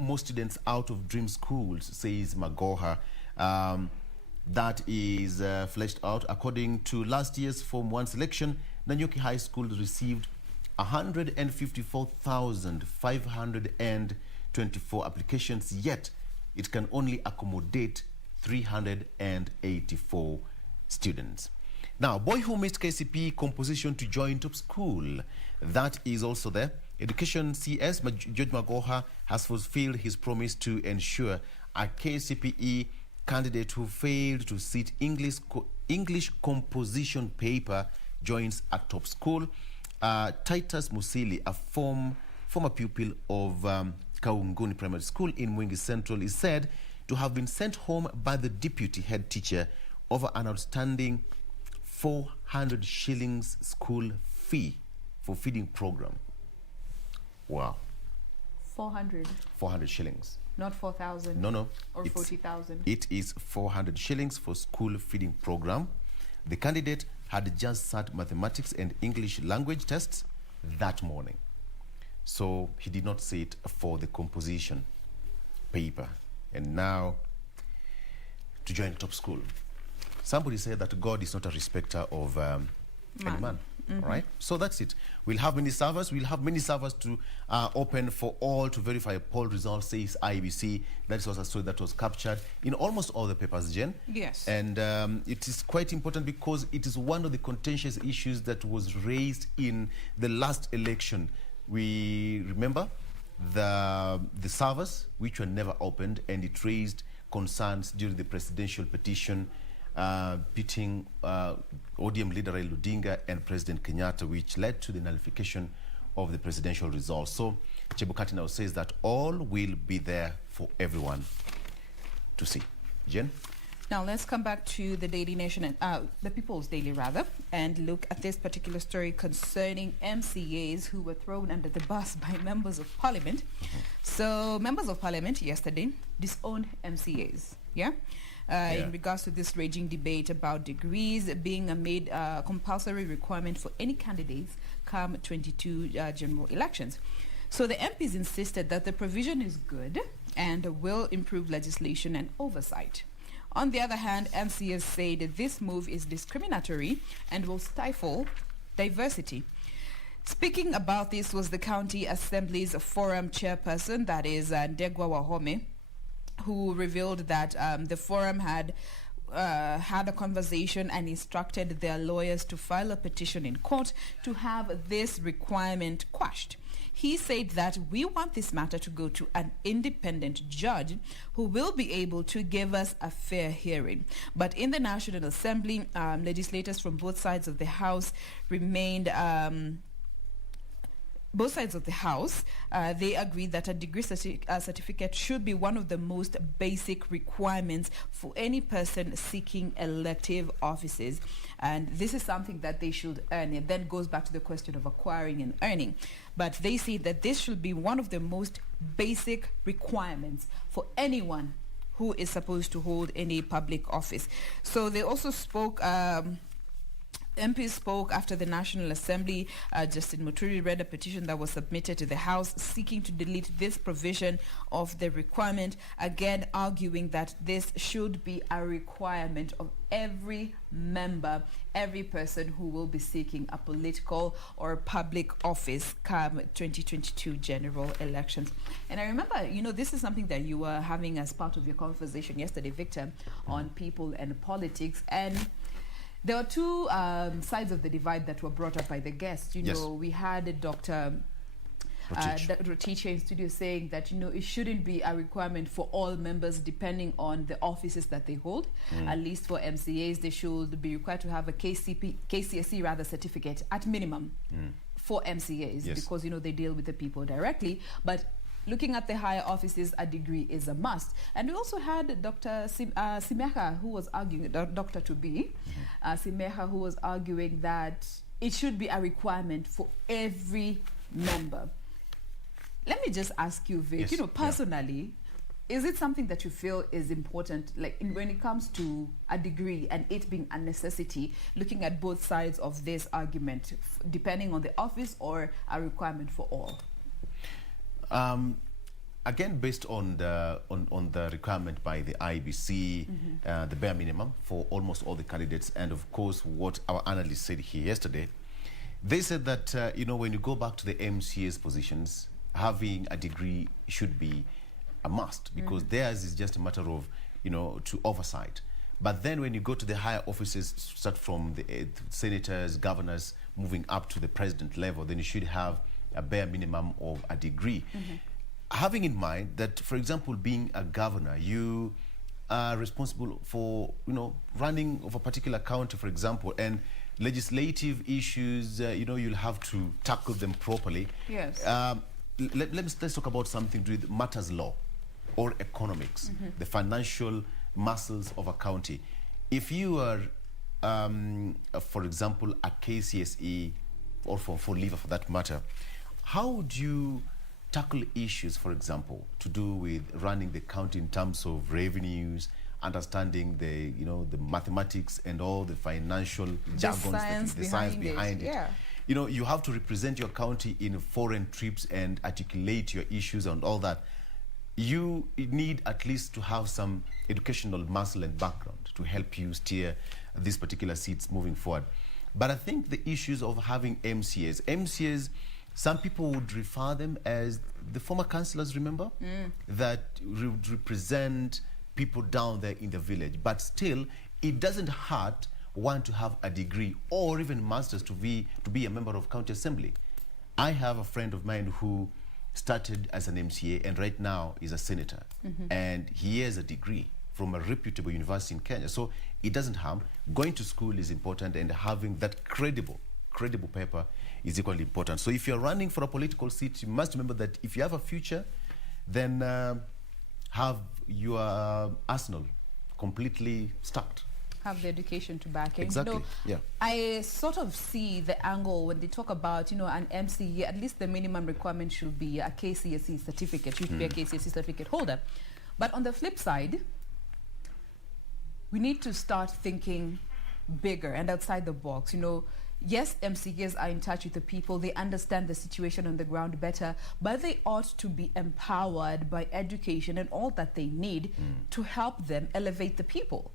most students out of dream schools, says Magoha. That is fleshed out. According to last year's Form 1 selection, Nanyuki High School received 154,524 applications, yet it can only accommodate 384 students. Now, boy who missed KCPE composition to join top school, that is also there. Education CS George Magoha has fulfilled his promise to ensure a KCPE candidate who failed to sit English composition paper joins a top school. Titus Musili, a former pupil of Kaunguni Primary School in Mwingi Central, is said to have been sent home by the deputy head teacher over an outstanding 400 shillings school fee for feeding program. Wow. 400? 400 shillings. Not 4,000? No. Or 40,000? It is 400 shillings for school feeding program. The candidate had just sat mathematics and English language tests that morning. So he did not sit for the composition paper. And now to join top school. Somebody said that God is not a respecter of any man. All right, so that's it. We'll have many servers. We'll have many servers to open for all to verify poll results, says IBC. That was a story that was captured in almost all the papers, Jen. Yes. And it is quite important because it is one of the contentious issues that was raised in the last election. We remember the servers, which were never opened, and it raised concerns during the presidential petition pitting ODM leader Raila Odinga and President Kenyatta, which led to the nullification of the presidential results. So Chebukati now says that all will be there for everyone to see. Jen? Now let's come back to the Daily Nation, the People's Daily rather, and look at this particular story concerning MCAs who were thrown under the bus by members of parliament. So members of parliament yesterday disowned MCAs, in regards to this raging debate about degrees being made compulsory requirement for any candidates come 22 general elections. So the MPs insisted that the provision is good and will improve legislation and oversight. On the other hand, MCAs say that this move is discriminatory and will stifle diversity. Speaking about this was the County Assembly's Forum chairperson, that is Ndegwa Wahome, who revealed that the forum had had a conversation and instructed their lawyers to file a petition in court to have this requirement quashed. He said that we want this matter to go to an independent judge who will be able to give us a fair hearing. But in the National Assembly, legislators from both sides of the House remained they agreed that a degree certificate should be one of the most basic requirements for any person seeking elective offices. And this is something that they should earn. It then goes back to the question of acquiring and earning. But they say that this should be one of the most basic requirements for anyone who is supposed to hold any public office. So they also spoke... MPs spoke after the National Assembly. Justin Muturi read a petition that was submitted to the House seeking to delete this provision of the requirement, again arguing that this should be a requirement of every member, every person who will be seeking a political or public office come 2022 general elections. And I remember, this is something that you were having as part of your conversation yesterday, Victor, on people and politics. And there were two sides of the divide that were brought up by the guests. We had Dr. Rotich in studio saying that, it shouldn't be a requirement for all members depending on the offices that they hold. At least for MCAs, they should be required to have a KCSE rather certificate at minimum for MCAs because, they deal with the people directly. But looking at the higher offices, a degree is a must. And we also had Dr. Simeha, who was arguing, Dr. Tubi, Simeha, who was arguing that it should be a requirement for every member. Let me just ask you, Vic, personally, is it something that you feel is important, like when it comes to a degree and it being a necessity, looking at both sides of this argument, depending on the office or a requirement for all? again, based on the requirement by the IBC, the bare minimum for almost all the candidates, and of course what our analyst said here yesterday, they said that you know, when you go back to the MCA's positions, having a degree should be a must, because theirs is just a matter of, you know, to oversight. But then when you go to the higher offices, start from the senators, governors, moving up to the president level, then you should have a bare minimum of a degree. Having in mind that, for example, being a governor, you are responsible for, you know, running of a particular county, for example, and legislative issues, you know, you'll have to tackle them properly. Yes. Let's talk about something to do with matters law or economics, the financial muscles of a county. If you are, for example, a KCSE, or for LEVA for that matter, how would you tackle issues, for example, to do with running the county in terms of revenues, understanding the, you know, the mathematics and all the financial jargons, the science behind it. Yeah. You know, you have to represent your county in foreign trips and articulate your issues and all that. You need at least to have some educational muscle and background to help you steer these particular seats moving forward. But I think the issues of having MCAs, some people would refer them as the former councillors, remember? That would represent people down there in the village. But still, it doesn't hurt one to have a degree or even masters to be a member of county assembly. I have a friend of mine who started as an MCA and right now is a senator, and he has a degree from a reputable university in Kenya. So it doesn't harm. Going to school is important, and having that credible paper is equally important. So if you're running for a political seat, you must remember that if you have a future, then have your arsenal completely stacked. Have the education to back it. Exactly. You know, yeah. I sort of see the angle when they talk about, you know, an MCA, at least the minimum requirement should be a KCSE certificate. You should be a KCSE certificate holder. But on the flip side, we need to start thinking bigger and outside the box. You know, yes, MCAs are in touch with the people. They understand the situation on the ground better, but they ought to be empowered by education and all that they need to help them elevate the people.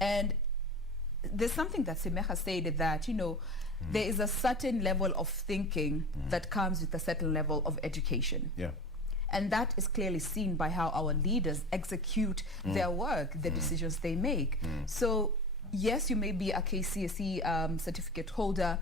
And there's something that Semeha said, that, you know, there is a certain level of thinking that comes with a certain level of education. Yeah. And that is clearly seen by how our leaders execute their work, the decisions they make. So, yes, you may be a KCSE certificate holder,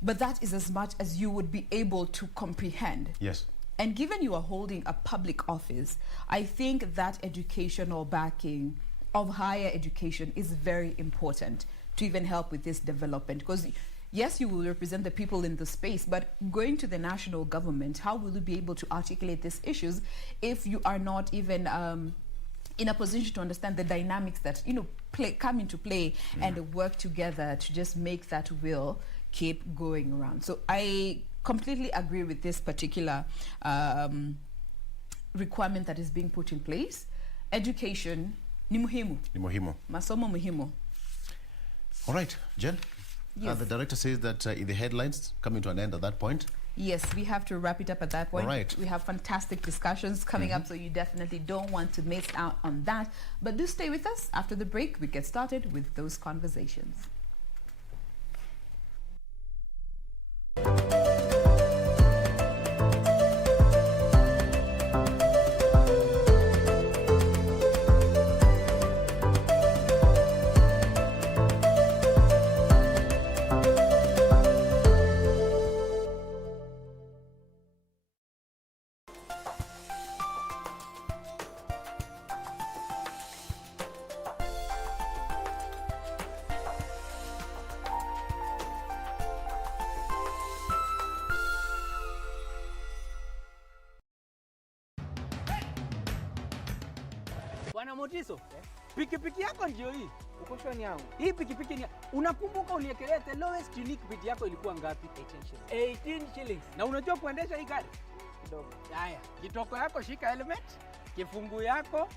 but that is as much as you would be able to comprehend. Yes. And given you are holding a public office, I think that educational backing of higher education is very important to even help with this development. Because yes, you will represent the people in the space, but going to the national government, how will you be able to articulate these issues if you are not even in a position to understand the dynamics that, you know, come into play and work together to just make that wheel keep going around? So I completely agree with this particular requirement that is being put in place. Education ni muhimu. Ni muhimu. Masomo muhimu. All right, Jen. Yes. The director says that in the headlines, coming to an end at that point. Yes, we have to wrap it up at that point. All right. We have fantastic discussions coming up, so you definitely don't want to miss out on that. But do stay with us. After the break, we get started with those conversations. Bwana Motiso, pikipiki yako ndio hii. Uko shwani yangu. Hii pikipiki ni, unakumbuka uniekelea the lowest unique bid yako ilikuwa ngapi? 18 shillings. Na unajua kuendesha hii gari? Kidogo. Haya, kitoko yako shika helmet, kifungu yako,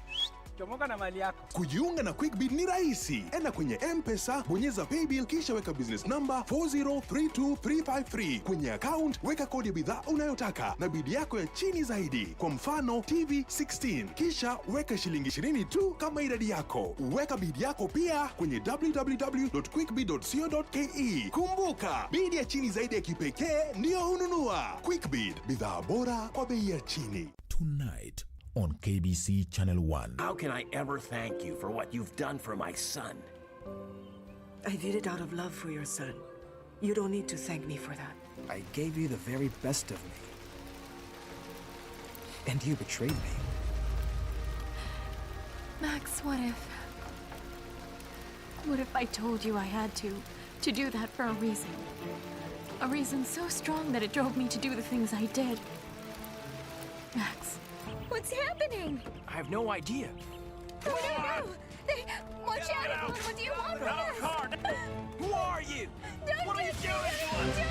chomoka na mali yako. Kujiunga na QuickBid ni rahisi. Enda kwenye M-Pesa, bonyeza Paybill kisha weka business number 4032353. Kwenye account weka kodi ya bidhaa unayotaka na bid yako ya chini zaidi. Kwa mfano TV 16. Kisha weka shilingi 20 tu kama idadi yako. Weka bid yako pia kwenye www.quickbid.co.ke. Kumbuka, bid ya chini zaidi ya kipekee ndio hununua. QuickBid, bidhaa bora kwa bei ya chini. Tonight on KBC Channel 1. How can I ever thank you for what you've done for my son? I did it out of love for your son. You don't need to thank me for that. I gave you the very best of me. And you betrayed me. Max, what if I told you I had to do that for a reason? A reason so strong that it drove me to do the things I did. Max, what's happening? I have no idea. Oh, no! Watch out! What do you want from us? Who are you? Don't what are you doing? What are you doing?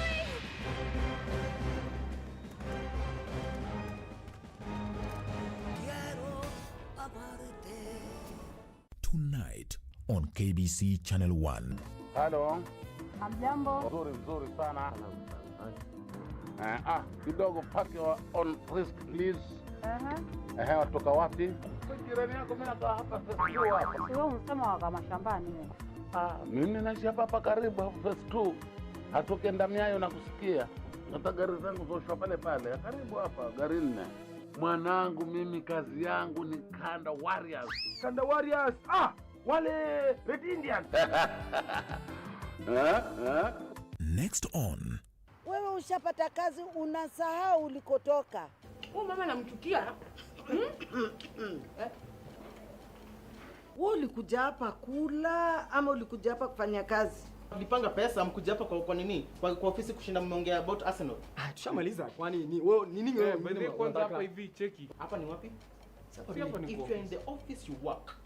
Tonight on KBC Channel 1. Hello. Hamjambo. Nzuri sana. Kidogo park on risk please. Watoka wapi? Jirani yako mimi nakaa hapa phase 2 hapa. Wewe unasema waka mashambani wewe. Mimi naishi hapa karibu phase 2. Hatoke ndamiayo na kusikia. Hata gari zangu zoshwa pale karibu hapa gari 4. Mwanangu mimi kazi yangu ni Kanda Warriors. Kanda Warriors. Wale Red Indians. Next on. Wewe ushapata kazi unasahau ulikotoka. Mama namchukia. Wewe ulikuja hapa kula ama ulikuja hapa kufanya kazi? Nilipanga pesa mkuja hapa kwa nini? Kwa ofisi kushinda mmeongea about Arsenal. Tushamaliza. Kwani ni wewe nini wewe? Mbele kwanza hapa hivi cheki. Hapa ni wapi? Hapa If you're in the office you work.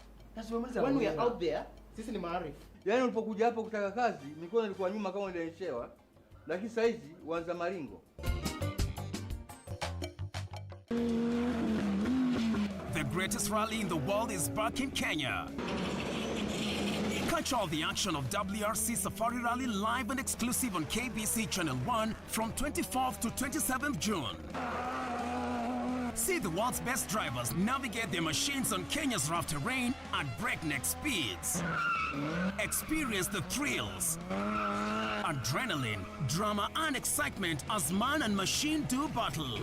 When we are out there, sisi ni maarifu. Yaani ulipokuja hapa kutaka kazi, nilikuwa nyuma kama nilionyeshewa. Lakini sasa hizi uanza maringo. The greatest rally in the world is back in Kenya. Catch all the action of WRC Safari Rally live and exclusive on KBC Channel 1 from 24th to 27th June. See the world's best drivers navigate their machines on Kenya's rough terrain at breakneck speeds. Experience the thrills, adrenaline, drama and excitement as man and machine do battle.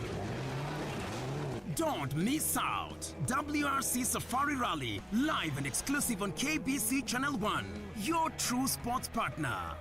Don't miss out. WRC Safari Rally, live and exclusive on KBC Channel 1, your true sports partner.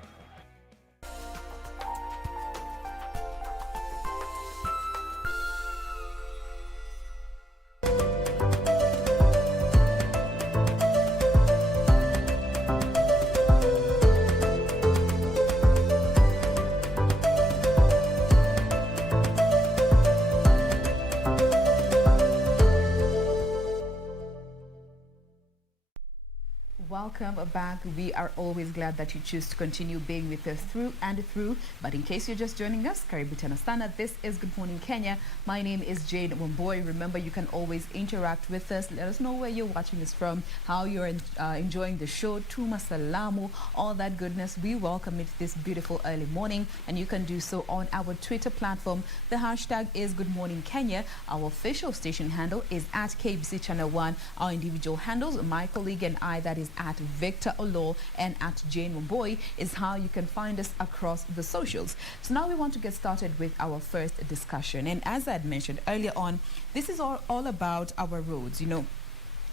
Welcome back. We are always glad that you choose to continue being with us through and through. But in case you're just joining us, karibu tena sana. This is Good Morning Kenya. My name is Jane Wamboy. Remember, you can always interact with us. Let us know where you're watching us from, how you're enjoying the show. Tuma salamu, all that goodness. We welcome it this beautiful early morning, and you can do so on our Twitter platform. The hashtag is Good Morning Kenya. Our official station handle is at KBC Channel 1. Our individual handles, my colleague and I, that is at Victor Olo and at Jane Wamboy, is how you can find us across the socials. So now we want to get started with our first discussion. And as I had mentioned earlier on, this is all about our roads. You know,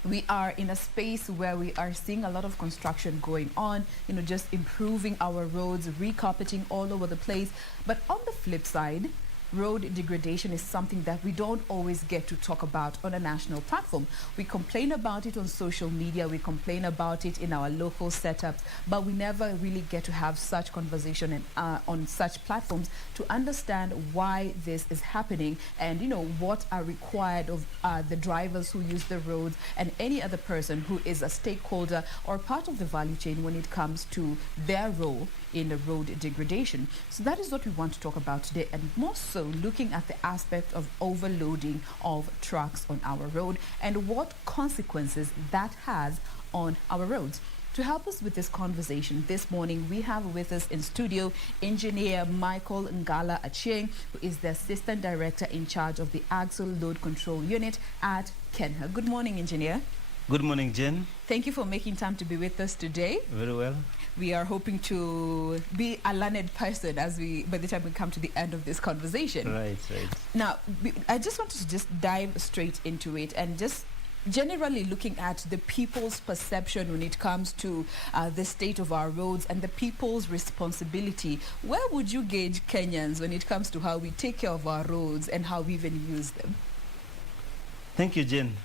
we are in a space where we are seeing a lot of construction going on, you know, just improving our roads, recarpeting all over the place. But on the flip side, road degradation is something that we don't always get to talk about on a national platform. We complain about it on social media, we complain about it in our local setups, but we never really get to have such conversation on such platforms to understand why this is happening and, you know, what are required of the drivers who use the roads and any other person who is a stakeholder or part of the value chain when it comes to their role in the road degradation. So that is what we want to talk about today, and more so also looking at the aspect of overloading of trucks on our road and what consequences that has on our roads. To help us with this conversation this morning, we have with us in studio Engineer Michael Ngala Achieng, who is the Assistant Director in charge of the Axle Load Control Unit at KENHA. Good morning, Engineer. Good morning, Jen. Thank you for making time to be with us today. Very well. We are hoping to be a learned person by the time we come to the end of this conversation. Right. Now, I just wanted to just dive straight into it and just generally looking at the people's perception when it comes to the state of our roads and the people's responsibility. Where would you gauge Kenyans when it comes to how we take care of our roads and how we even use them? Thank you, Jen.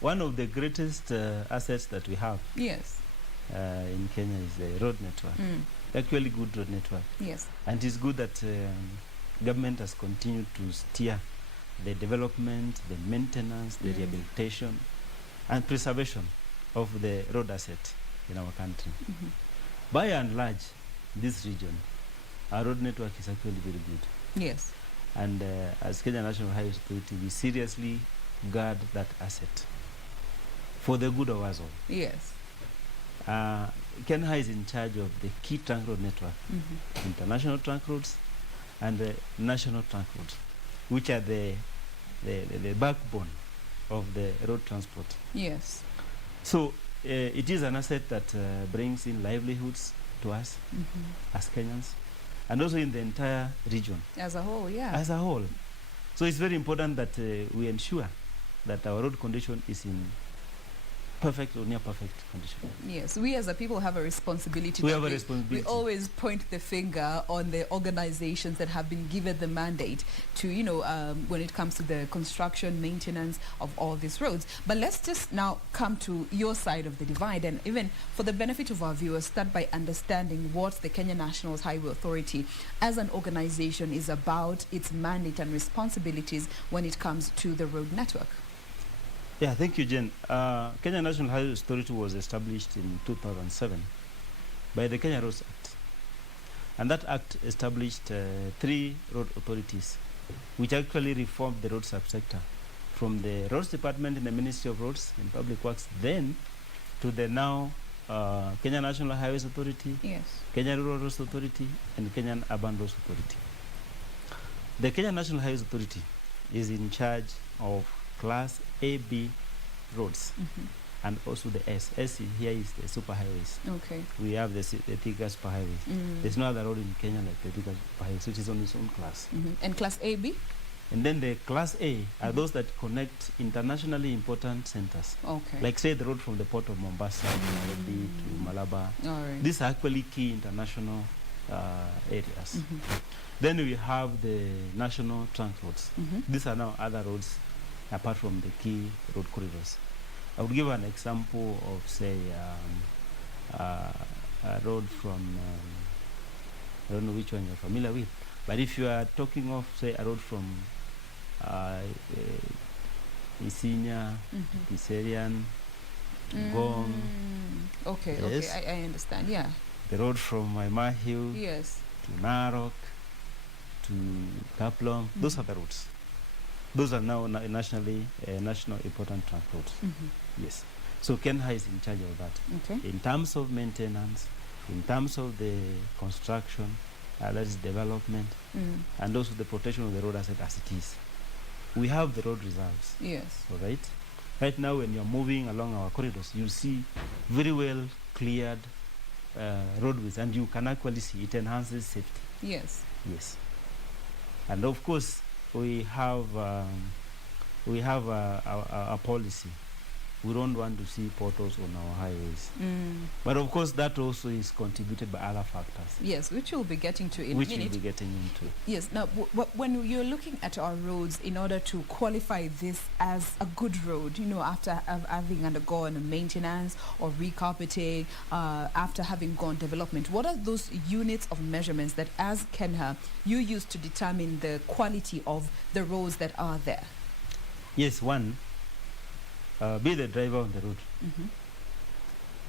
One of the greatest assets that we have in Kenya is the road network. Actually good road network. Yes. And it's good that government has continued to steer the development, the maintenance, the rehabilitation, and preservation of the road asset in our country. By and large, this region, our road network is actually very good. Yes. And as Kenya National Highway Authority, we seriously guard that asset for the good of us all. Yes. KENHA is in charge of the key trunk road network, international trunk roads and the national trunk roads, which are the backbone of the road transport. Yes. So it is an asset that brings in livelihoods to us as Kenyans, and also in the entire region. As a whole, yeah. As a whole. So it's very important that we ensure that our road condition is in perfect or near perfect condition. Yes, we as a people have a responsibility. We We always point the finger on the organizations that have been given the mandate to, when it comes to the construction, maintenance of all these roads. But let's just now come to your side of the divide, and even for the benefit of our viewers, start by understanding what the Kenya National Highway Authority as an organization is about, its mandate and responsibilities when it comes to the road network. Yeah, thank you, Jen. Kenya National Highway Authority was established in 2007 by the Kenya Roads Act. And that act established 3 road authorities, which actually reformed the road subsector from the Roads Department in the Ministry of Roads and Public Works, then to the now Kenya National Highways Authority, Kenya Rural Roads Authority, and Kenyan Urban Roads Authority. The Kenya National Highways Authority is in charge of Class A, B roads, and also the S. Here is the superhighways. Okay. We have the Thika superhighways. There's no other road in Kenya like the Thika superhighways, which is on its own class. And Class A, B? And then the Class A are those that connect internationally important centers. Okay. Like say the road from the port of Mombasa to Nairobi to Malaba. All right. These are actually key international areas. Then we have the national trunk roads. These are now other roads apart from the key road corridors. I would give an example of, say, a road from, I don't know which one you're familiar with, but if you are talking of, say, a road from Isinya, Kiserian, Gong. Okay, yes. okay, I understand, yeah. The road from Maimah Hill to Narok to Kaplong, those are the roads. Those are now national important trunk roads. Yes. So KENHA is in charge of that. Okay. In terms of maintenance, in terms of the construction, that is development, and also the protection of the road asset as it is. We have the road reserves. Yes. All right. Right now, when you're moving along our corridors, you see very well cleared roadways, and you can actually see it enhances safety. Yes. Yes. And of course, we have a policy. We don't want to see potholes on our highways. But of course, that also is contributed by other factors. Yes, which we'll be getting to in a minute. Which we'll be getting into. Yes. Now, when you're looking at our roads, in order to qualify this as a good road, after having undergone maintenance or recarpeting, after having gone development, what are those units of measurements that, as KENHA, you use to determine the quality of the roads that are there? Yes, one. Be the driver on the road.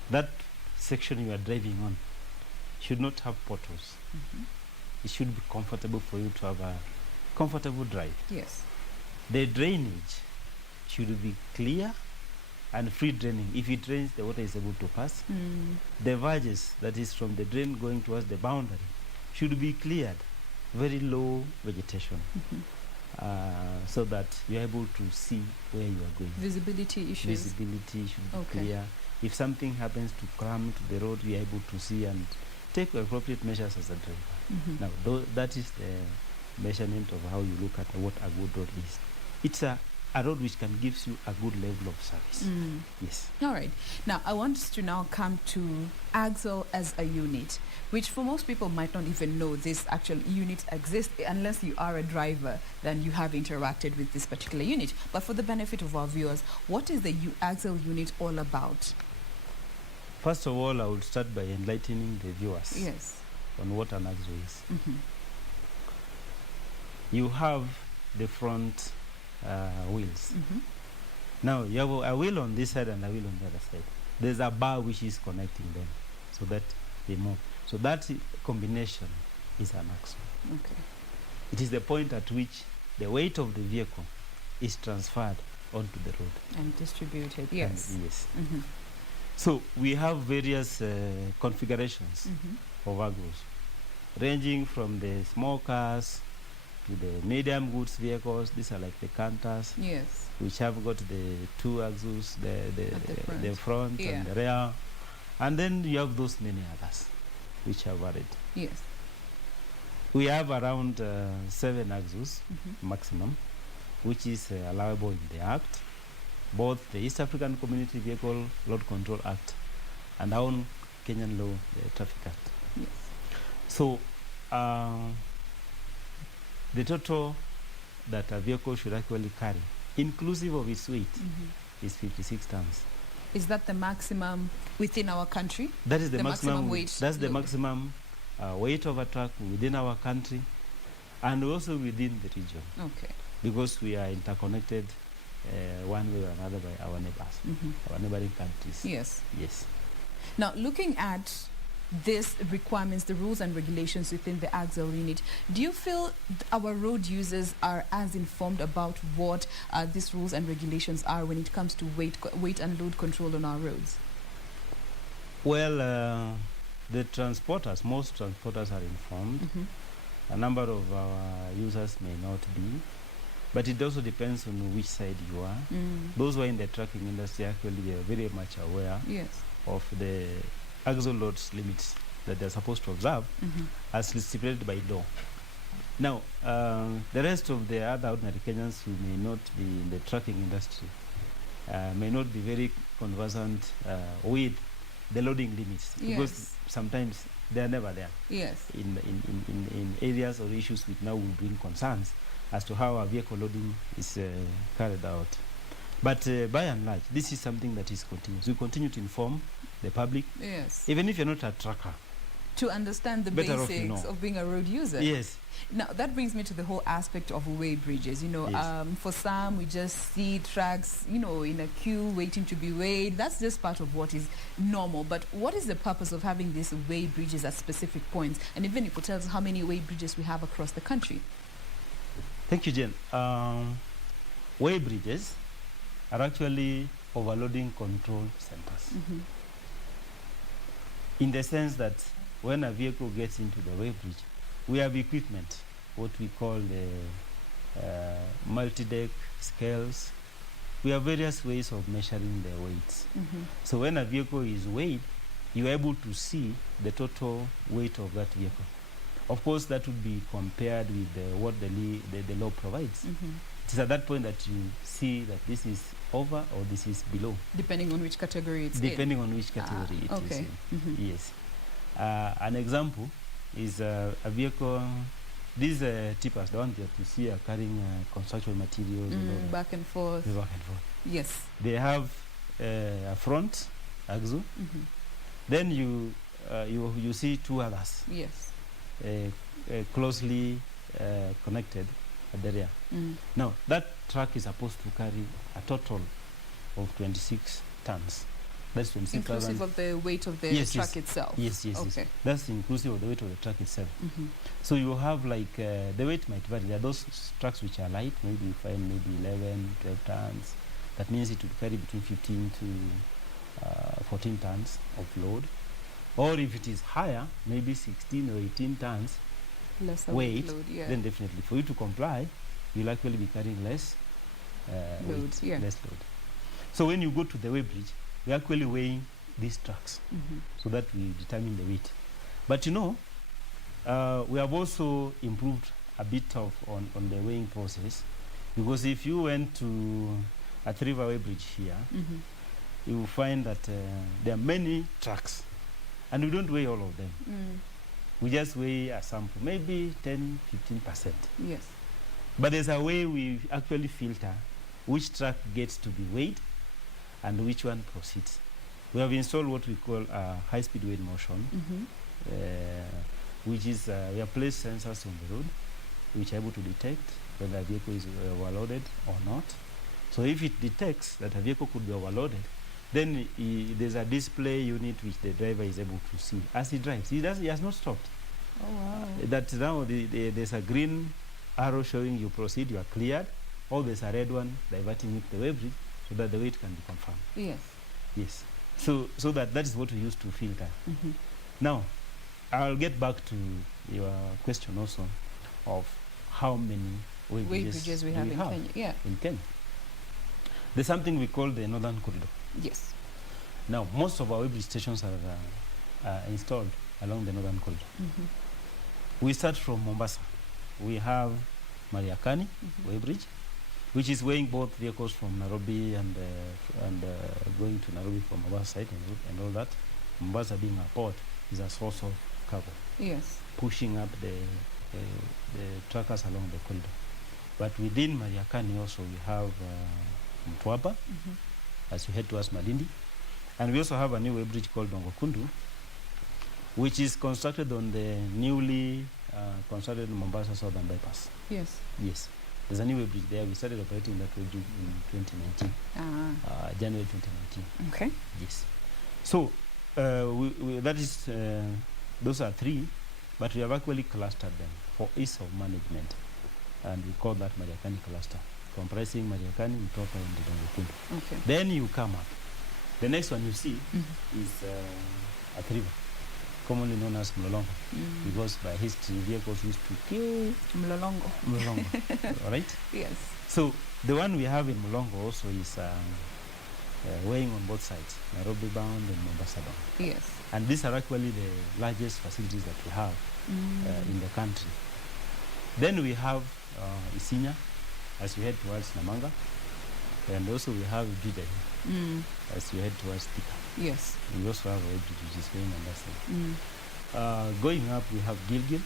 That section you are driving on should not have potholes. It should be comfortable for you to have comfortable drive. Yes. The drainage should be clear and free draining. If it rains, the water is able to pass. The verges, that is from the drain going towards the boundary, should be cleared, very low vegetation, so that you're able to see where you are going. Visibility issues. Visibility should be clear. If something happens to cram to the road, you're able to see and take appropriate measures as a driver. Now, that is the measurement of how you look at what a good road is. It's a road which can give you a good level of service. Yes. All right. Now, I want us to now come to Axle as a unit, which for most people might not even know this actual unit exists unless you are a driver, then you have interacted with this particular unit. But for the benefit of our viewers, what is the Axle unit all about? First of all, I would start by enlightening the viewers on what an Axle is. You have the front wheels. Now, you have a wheel on this side and a wheel on the other side. There's a bar which is connecting them so that they move. So that combination is an axle. Okay. It is the point at which the weight of the vehicle is transferred onto the road. And distributed, yes. And yes. So we have various configurations of axles, ranging from the small cars to the medium goods vehicles. These are like the canters, which have got the two axles, the front and the rear. And then you have those many others, which are varied. Yes. We have around 7 axles maximum, which is allowable in the Act, both the East African Community Vehicle Load Control Act and our own Kenyan law, the Traffic Act. Yes. So, the total that a vehicle should actually carry, inclusive of its weight, is 56 tons. Is that the maximum within our country? That is the maximum weight. That's the maximum weight of a truck within our country and also within the region. Okay. Because we are interconnected one way or another by our neighbors, our neighboring countries. Yes. Yes. Now, looking at these requirements, the rules and regulations within the Axle unit, do you feel our road users are as informed about what these rules and regulations are when it comes to weight and load control on our roads? Well, the transporters, most transporters are informed. A number of our users may not be, but it also depends on which side you are. Those who are in the trucking industry, actually, they are very much aware of the axle loads limits that they're supposed to observe as stipulated by law. Now, the rest of the other ordinary Kenyans who may not be in the trucking industry may not be very conversant with the loading limits, because sometimes they're never there. Yes. In areas or issues which now will bring concerns as to how our vehicle loading is carried out. But by and large, this is something that is continuous. We continue to inform the public, even if you're not a trucker, to understand the basics of being a road user. Yes. Now, that brings me to the whole aspect of weigh bridges. You know, for some, we just see trucks, you know, in a queue waiting to be weighed. That's just part of what is normal. But what is the purpose of having these weigh bridges at specific points? And even if it tells us how many weigh bridges we have across the country. Thank you, Jen. Weigh bridges are actually overloading control centers. In the sense that when a vehicle gets into the weigh bridge, we have equipment, what we call the multi-deck scales. We have various ways of measuring the weights. So when a vehicle is weighed, you're able to see the total weight of that vehicle. Of course, that would be compared with what the law provides. It is at that point that you see that this is over or this is below. Depending on which category it's Depending on which category it is in. Yes. An example is a vehicle, these tippers, the ones that you see are carrying construction materials. Back and forth. Back and forth. Yes. They have a front axle. Then you see 2 others. Yes. Closely connected at the rear. Now, that truck is supposed to carry a total of 26 tons. That's 26,000. Inclusive of the weight of the truck itself? Yes. Okay. That's inclusive of the weight of the truck itself. Mm-hmm. So you have like, the weight might vary. There are those trucks which are light, maybe you find maybe 11, 12 tons. That means it would carry between 15 to 14 tons of load. Or if it is higher, maybe 16 or 18 tons weight, load, yeah. then definitely for you to comply, you'll actually be carrying less load, weight, less load. So when you go to the weighbridge, we're actually weighing these trucks so that we determine the weight. But you know, we have also improved a bit on the weighing process, because if you went to a river weighbridge here, you will find that there are many trucks, and we don't weigh all of them. We just weigh a sample, maybe 10-15%. Yes. But there's a way we actually filter which truck gets to be weighed and which one proceeds. We have installed what we call high-speed weight motion, which is we have placed sensors on the road which are able to detect whether a vehicle is overloaded or not. So if it detects that a vehicle could be overloaded, then there's a display unit which the driver is able to see as he drives. He has not stopped. Oh, wow. That now there's a green arrow showing you proceed, you are cleared, or there's a red one diverting with the weighbridge so that the weight can be confirmed. Yes. Yes. So that is what we use to filter. Now, I'll get back to your question also of how many weighbridges we have in Kenya. Yeah. In Kenya. There's something we call the Northern Corridor. Yes. Now, most of our weighbridge stations are installed along the Northern Corridor. We start from Mombasa. We have Mariakani weighbridge, which is weighing both vehicles from Nairobi and going to Nairobi from Mombasa side and all that. Mombasa being a port is a source of cargo. Yes. Pushing up the truckers along the corridor. But within Mariakani also we have Mtwapa, as you head towards Malindi. And we also have a new weighbridge called Dongokundu, which is constructed on the newly constructed Mombasa Southern Bypass. Yes. Yes. There's a new weighbridge there. We started operating that weighbridge in 2019, January 2019. Okay. Yes. So that is, those are three, but we have actually clustered them for ease of management. And we call that Mariakani cluster, comprising Mariakani, Mtwapa, and Dongokundu. Okay. Then you come up. The next one you see is a river, commonly known as Mlolongo, because by history vehicles used to kill Mlolongo. All right? Yes. So the one we have in Mlolongo also is weighing on both sides, Nairobi bound and Mombasa bound. Yes. And these are actually the largest facilities that we have in the country. Then we have Isinya, as you head towards Namanga, and also we have Juja, as you head towards Thika. Yes. We also have a weighbridge which is going on that side. Going up, we have Gilgil.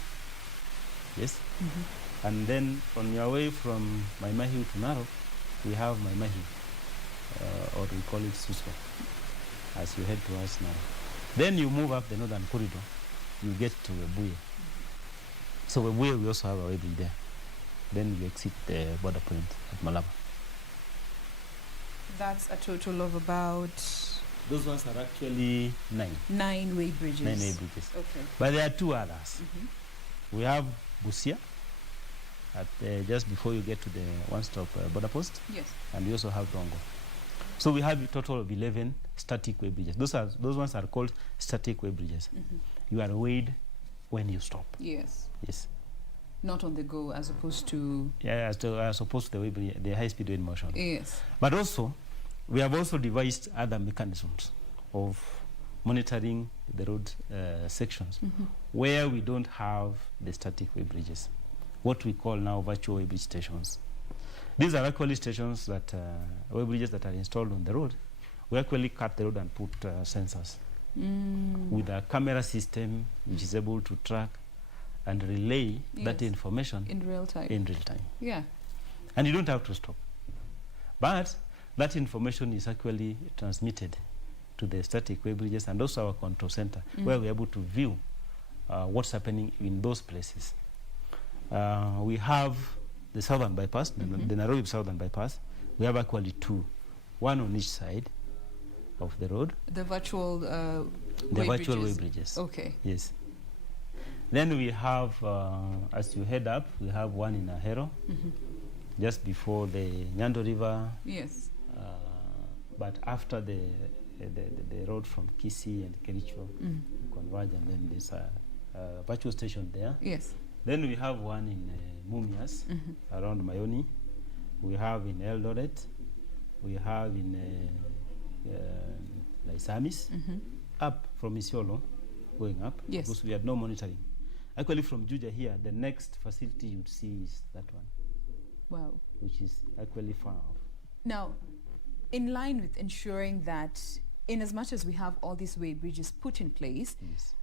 Yes. And then on your way from Maimahiu to Narok, we have Maimahiu, or we call it Suswa, as you head towards Narok. Then you move up the Northern Corridor, you get to Webuye. So Webuye, we also have a weighbridge there. Then you exit the border point at Malaba. That's a total of about... Those ones are actually 9. 9 weighbridges. 9 weighbridges. Okay. But there are 2 others. We have Busia, at just before you get to the one-stop border post. Yes. And we also have Rongo. So we have a total of 11 static weighbridges. Those ones are called static weighbridges. You are weighed when you stop. Yes. Yes. Not on the go, as opposed to... Yeah, as opposed to the high-speed weight motion. Yes. But also, we have also devised other mechanisms of monitoring the road sections where we don't have the static weighbridges, what we call now virtual weighbridge stations. These are actually stations that, weighbridges that are installed on the road. We actually cut the road and put sensors with a camera system which is able to track and relay that information in real time. Yeah. And you don't have to stop. But that information is actually transmitted to the static weighbridges and also our control center, where we're able to view what's happening in those places. We have the southern bypass, the Nairobi southern bypass. We have actually 2, one on each side, of the road. The virtual way bridges. Okay. Yes. Then we have, as you head up, we have one in Ahero, just before the Nyando River. Yes. But after the road from Kisii and Kericho converge, and then there's a virtual station there. Yes. Then we have one in Mumias, around Mayoni. We have in Eldoret. We have in Laisamis, up from Isiolo, going up. Yes. Because we had no monitoring. Actually, from Juja here, the next facility you'd see is that one. Wow. Which is actually far off. Now, in line with ensuring that, in as much as we have all these way bridges put in place, yes,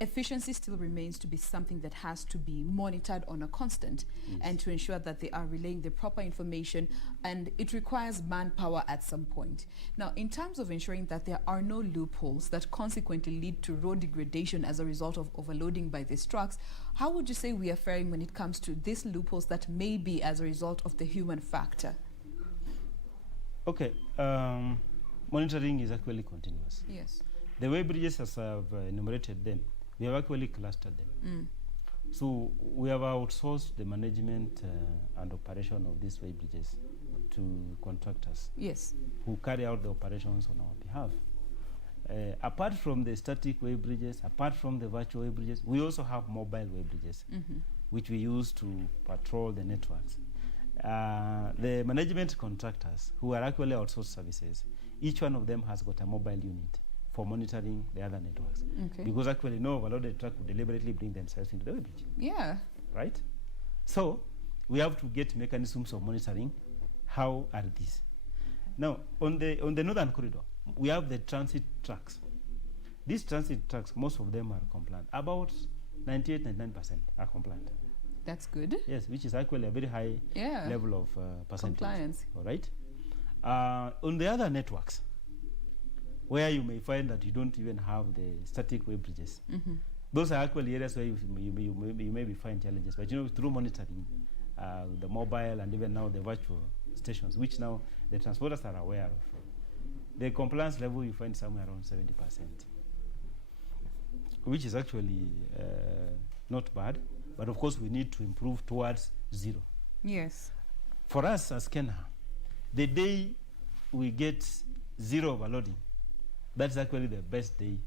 efficiency still remains to be something that has to be monitored on a constant, and to ensure that they are relaying the proper information, and it requires manpower at some point. Now, in terms of ensuring that there are no loopholes that consequently lead to road degradation as a result of overloading by these trucks, how would you say we are faring when it comes to these loopholes that may be as a result of the human factor? Okay, monitoring is actually continuous. Yes. The way bridges, as I've enumerated them, we have actually clustered them. So we have outsourced the management and operation of these way bridges to contractors. Yes. Who carry out the operations on our behalf. Apart from the static way bridges, apart from the virtual way bridges, we also have mobile way bridges, which we use to patrol the networks. The management contractors, who are actually outsourced services, each one of them has got a mobile unit for monitoring the other networks. Okay. Because actually no overloaded truck would deliberately bring themselves into the way bridge. Yeah. Right? So we have to get mechanisms of monitoring. How are these? Now, on the northern corridor, we have the transit trucks. These transit trucks, most of them are compliant. About 98-99% are compliant. That's good. Yes, which is actually a very high level of percentage. Compliance. All right. On the other networks, where you may find that you don't even have the static way bridges, those are actually areas where you may find challenges. But through monitoring, the mobile and even now the virtual stations, which now the transporters are aware of, the compliance level you find somewhere around 70%, which is actually not bad. But of course, we need to improve towards zero. Yes. For us as Kenya, the day we get zero overloading, that's actually the best day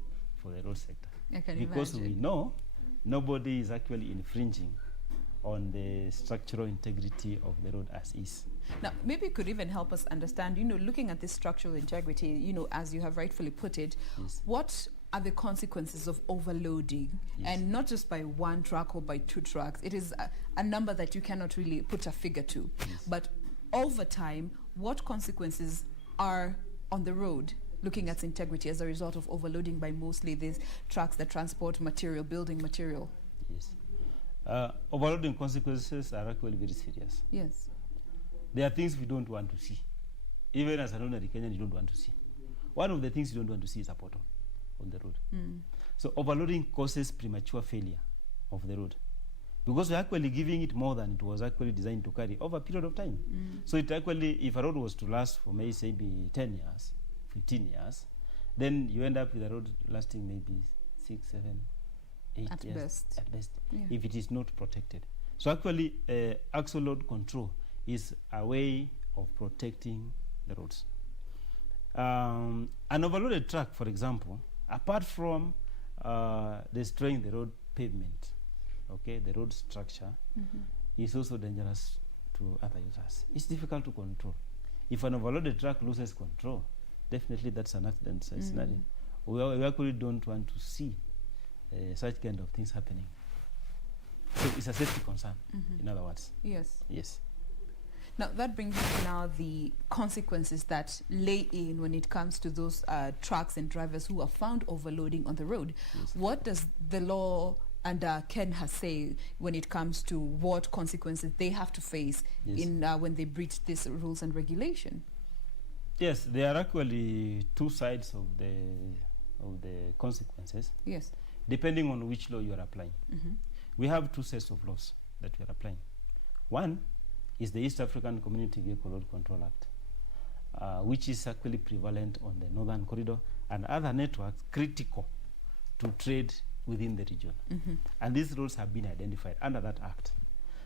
for the road sector. I can because imagine. We know nobody is actually infringing on the structural integrity of the road as is. Now, maybe you could even help us understand, looking at this structural integrity, as you have rightfully put it, what are the consequences of overloading, and not just by one truck or by two trucks? It is a number that you cannot really put a figure to. But over time, what consequences are on the road, looking at integrity as a result of overloading by mostly these trucks that transport material, building material? Yes. Overloading consequences are actually very serious. Yes. There are things we don't want to see. Even as an ordinary Kenyan, you don't want to see. One of the things you don't want to see is a pothole on the road. So overloading causes premature failure of the road, because we're actually giving it more than it was actually designed to carry over a period of time. So it actually, if a road was to last for maybe 10 years, 15 years, then you end up with a road lasting maybe 6, 7, 8 at years best. At best, Yeah. if it is not protected. So actually, axle load control is a way of protecting the roads. An overloaded truck, for example, apart from destroying the road pavement, the road structure, is also dangerous to other users. It's difficult to control. If an overloaded truck loses control, definitely that's an accident scenario. We actually don't want to see such kind of things happening. So it's a safety concern, in other words. Yes. Yes. Now, that brings us now the consequences that lay in when it comes to those trucks and drivers who are found overloading on the road. Yes. What does the law and Ken has say when it comes to what consequences they have to face in when they breach these rules and regulation? Yes, there are actually two sides of the consequences. Yes. Depending on which law you are applying. We have two sets of laws that we are applying. One is the East African Community Vehicle Road Control Act. which is actually prevalent on the northern corridor, and other networks critical to trade within the region. And these roads have been identified under that act.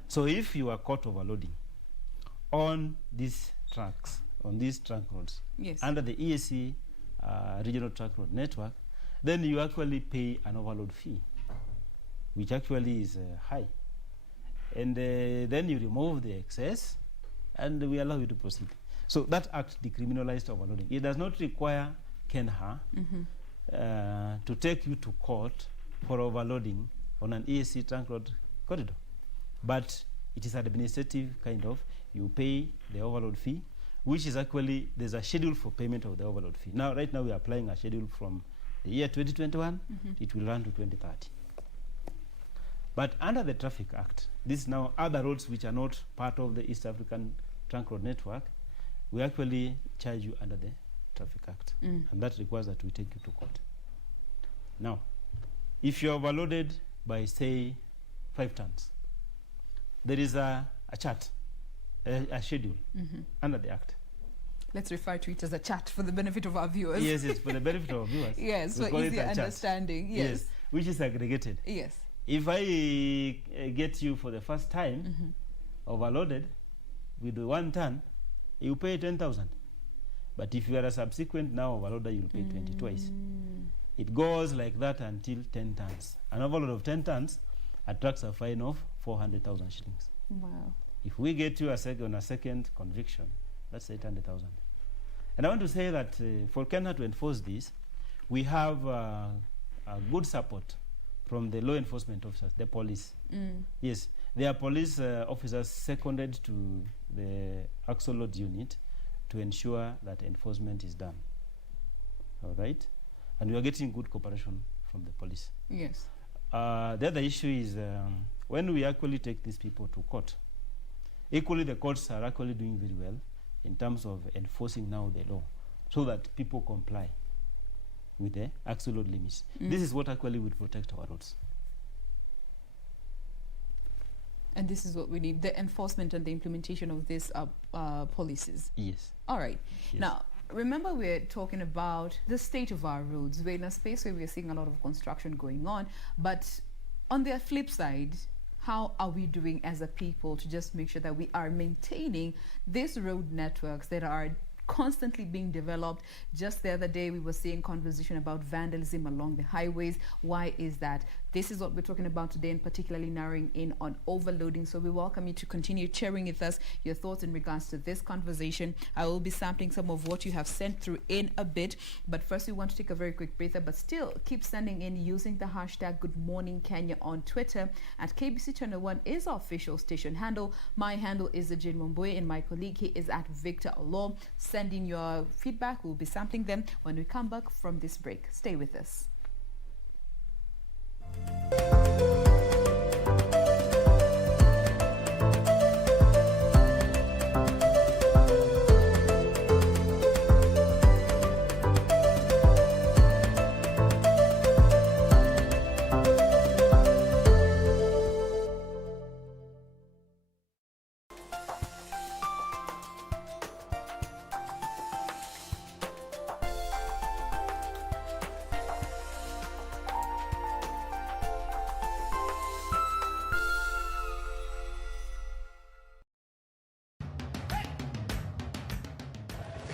So if you are caught overloading on these tracks, on these trunk roads, yes, under the EAC regional truck road network, then you actually pay an overload fee, which actually is high. And then you remove the excess, and we allow you to proceed. So that act decriminalized overloading. It does not require KENHA to take you to court for overloading on an EAC trunk road corridor. But it is administrative kind of, you pay the overload fee, which is actually, there's a schedule for payment of the overload fee. Now, right now we are applying a schedule from the year 2021, it will run to 2030. But under the Traffic Act, this is now other roads which are not part of the East African Trunk Road Network, we actually charge you under the Traffic Act. And that requires that we take you to court. Now, if you're overloaded by, say, 5 tons, there is a chart, a schedule under the Act. Let's refer to it as a chart for the benefit of our viewers. Yes, it's for the benefit of our viewers. Yes, for easier understanding. Yes. Which is aggregated. Yes. If I get you for the first time overloaded with 1 ton, you pay 10,000. But if you are a subsequent now overloader, you'll pay 20 twice. It goes like that until 10 tons. An overload of 10 tons attracts a fine of 400,000 shillings. Wow. If we get you on a second conviction, that's 800,000. And I want to say that for KENHA to enforce this, we have a good support from the law enforcement officers, the police. Yes, there are police officers seconded to the axle load unit to ensure that enforcement is done. All right? And we are getting good cooperation from the police. Yes. The other issue is when we actually take these people to court, equally the courts are actually doing very well in terms of enforcing now the law so that people comply with the axle load limits. This is what actually would protect our roads. And this is what we need, the enforcement and the implementation of these policies. Yes. All right. Yes. Now, remember we're talking about the state of our roads. We're in a space where we're seeing a lot of construction going on, but on the flip side, how are we doing as a people to just make sure that we are maintaining these road networks that are constantly being developed? Just the other day we were seeing conversation about vandalism along the highways. Why is that? This is what we're talking about today, and particularly narrowing in on overloading. So we welcome you to continue sharing with us your thoughts in regards to this conversation. I will be sampling some of what you have sent through in a bit, but first we want to take a very quick breather, but still keep sending in using the hashtag GoodmorningKenya on Twitter. At KBC Channel 1 is our official station handle. My handle is Jane Momboye, and my colleague he is at Victor Olo. Send in your feedback. We'll be sampling them when we come back from this break. Stay with us.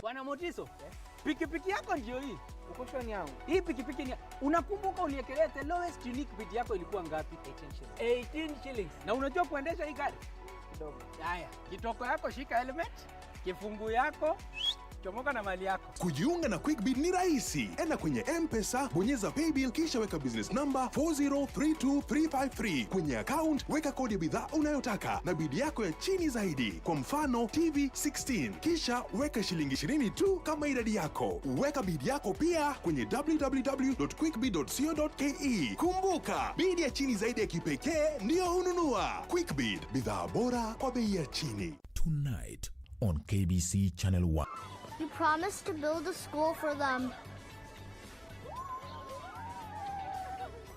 Bwana Motiso, pikipiki yako ndio hii. Uko shwani yangu. Hii pikipiki ni, unakumbuka uniekelea the lowest unique bid yako ilikuwa ngapi? 18 shillings. Na unajua kuendesha hii gari? Kidogo. Haya, kitoko yako shika helmet, kifungu yako, chomoka na mali yako. Kujiunga na QuickBid ni rahisi. Enda kwenye M-Pesa, bonyeza paybill kisha weka business number 4032353. Kwenye account weka kodi ya bidhaa unayotaka na bid yako ya chini zaidi. Kwa mfano TV 16. Kisha weka shilingi 20 tu kama idadi yako. Weka bid yako pia kwenye www.quickbid.co.ke. Kumbuka, bid ya chini zaidi ya kipekee ndio hununua. QuickBid, bidhaa bora kwa bei ya chini. Tonight on KBC Channel 1. You promised to build a school for them.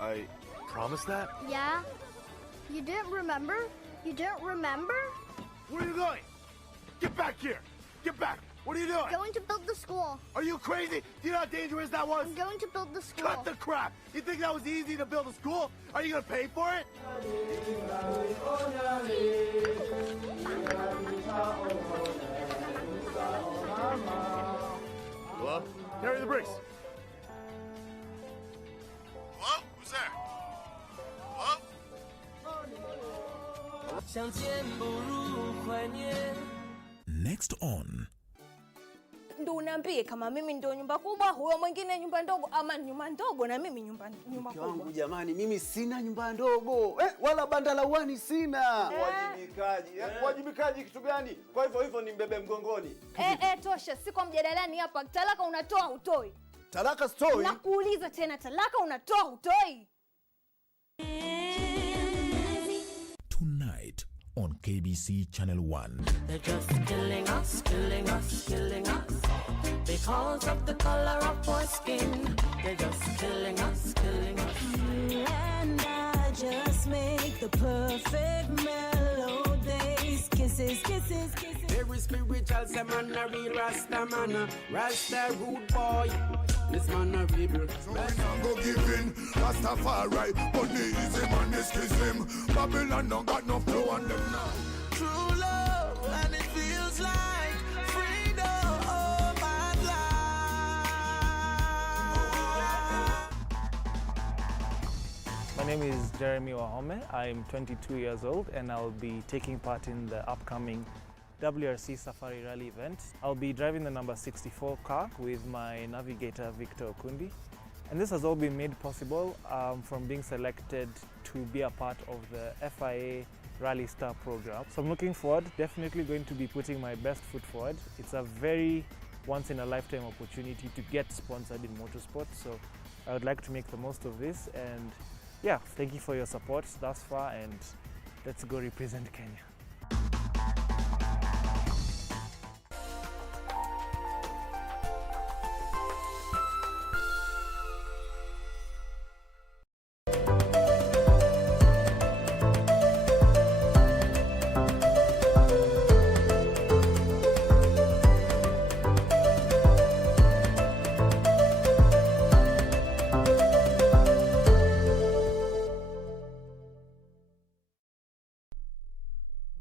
I promised that? Yeah? You didn't remember? You didn't remember? Where are you going? Get back here! Get back! What are you doing? Going to build the school. Are you crazy? Do you know how dangerous that was? I'm going to build the school. Cut the crap! You think that was easy to build a school? Are you gonna pay for it? Hello? Carry the bricks. Hello? Who's there? Hello? Next on Ndo unaambie kama mimi ndo nyumba kubwa, huyo mwingine nyumba ndogo, ama nyumba ndogo na mimi nyumba kubwa. Wangu jamani, mimi sina nyumba ndogo. Wala banda la uani sina. Wajibikaji. Wajibikaji kitu gani? Kwa hivyo ni mbebe mgongoni. Tosha, si kwa mjadalani hapa. Talaka unatoa utoi? Talaka stoi? Nakuuliza tena, talaka unatoa utoi? tonight on KBC Channel 1. They're just killing us, killing us, killing us. Because of the color of our skin. They're just killing us, killing us. And I just make the perfect melodies. Kisses, kisses, kisses. Very spiritual, say man a real Rasta man. Rasta rude boy. This man a rebel. Man a go give in, Rastafari, but the easy man is kiss him. Babylon don't got no flow on them now. True love, and it feels like freedom of my life. My name is Jeremy Wahome. I'm 22 years old and I'll be taking part in the upcoming WRC Safari Rally event. I'll be driving the number 64 car with my navigator Victor Okundi. And this has all been made possible from being selected to be a part of the FIA Rally Star program. So I'm looking forward, definitely going to be putting my best foot forward. It's a very once-in-a-lifetime opportunity to get sponsored in motorsport. So I would like to make the most of this. And yeah, thank you for your support thus far, and let's go represent Kenya.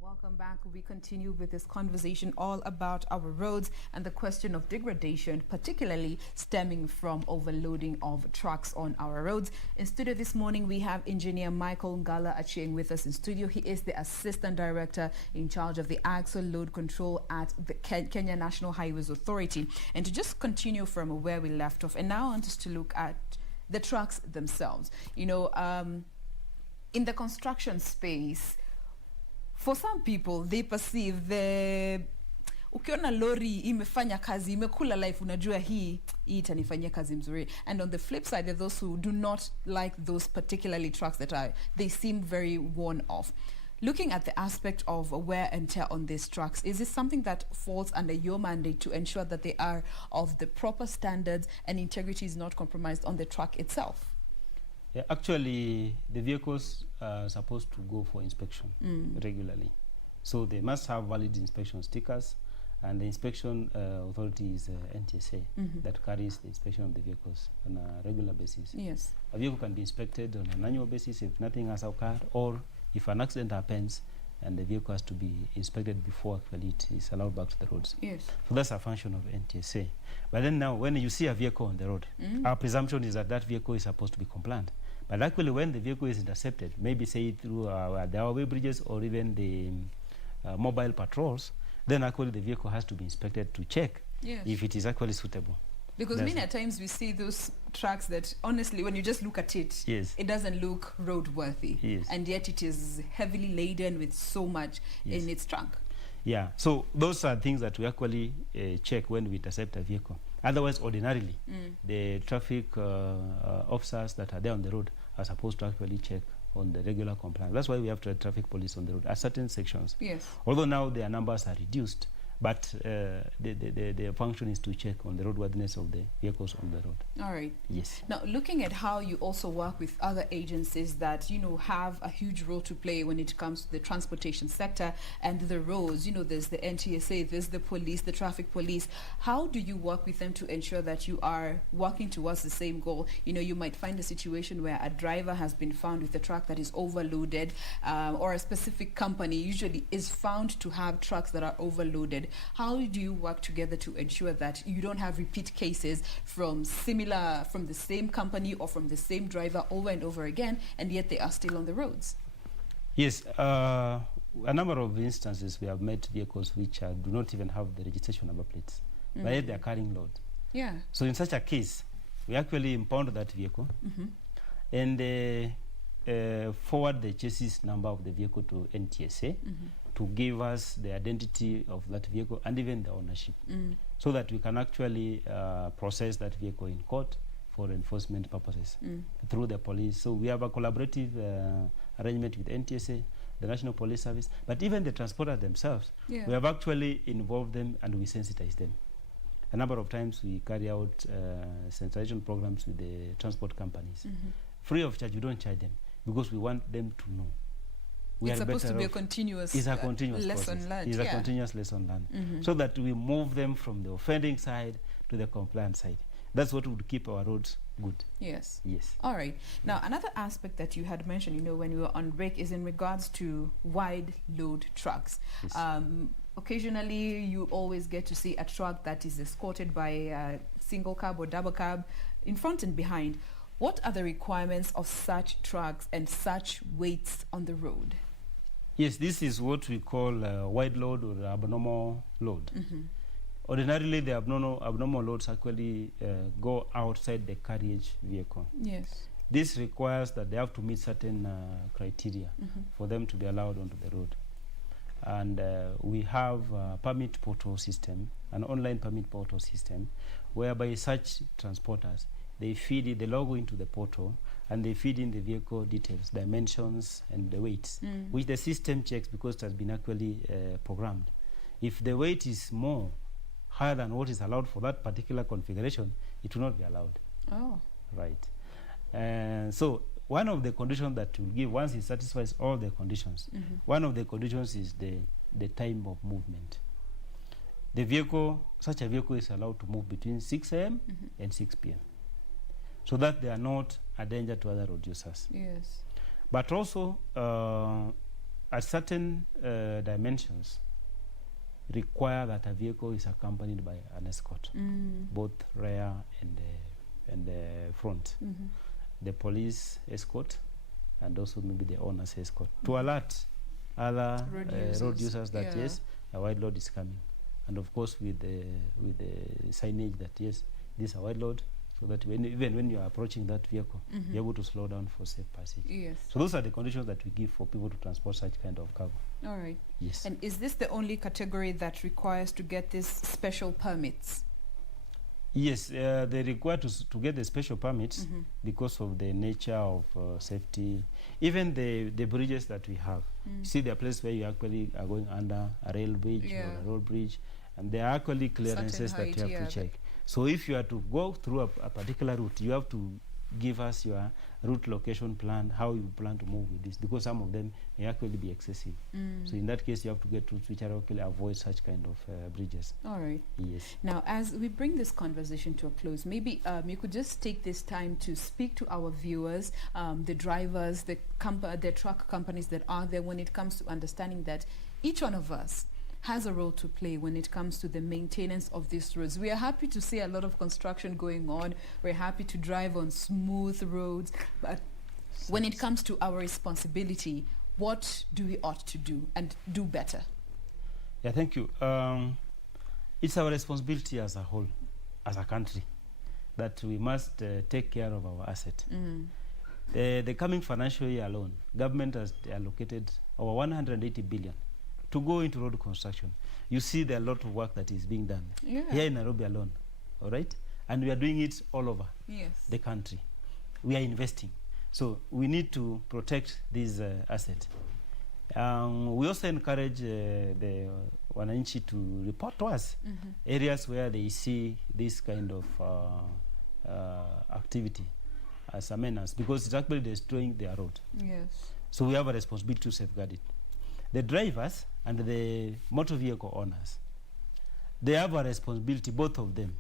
Welcome back. We continue with this conversation all about our roads and the question of degradation, particularly stemming from overloading of trucks on our roads. In studio this morning, we have engineer Michael Ngala Achieng with us in studio. He is the assistant director in charge of the axle load control at the Kenya National Highways Authority. And to just continue from where we left off, and now I want us to look at the trucks themselves. You know, in the construction space, for some people, they perceive the ukiona lori imefanya kazi, imekula life, unajua hii itanifanyia kazi mzuri. And on the flip side, there are those who do not like those particularly trucks that they seem very worn off. Looking at the aspect of wear and tear on these trucks, is this something that falls under your mandate to ensure that they are of the proper standards and integrity is not compromised on the truck itself? Yeah, actually, the vehicles are supposed to go for inspection regularly. So they must have valid inspection stickers, and the inspection authority is NTSA that carries the inspection of the vehicles on a regular basis. Yes. A vehicle can be inspected on an annual basis if nothing has occurred, or if an accident happens, and the vehicle has to be inspected before actually it is allowed back to the roads. Yes. So that's a function of NTSA. But then now, when you see a vehicle on the road, our presumption is that that vehicle is supposed to be compliant. But actually, when the vehicle is intercepted, maybe say through the highway bridges or even the mobile patrols, then actually the vehicle has to be inspected to check if it is actually suitable. Because many times we see those trucks that, honestly, when you just look at it, it doesn't look roadworthy. Yes. And yet it is heavily laden with so much in its trunk. Yeah, so those are things that we actually check when we intercept a vehicle. Otherwise, ordinarily, the traffic officers that are there on the road are supposed to actually check on the regular compliance. That's why we have traffic police on the road at certain sections. Yes. Although now their numbers are reduced, but the function is to check on the roadworthiness of the vehicles on the road. All right. Yes. Now, looking at how you also work with other agencies that, have a huge role to play when it comes to the transportation sector and the roads, there's the NTSA, there's the police, the traffic police. How do you work with them to ensure that you are working towards the same goal? You might find a situation where a driver has been found with a truck that is overloaded, or a specific company usually is found to have trucks that are overloaded. How do you work together to ensure that you don't have repeat cases from the same company or from the same driver over and over again, and yet they are still on the roads? Yes, a number of instances we have met vehicles which do not even have the registration number plates, but yet they are carrying load. Yeah. So in such a case, we actually impound that vehicle and forward the chassis number of the vehicle to NTSA to give us the identity of that vehicle and even the ownership, so that we can actually process that vehicle in court for enforcement purposes through the police. So we have a collaborative arrangement with NTSA, the National Police Service, but even the transporters themselves. Yeah. We have actually involved them and we sensitize them. A number of times we carry out sensitization programs with the transport companies. Free of charge, we don't charge them because we want them to know. It's supposed to be a continuous lesson learned. It's a continuous lesson learned. So that we move them from the offending side to the compliant side. That's what would keep our roads good. Yes. Yes. All right. Now, another aspect that you had mentioned, when we were on break, is in regards to wide load trucks. Yes. Occasionally, you always get to see a truck that is escorted by a single cab or double cab in front and behind. What are the requirements of such trucks and such weights on the road? Yes, this is what we call wide load or abnormal load. Ordinarily, the abnormal loads actually go outside the carriage vehicle. Yes. This requires that they have to meet certain criteria for them to be allowed onto the road. And we have a permit portal system, an online permit portal system, whereby such transporters, they log into the portal and they feed in the vehicle details, dimensions, and the weights, which the system checks because it has been actually programmed. If the weight is higher than what is allowed for that particular configuration, it will not be allowed. Oh. Right. So one of the conditions that will give, once it satisfies all the conditions, one of the conditions is the time of movement. Such a vehicle is allowed to move between 6 a.m. and 6 p.m. so that they are not a danger to other road users. Yes. But also, at certain dimensions, require that a vehicle is accompanied by an escort, both rear and front. The police escort and also maybe the owner's escort to alert other road users that yes, a wide load is coming, and of course with the signage that yes, this is a wide load, so that even when you are approaching that vehicle, you're able to slow down for safe passage. Yes. So those are the conditions that we give for people to transport such kind of cargo. All right. Yes. And is this the only category that requires to get these special permits? Yes, they require to get the special permits because of the nature of safety. Even the bridges that we have, see, there are places where you actually are going under a rail bridge or a road bridge, and there are actually clearances that you have to check. So if you are to go through a particular route, you have to give us your route location plan, how you plan to move with this, because some of them may actually be excessive. So in that case, you have to get routes which are actually avoid such kind of bridges. All right. Yes. Now, as we bring this conversation to a close, maybe you could just take this time to speak to our viewers, the drivers, the truck companies that are there, when it comes to understanding that each one of us has a role to play when it comes to the maintenance of these roads. We are happy to see a lot of construction going on. We're happy to drive on smooth roads. But when it comes to our responsibility, what do we ought to do and do better? Yeah, thank you. It's our responsibility as a whole, as a country, that we must take care of our asset. The coming financial year alone, government has allocated over 180 billion to go into road construction. You see there are a lot of work that is being done here in Nairobi alone, all right? And we are doing it all over the country. We are investing. So we need to protect this asset. We also encourage the wananchi to report to us areas where they see this kind of activity as a menace, because it's actually destroying their road. Yes. So we have a responsibility to safeguard it. The drivers and the motor vehicle owners, they have a responsibility, both of them.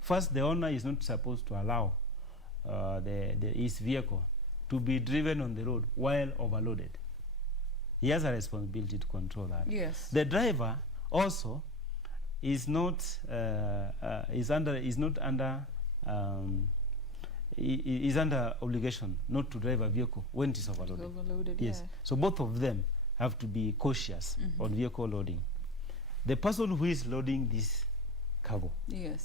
First, the owner is not supposed to allow his vehicle to be driven on the road while overloaded. He has a responsibility to control that. Yes. The driver also is not under obligation not to drive a vehicle when it is overloaded. Yes. Yeah. So both of them have to be cautious on vehicle loading. The person who is loading this cargo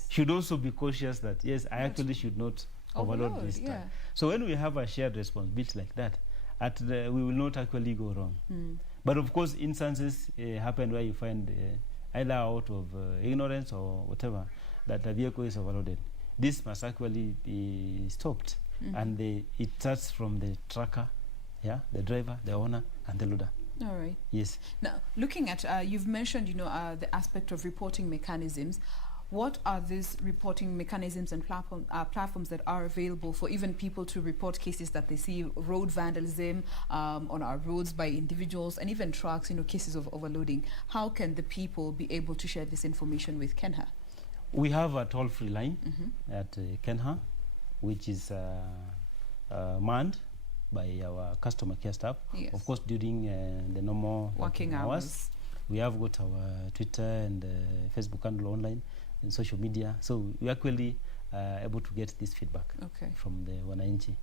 should also be cautious that, yes, I actually should not overload this time. So when we have a shared responsibility like that, we will not actually go wrong. But of course, instances happen where you find either out of ignorance or whatever, that the vehicle is overloaded. This must actually be stopped, and it starts from the trucker, the driver, the owner, and the loader. All right. Yes. Now, looking at, you've mentioned, the aspect of reporting mechanisms. What are these reporting mechanisms and platforms that are available for even people to report cases that they see road vandalism on our roads by individuals and even trucks, cases of overloading? How can the people be able to share this information with KENHA? We have a toll-free line at KENHA, which is manned by our customer care staff. Yes. Of course, during the normal working hours. We have got our Twitter and Facebook handle online and social media. So we actually able to get this feedback from the wananchi.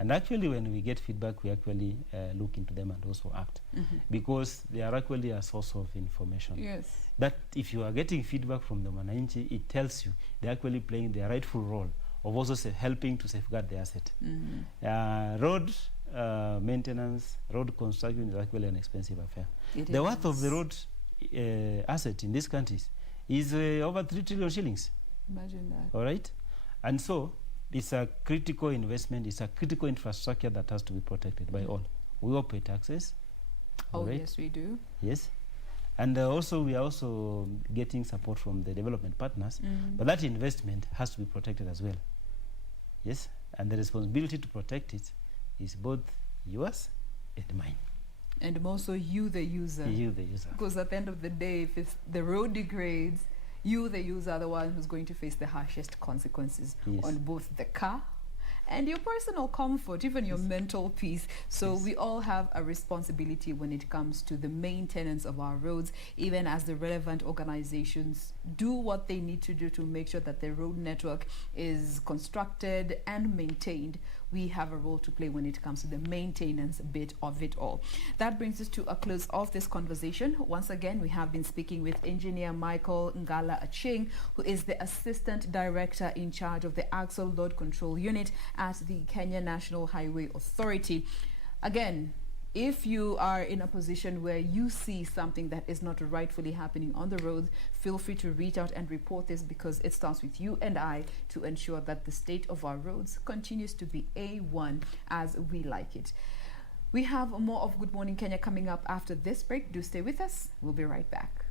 And actually, when we get feedback, we actually look into them and also act, because they are actually a source of information. Yes. That if you are getting feedback from the wananchi, it tells you they're actually playing their rightful role of also helping to safeguard the asset. Road maintenance, road construction is actually an expensive affair. The worth of the road asset in these countries is over 3 trillion shillings. Imagine that. All right? And so it's a critical investment, it's a critical infrastructure that has to be protected by all. We all pay taxes. Oh, right? Yes, we do. Yes. And we are also getting support from the development partners, but that investment has to be protected as well. Yes, and the responsibility to protect it is both yours and mine. And also you, the user. You, the user. Because at the end of the day, if the road degrades, you, the user, are the one who's going to face the harshest consequences on both the car and your personal comfort, even your mental peace. So we all have a responsibility when it comes to the maintenance of our roads, even as the relevant organizations do what they need to do to make sure that the road network is constructed and maintained. We have a role to play when it comes to the maintenance bit of it all. That brings us to a close of this conversation. Once again, we have been speaking with Engineer Michael Ngala Aching, who is the Assistant Director in charge of the Axle Load Control Unit at the Kenya National Highway Authority. Again, if you are in a position where you see something that is not rightfully happening on the road, feel free to reach out and report this, because it starts with you and I to ensure that the state of our roads continues to be A1 as we like it. We have more of Good Morning Kenya coming up after this break. Do stay with us. We'll be right back.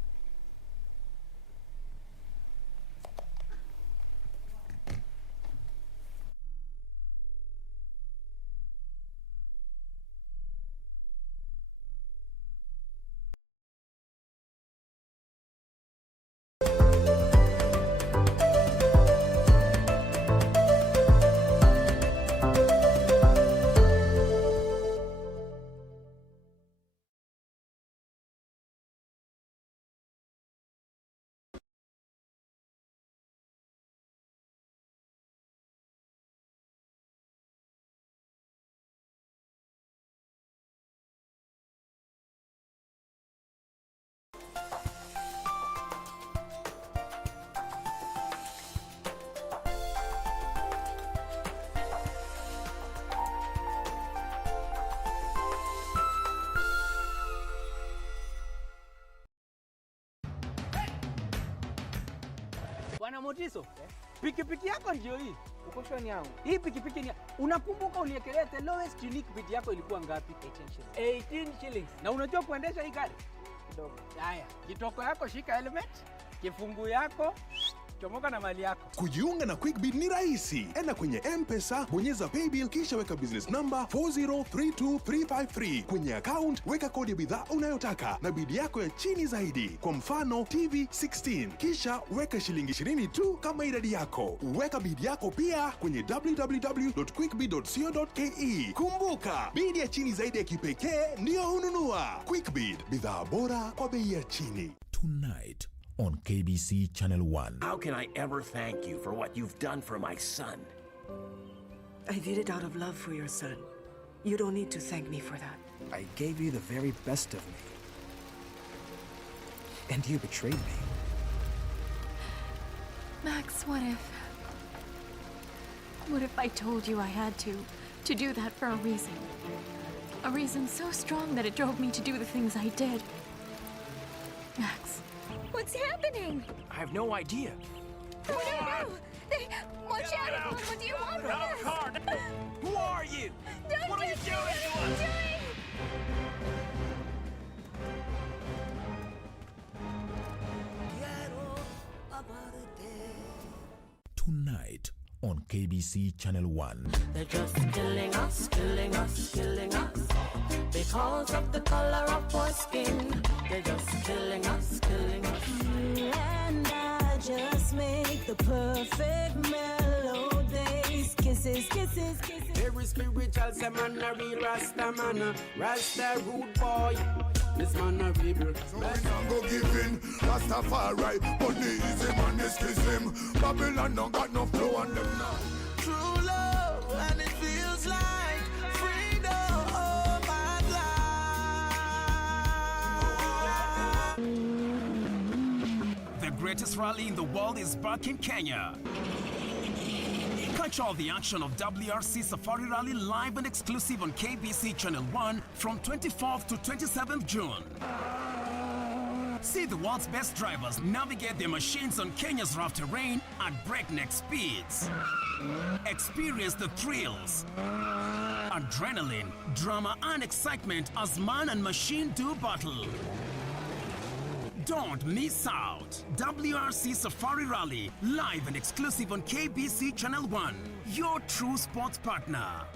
Bwana Motiso, pikipiki yako ndio hii. Uko shwani yangu. Hii pikipiki ni, unakumbuka uliekelea the lowest unique bid yako ilikuwa ngapi? 18 shillings. 18 shillings. Na unajua kuendesha hii gari? kidogo. Haya, kitoko yako shika helmet, kifungu yako, chomoka na mali yako. Kujiunga na QuickBid ni rahisi. Enda kwenye M-Pesa, bonyeza paybill kisha weka business number 4032353. Kwenye account weka kodi ya bidhaa unayotaka na bidi yako ya chini zaidi. Kwa mfano TV 16. Kisha weka shilingi 20 tu kama idadi yako. Weka bidi yako pia kwenye www.quickbid.co.ke. Kumbuka, bidi ya chini zaidi ya kipekee ndio hununua. QuickBid, bidhaa bora kwa bei ya chini. Tonight on KBC Channel 1. How can I ever thank you for what you've done for my son? I did it out of love for your son. You don't need to thank me for that. I gave you the very best of me. And you betrayed me. Max, what if I told you I had to do that for a reason? A reason so strong that it drove me to do the things I did. Max. What's happening? I have no idea. Oh, no! Watch out! What do you want from us? Who are you? Don't What are you doing to us? Tonight on KBC Channel 1. They're just killing us, killing us, killing us. Because of the color of our skin. They're just killing us, killing us. And I just make the perfect melodies. Kisses, kisses, kisses. Very spiritual, say man a real Rasta man. Rasta rude boy. This man a rebel. So we not go give in, Rastafari, but the easy man is kiss him. Babylon don't got no flow on them now. True love, and it feels like freedom at last. The greatest rally in the world is back in Kenya. Catch all the action of WRC Safari Rally live and exclusive on KBC Channel 1 from 24th to 27th June. See the world's best drivers navigate their machines on Kenya's rough terrain at breakneck speeds. Experience the thrills, adrenaline, drama and excitement as man and machine do battle. Don't miss out. WRC Safari Rally, live and exclusive on KBC Channel 1, your true sports partner.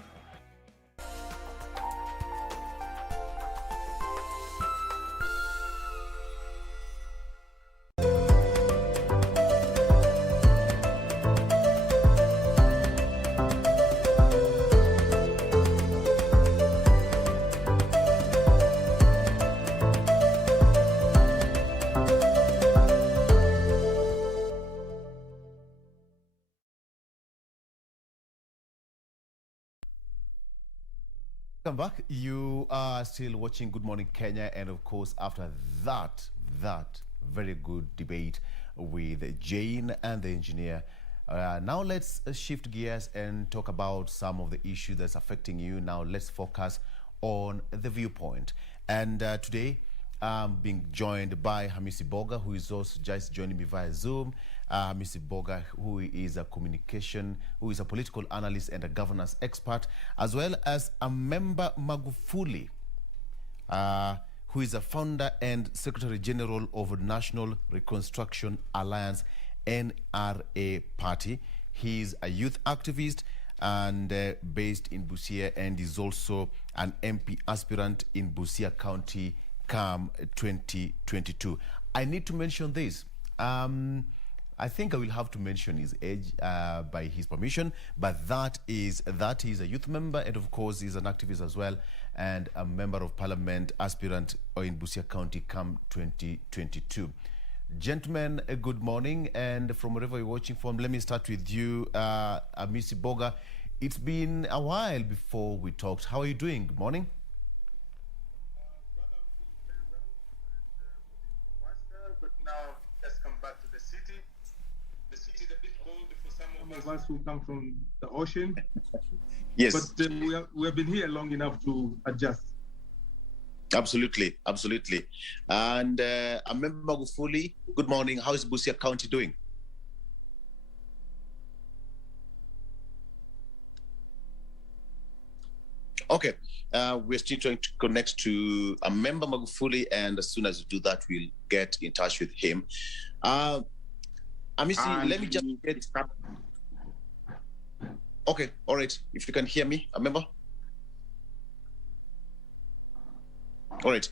Welcome back. You are still watching Good Morning Kenya, and of course, after that very good debate with Jane and the engineer, now let's shift gears and talk about some of the issues that's affecting you. Now let's focus on the viewpoint. And today, I'm being joined by Hamisi Boga, who is also just joining me via Zoom. Hamisi Boga, who is a political analyst and a governance expert, as well as a member Magufuli, who is a founder and Secretary General of National Reconstruction Alliance, NRA Party. He is a youth activist and based in Busia, and is also an MP aspirant in Busia County, CAM 2022. I need to mention this. I think I will have to mention his age by his permission, but that is a youth member, and of course he's an activist as well, and a member of parliament aspirant in Busia County, CAM 2022. Gentlemen, good morning, and from wherever you're watching from, let me start with you, Hamisi Boga. It's been a while before we talked. How are you doing? Good morning. But now just come back to the city. The city is a bit cold for some of us who come from the ocean. Yes. But we have been here long enough to adjust. Absolutely. And I'm Member Magufuli. Good morning. How is Busia County doing? Okay, we're still trying to connect to a member Magufuli, and as soon as we do that, we'll get in touch with him. Amisi, let me just get... Okay, all right. If you can hear me, a member. All right.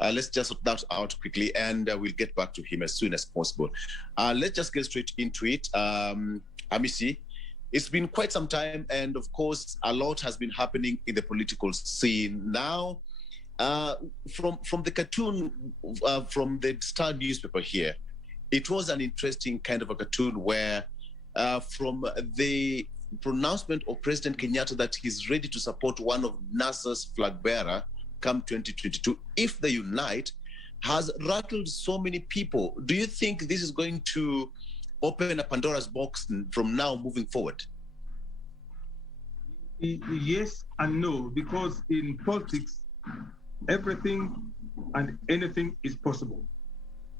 Let's just sort that out quickly, and we'll get back to him as soon as possible. Let's just get straight into it. Amisi, it's been quite some time, and of course, a lot has been happening in the political scene. Now, from the cartoon, from the Star newspaper here, it was an interesting kind of a cartoon where from the pronouncement of President Kenyatta that he's ready to support one of NASA's flag bearer come 2022, if they unite, has rattled so many people. Do you think this is going to open a Pandora's box from now moving forward? Yes and no, because in politics, everything and anything is possible.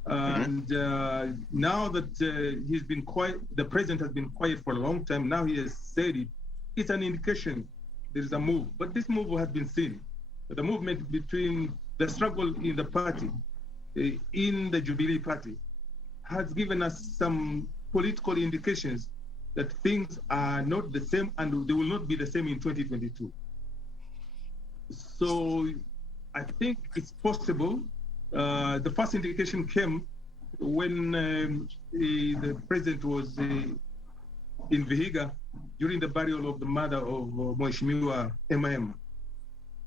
And now that he's been quiet, the president has been quiet for a long time, now he has said it, it's an indication there is a move. But this move has been seen. The movement between the struggle in the party, in the Jubilee party, has given us some political indications that things are not the same and they will not be the same in 2022. So I think it's possible. The first indication came when the president was in Vihiga during the burial of the mother of Mheshimiwa M.M.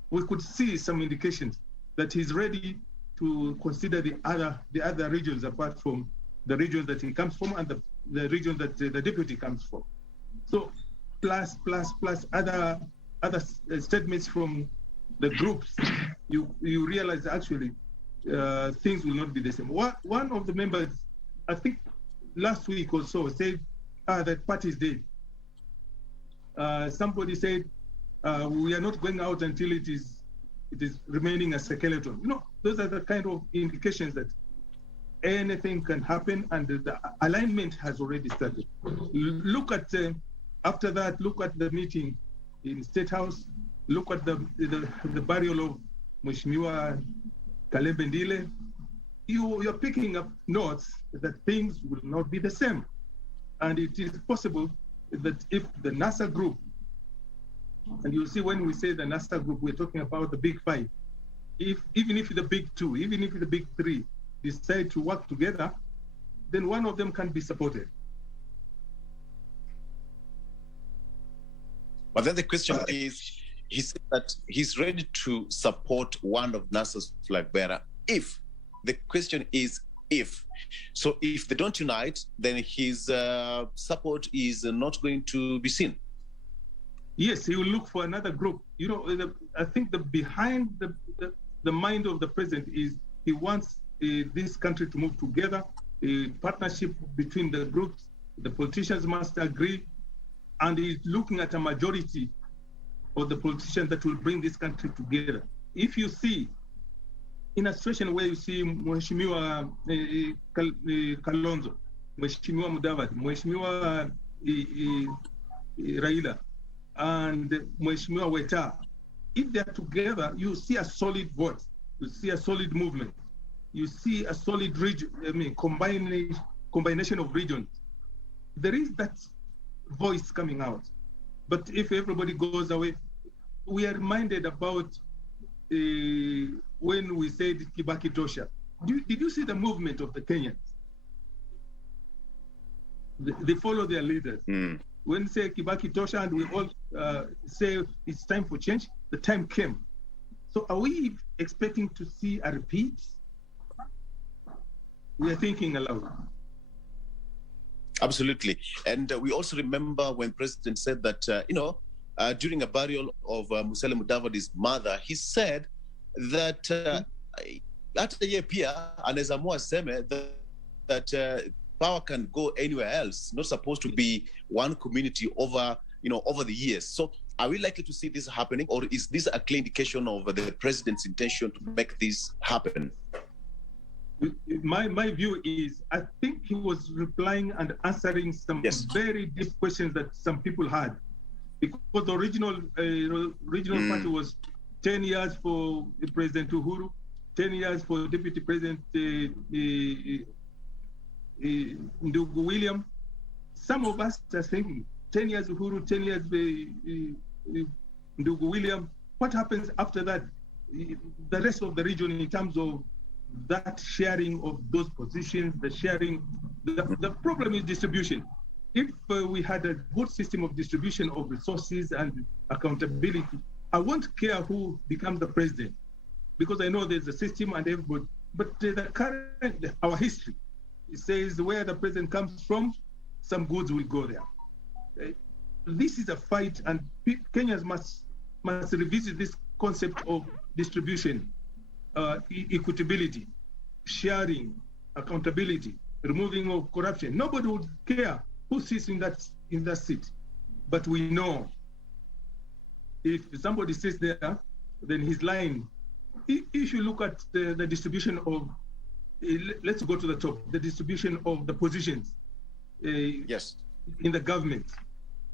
We could see some indications that he's ready to consider the other regions apart from the regions that he comes from and the region that the deputy comes from. So plus other statements from the groups, you realize actually things will not be the same. One of the members, I think last week or so, said that party is dead. Somebody said we are not going out until it is remaining a skeleton. You know, those are the kind of indications that anything can happen, and the alignment has already started. Look at after that. Look at the meeting in State House. Look at the burial of Mheshimiwa Kalembe Ndile. You're picking up notes that things will not be the same, and it is possible that if the NASA group, and you'll see when we say the NASA group, we're talking about the big five. Even if the big two, even if the big three decide to work together, then one of them can be supported. But then the question is, he said that he's ready to support one of NASA's flag bearer if. The question is if. So if they don't unite, then his support is not going to be seen. Yes, he will look for another group. You know, I think behind the mind of the president is he wants this country to move together, a partnership between the groups. The politicians must agree, and he's looking at a majority of the politicians that will bring this country together. If you see, in a situation where you see Mheshimiwa Kalonzo, Mheshimiwa Mudavadi, Mheshimiwa Raila, and Mheshimiwa Weta, if they're together, you see a solid voice, you see a solid movement, you see a solid region, combination of regions. There is that voice coming out. But if everybody goes away, we are reminded about when we said Kibaki Tosha. Did you see the movement of the Kenyans? They follow their leaders. When say Kibaki Tosha and we all say it's time for change, the time came. So are we expecting to see a repeat? We are thinking aloud. Absolutely. And we also remember when President said that, during a burial of Musalia Mudavadi's mother, he said that hata yeye pia anaweza amua aseme that power can go anywhere else, not supposed to be one community over the years. So are we likely to see this happening, or is this a clear indication of the president's intention to make this happen? My view is, I think he was replying and answering some very deep questions that some people had. because the original party was 10 years for President Uhuru, 10 years for Deputy President Ndugu William. Some of us are thinking 10 years Uhuru, 10 years Ndugu William. What happens after that? The rest of the region in terms of that sharing of those positions, the sharing, the problem is distribution. If we had a good system of distribution of resources and accountability, I won't care who becomes the president, because I know there's a system and everybody, but the current, our history, it says where the president comes from, some goods will go there. This is a fight, and Kenyans must revisit this concept of distribution, equitability, sharing, accountability, removing of corruption. Nobody would care who sits in that seat, but we know if somebody sits there, then he's lying. If you look at the distribution of, let's go to the top, the distribution of the positions. Yes. In the government,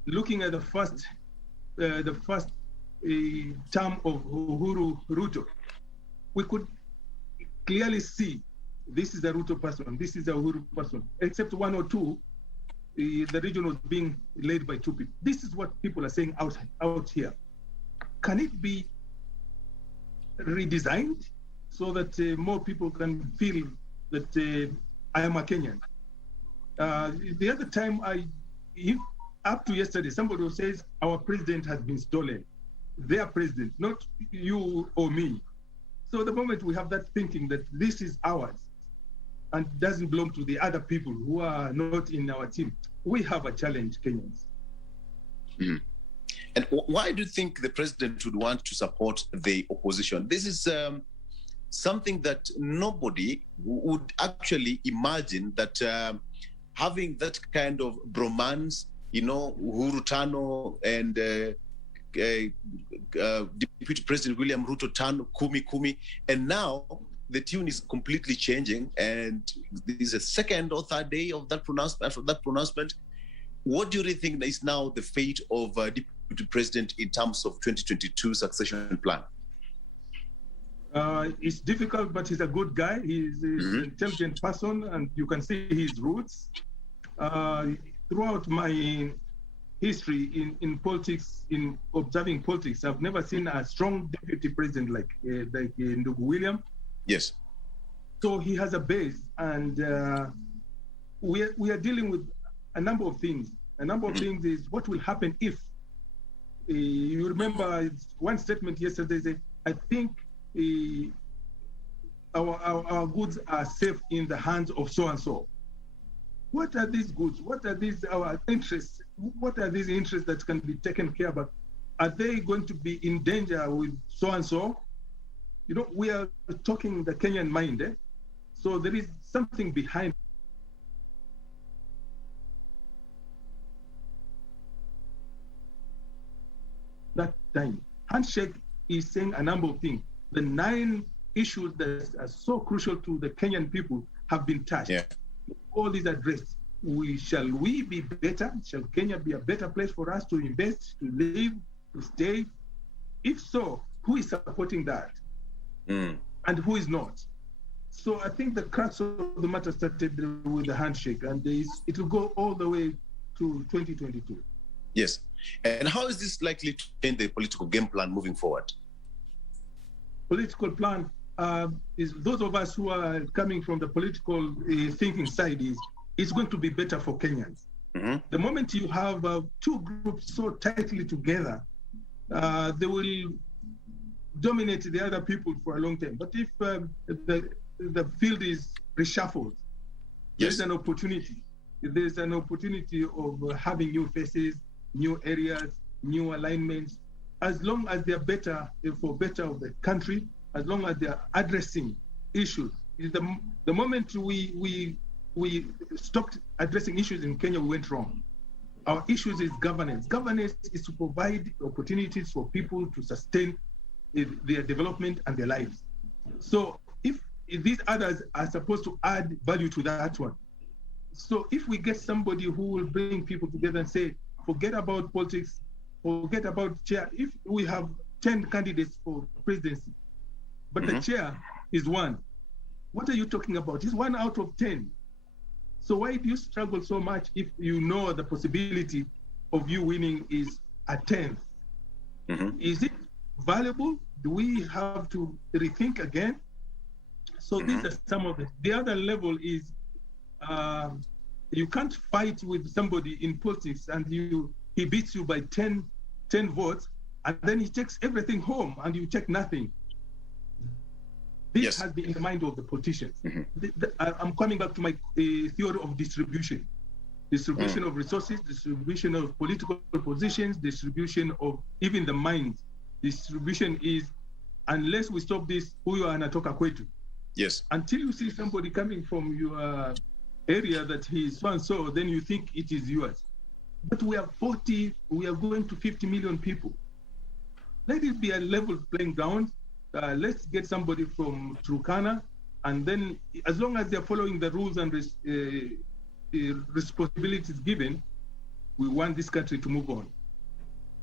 looking at the first term of Uhuru Ruto, we could clearly see this is a Ruto person, this is a Uhuru person, except one or two. The region was being led by two people. This is what people are saying out here. Can it be redesigned so that more people can feel that I am a Kenyan? The other time, up to yesterday, somebody says our president has been stolen. Their president, not you or me. So the moment we have that thinking that this is ours and doesn't belong to the other people who are not in our team, we have a challenge, Kenyans. Mm. And why do you think the president would want to support the opposition? This is something that nobody would actually imagine, that having that kind of bromance, Uhuru Tano and Deputy President William Ruto Tano, Kumi, and now the tune is completely changing, and this is a second or third day of that pronouncement. What do you really think is now the fate of Deputy President in terms of 2022 succession plan? It's difficult, but he's a good guy. He's an intelligent person, and you can see his roots. Throughout my history in politics, in observing politics, I've never seen a strong deputy president like Ndugu William. Yes. So he has a base, and we are dealing with a number of things. A number of things is what will happen if, you remember one statement yesterday said, I think our goods are safe in the hands of so-and-so. What are these goods? What are these our interests? What are these interests that can be taken care of? Are they going to be in danger with so-and-so? We are talking the Kenyan mind. So there is something behind that time. Handshake is saying a number of things. The 9 issues that are so crucial to the Kenyan people have been touched. Yeah. All these addressed. Shall we be better? Shall Kenya be a better place for us to invest, to live, to stay? If so, who is supporting that? And who is not? So I think the crux of the matter started with the handshake, and it will go all the way to 2022. Yes. And how is this likely to change the political game plan moving forward? Political plan is those of us who are coming from the political thinking side it's going to be better for Kenyans. The moment you have two groups so tightly together, they will dominate the other people for a long time. But if the field is reshuffled, there's an opportunity. There's an opportunity of having new faces, new areas, new alignments, as long as they're better for better of the country, as long as they're addressing issues. The moment we stopped addressing issues in Kenya, we went wrong. Our issues is governance. Governance is to provide opportunities for people to sustain their development and their lives. So if these others are supposed to add value to that one, so if we get somebody who will bring people together and say, forget about politics, forget about chair. If we have 10 candidates for presidency, but the chair is one, what are you talking about? It's 1 out of 10. So why do you struggle so much if you know the possibility of you winning is a 10th? Is it valuable? Do we have to rethink again? So these are some of it. The other level is you can't fight with somebody in politics and he beats you by 10 votes, and then he takes everything home and you take nothing. This has been in the mind of the politicians. I'm coming back to my theory of distribution. Distribution of resources, distribution of political positions, distribution of even the minds. Distribution is, unless we stop this, huyo anatoka kwetu. Yes. Until you see somebody coming from your area that he is so and so, then you think it is yours. But we are going to 50 million people. Let it be a level playing ground. Let's get somebody from Turkana, and then as long as they're following the rules and responsibilities given, we want this country to move on.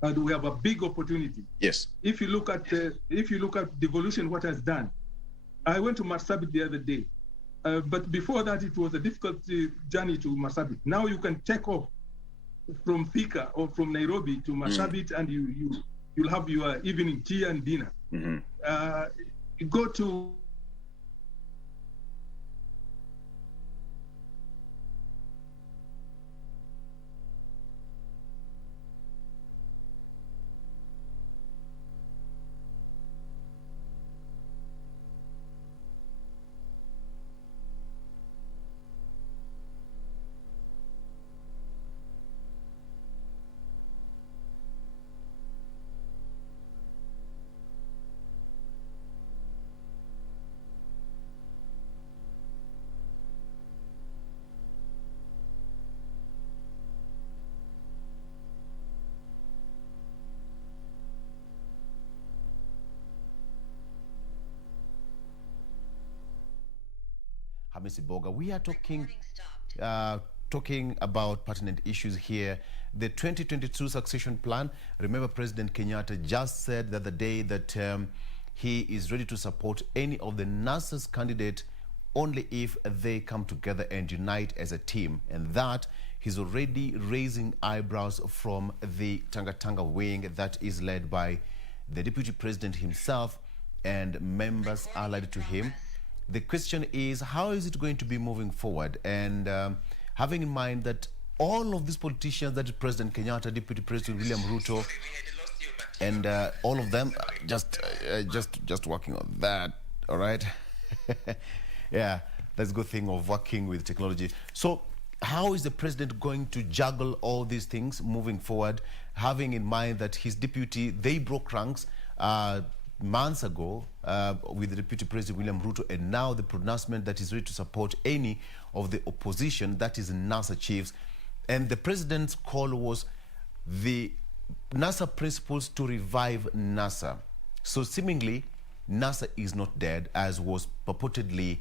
And we have a big opportunity. Yes. If you look at devolution, what has done. I went to Marsabit the other day, but before that it was a difficult journey to Marsabit. Now you can take off from Thika or from Nairobi to Marsabit, and you'll have your evening tea and dinner. You go to Hamisi Boga, we are talking about pertinent issues here. The 2022 succession plan. Remember, President Kenyatta just said the other day that he is ready to support any of the NASA's candidate only if they come together and unite as a team. And that he's already raising eyebrows from the Tanga wing that is led by the Deputy President himself and members allied to him. The question is, how is it going to be moving forward? And having in mind that all of these politicians, that is President Kenyatta, Deputy President William Ruto, and all of them just working on that, all right? Yeah, that's a good thing of working with technology. So how is the president going to juggle all these things moving forward, having in mind that his deputy, they broke ranks months ago with the Deputy President William Ruto, and now the pronouncement that is ready to support any of the opposition, that is NASA chiefs. And the president's call was the NASA principles to revive NASA. So seemingly, NASA is not dead, as was purportedly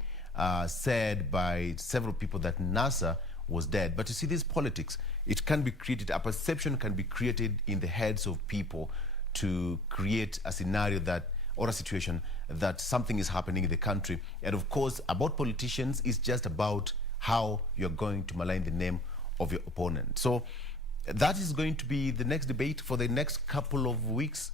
said by several people that NASA was dead. But you see, this politics, it can be created, a perception can be created in the heads of people to create a scenario that, or a situation that something is happening in the country. And of course, about politicians, it's just about how you're going to malign the name of your opponent. So that is going to be the next debate for the next couple of weeks,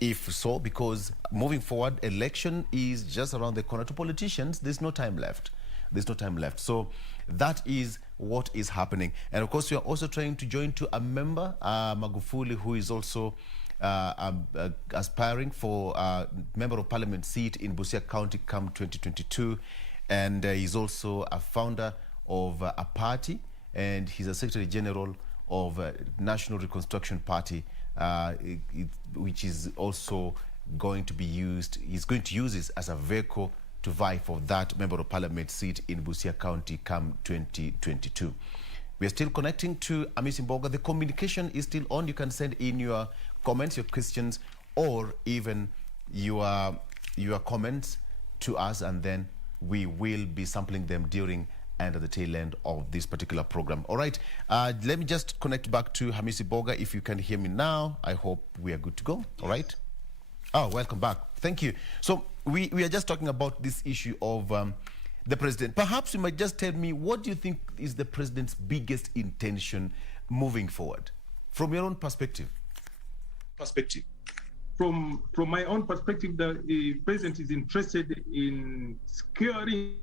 if so, because moving forward, election is just around the corner. To politicians, there's no time left. There's no time left. So that is what is happening. And of course, we are also trying to join to a member, Magufuli, who is also aspiring for a Member of Parliament seat in Busia County come 2022. And he's also a founder of a party, and he's a Secretary General of National Reconstruction Party, which is also going to be used. He's going to use this as a vehicle to vie for that Member of Parliament seat in Busia County come 2022. We are still connecting to Hamisi Boga. The communication is still on. You can send in your comments, your questions, or even your comments to us, and then we will be sampling them during and at the tail end of this particular program. All right, let me just connect back to Hamisi Boga. If you can hear me now, I hope we are good to go. All right. Oh, welcome back. Thank you. So we are just talking about this issue of the president. Perhaps you might just tell me, what do you think is the president's biggest intention moving forward, from your own perspective? From my own perspective, the president is interested in securing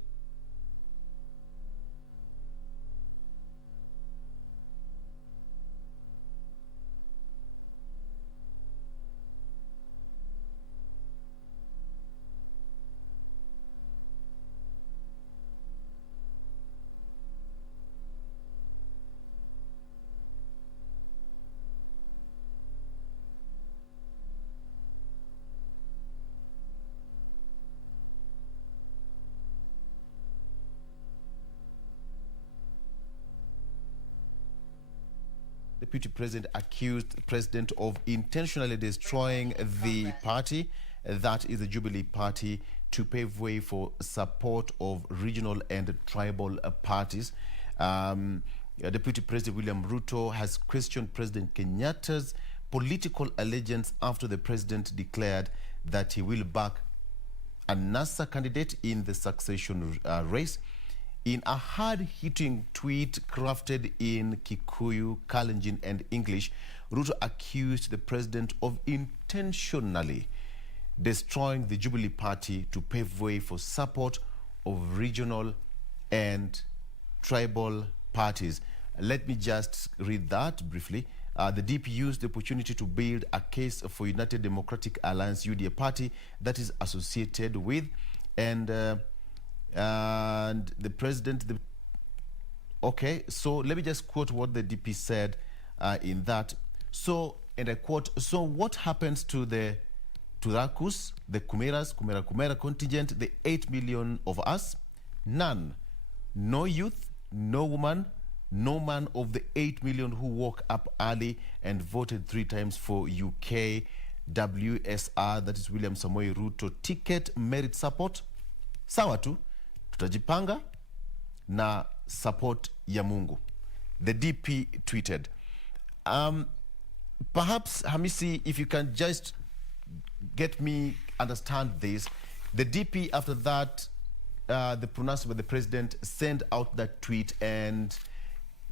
Deputy President accused the President of intentionally destroying the party, that is the Jubilee Party, to pave way for support of regional and tribal parties. Deputy President William Ruto has questioned President Kenyatta's political allegiance after the President declared that he will back a NASA candidate in the succession race. In a hard-hitting tweet crafted in Kikuyu, Kalenjin, and English, Ruto accused the president of intentionally destroying the Jubilee Party to pave way for support of regional and tribal parties. Let me just read that briefly. The DP used the opportunity to build a case for United Democratic Alliance UDA party that is associated with and the president. Okay, so let me just quote what the DP said in that. So, and I quote, so what happens to the Turakus, the Kumera contingent, the 8 million of us? None. No youth, no woman, no man of the 8 million who woke up early and voted 3 times for UK WSR, that is William Samoei Ruto ticket merit support. Sawa tu, tutajipanga na support ya Mungu. The DP tweeted. Perhaps, Hamisi, if you can just get me understand this. The DP, after that, the pronouncement by the president, sent out that tweet, and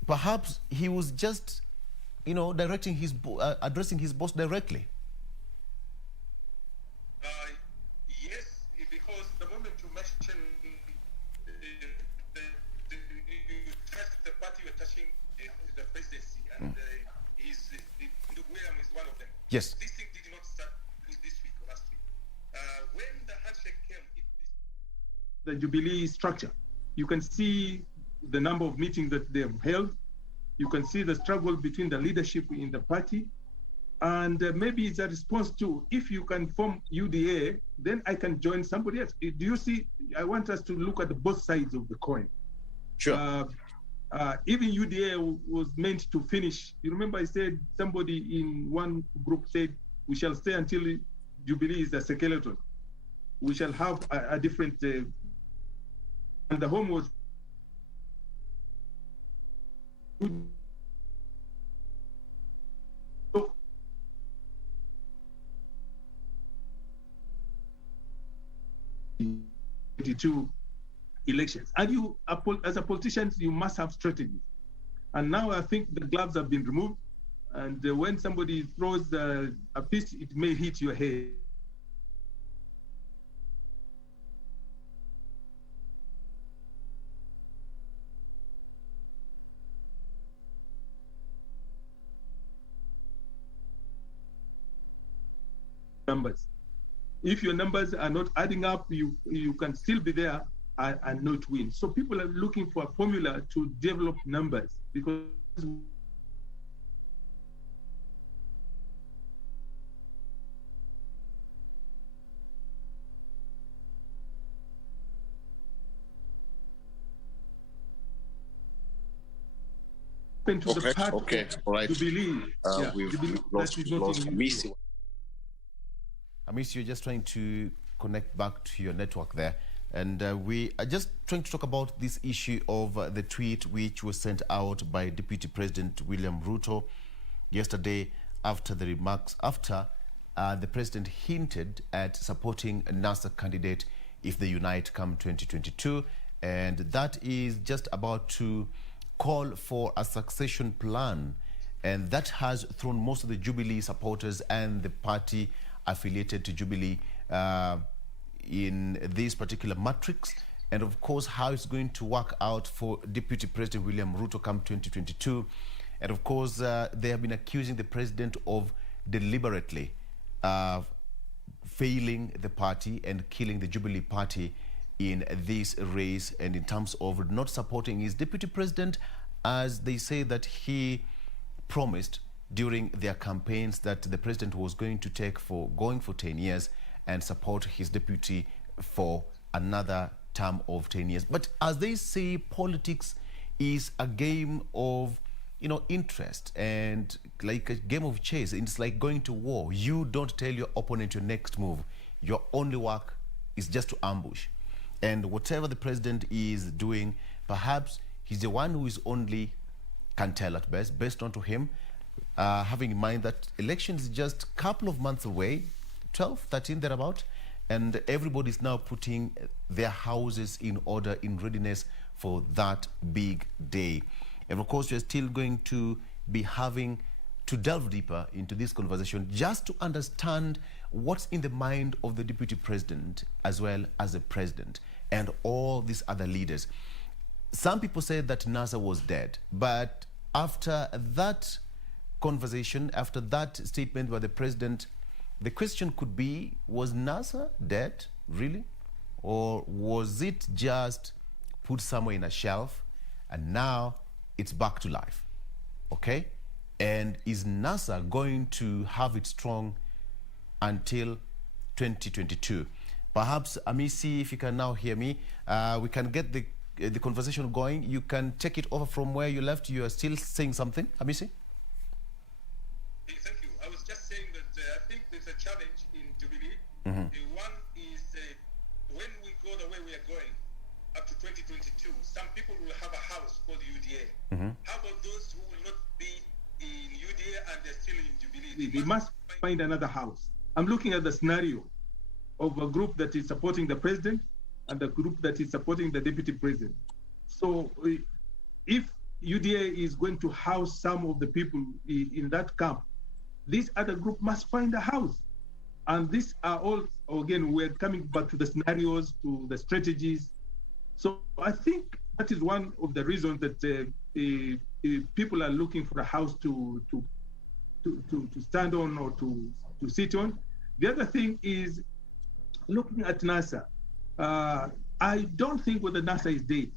perhaps he was just, you know, directing his addressing his boss directly. Yes, because the moment you mention the party you're touching the presidency, and William is one of them. Yes. This thing did not start this week or last week. When the handshake came, the Jubilee structure, you can see the number of meetings that they have held. You can see the struggle between the leadership in the party. And maybe it's a response to, if you can form UDA, then I can join somebody else. Do you see? I want us to look at both sides of the coin. Sure. Even UDA was meant to finish. You remember I said, somebody in one group said, we shall stay until Jubilee is a skeleton. We shall have a different, and the home was elections. And you, as a politician, you must have strategy. And now I think the gloves have been removed. And when somebody throws a piece, it may hit your head. Numbers. If your numbers are not adding up, you can still be there and not win. So people are looking for a formula to develop numbers, because to the part okay, all right. To believe. We've lost Hamisi, you're just trying to connect back to your network there. And we are just trying to talk about this issue of the tweet which was sent out by Deputy President William Ruto yesterday after the remarks, after the president hinted at supporting a NASA candidate if they unite come 2022. And that is just about to call for a succession plan. And that has thrown most of the Jubilee supporters and the party affiliated to Jubilee in this particular matrix, and of course how it's going to work out for Deputy President William Ruto come 2022. And of course they have been accusing the president of deliberately failing the party and killing the Jubilee party in this race, and in terms of not supporting his deputy president, as they say that he promised during their campaigns that the president was going to take for going for 10 years and support his deputy for another term of 10 years. But as they say, politics is a game of, interest, and like a game of chess. It's like going to war. You don't tell your opponent your next move. Your only work is just to ambush. And whatever the president is doing, perhaps he's the one who is only can tell at best, based on to him, having in mind that election is just a couple of months away, 12, 13, thereabout, and everybody's now putting their houses in order, in readiness for that big day. And of course, we're still going to be having to delve deeper into this conversation just to understand what's in the mind of the deputy president as well as the president and all these other leaders. Some people say that NASA was dead, but after that conversation, after that statement by the president, the question could be, was NASA dead, really? Or was it just put somewhere in a shelf and now it's back to life? Okay? And is NASA going to have it strong until 2022? Perhaps, Amisi, if you can now hear me, we can get the conversation going. You can take it over from where you left. You are still saying something, Amisi? Hey, thank you. I was just saying that I think there's a challenge in Jubilee. One is when we go the way we are going up to 2022, some people will have a house called UDA. How about those who will not be in UDA and they're still in Jubilee? They must find another house. I'm looking at the scenario of a group that is supporting the president and a group that is supporting the deputy president. So if UDA is going to house some of the people in that camp, this other group must find a house. And these are all, again, we're coming back to the scenarios, to the strategies. So I think that is one of the reasons that people are looking for a house to stand on or to sit on. The other thing is looking at NASA. I don't think whether NASA is dead.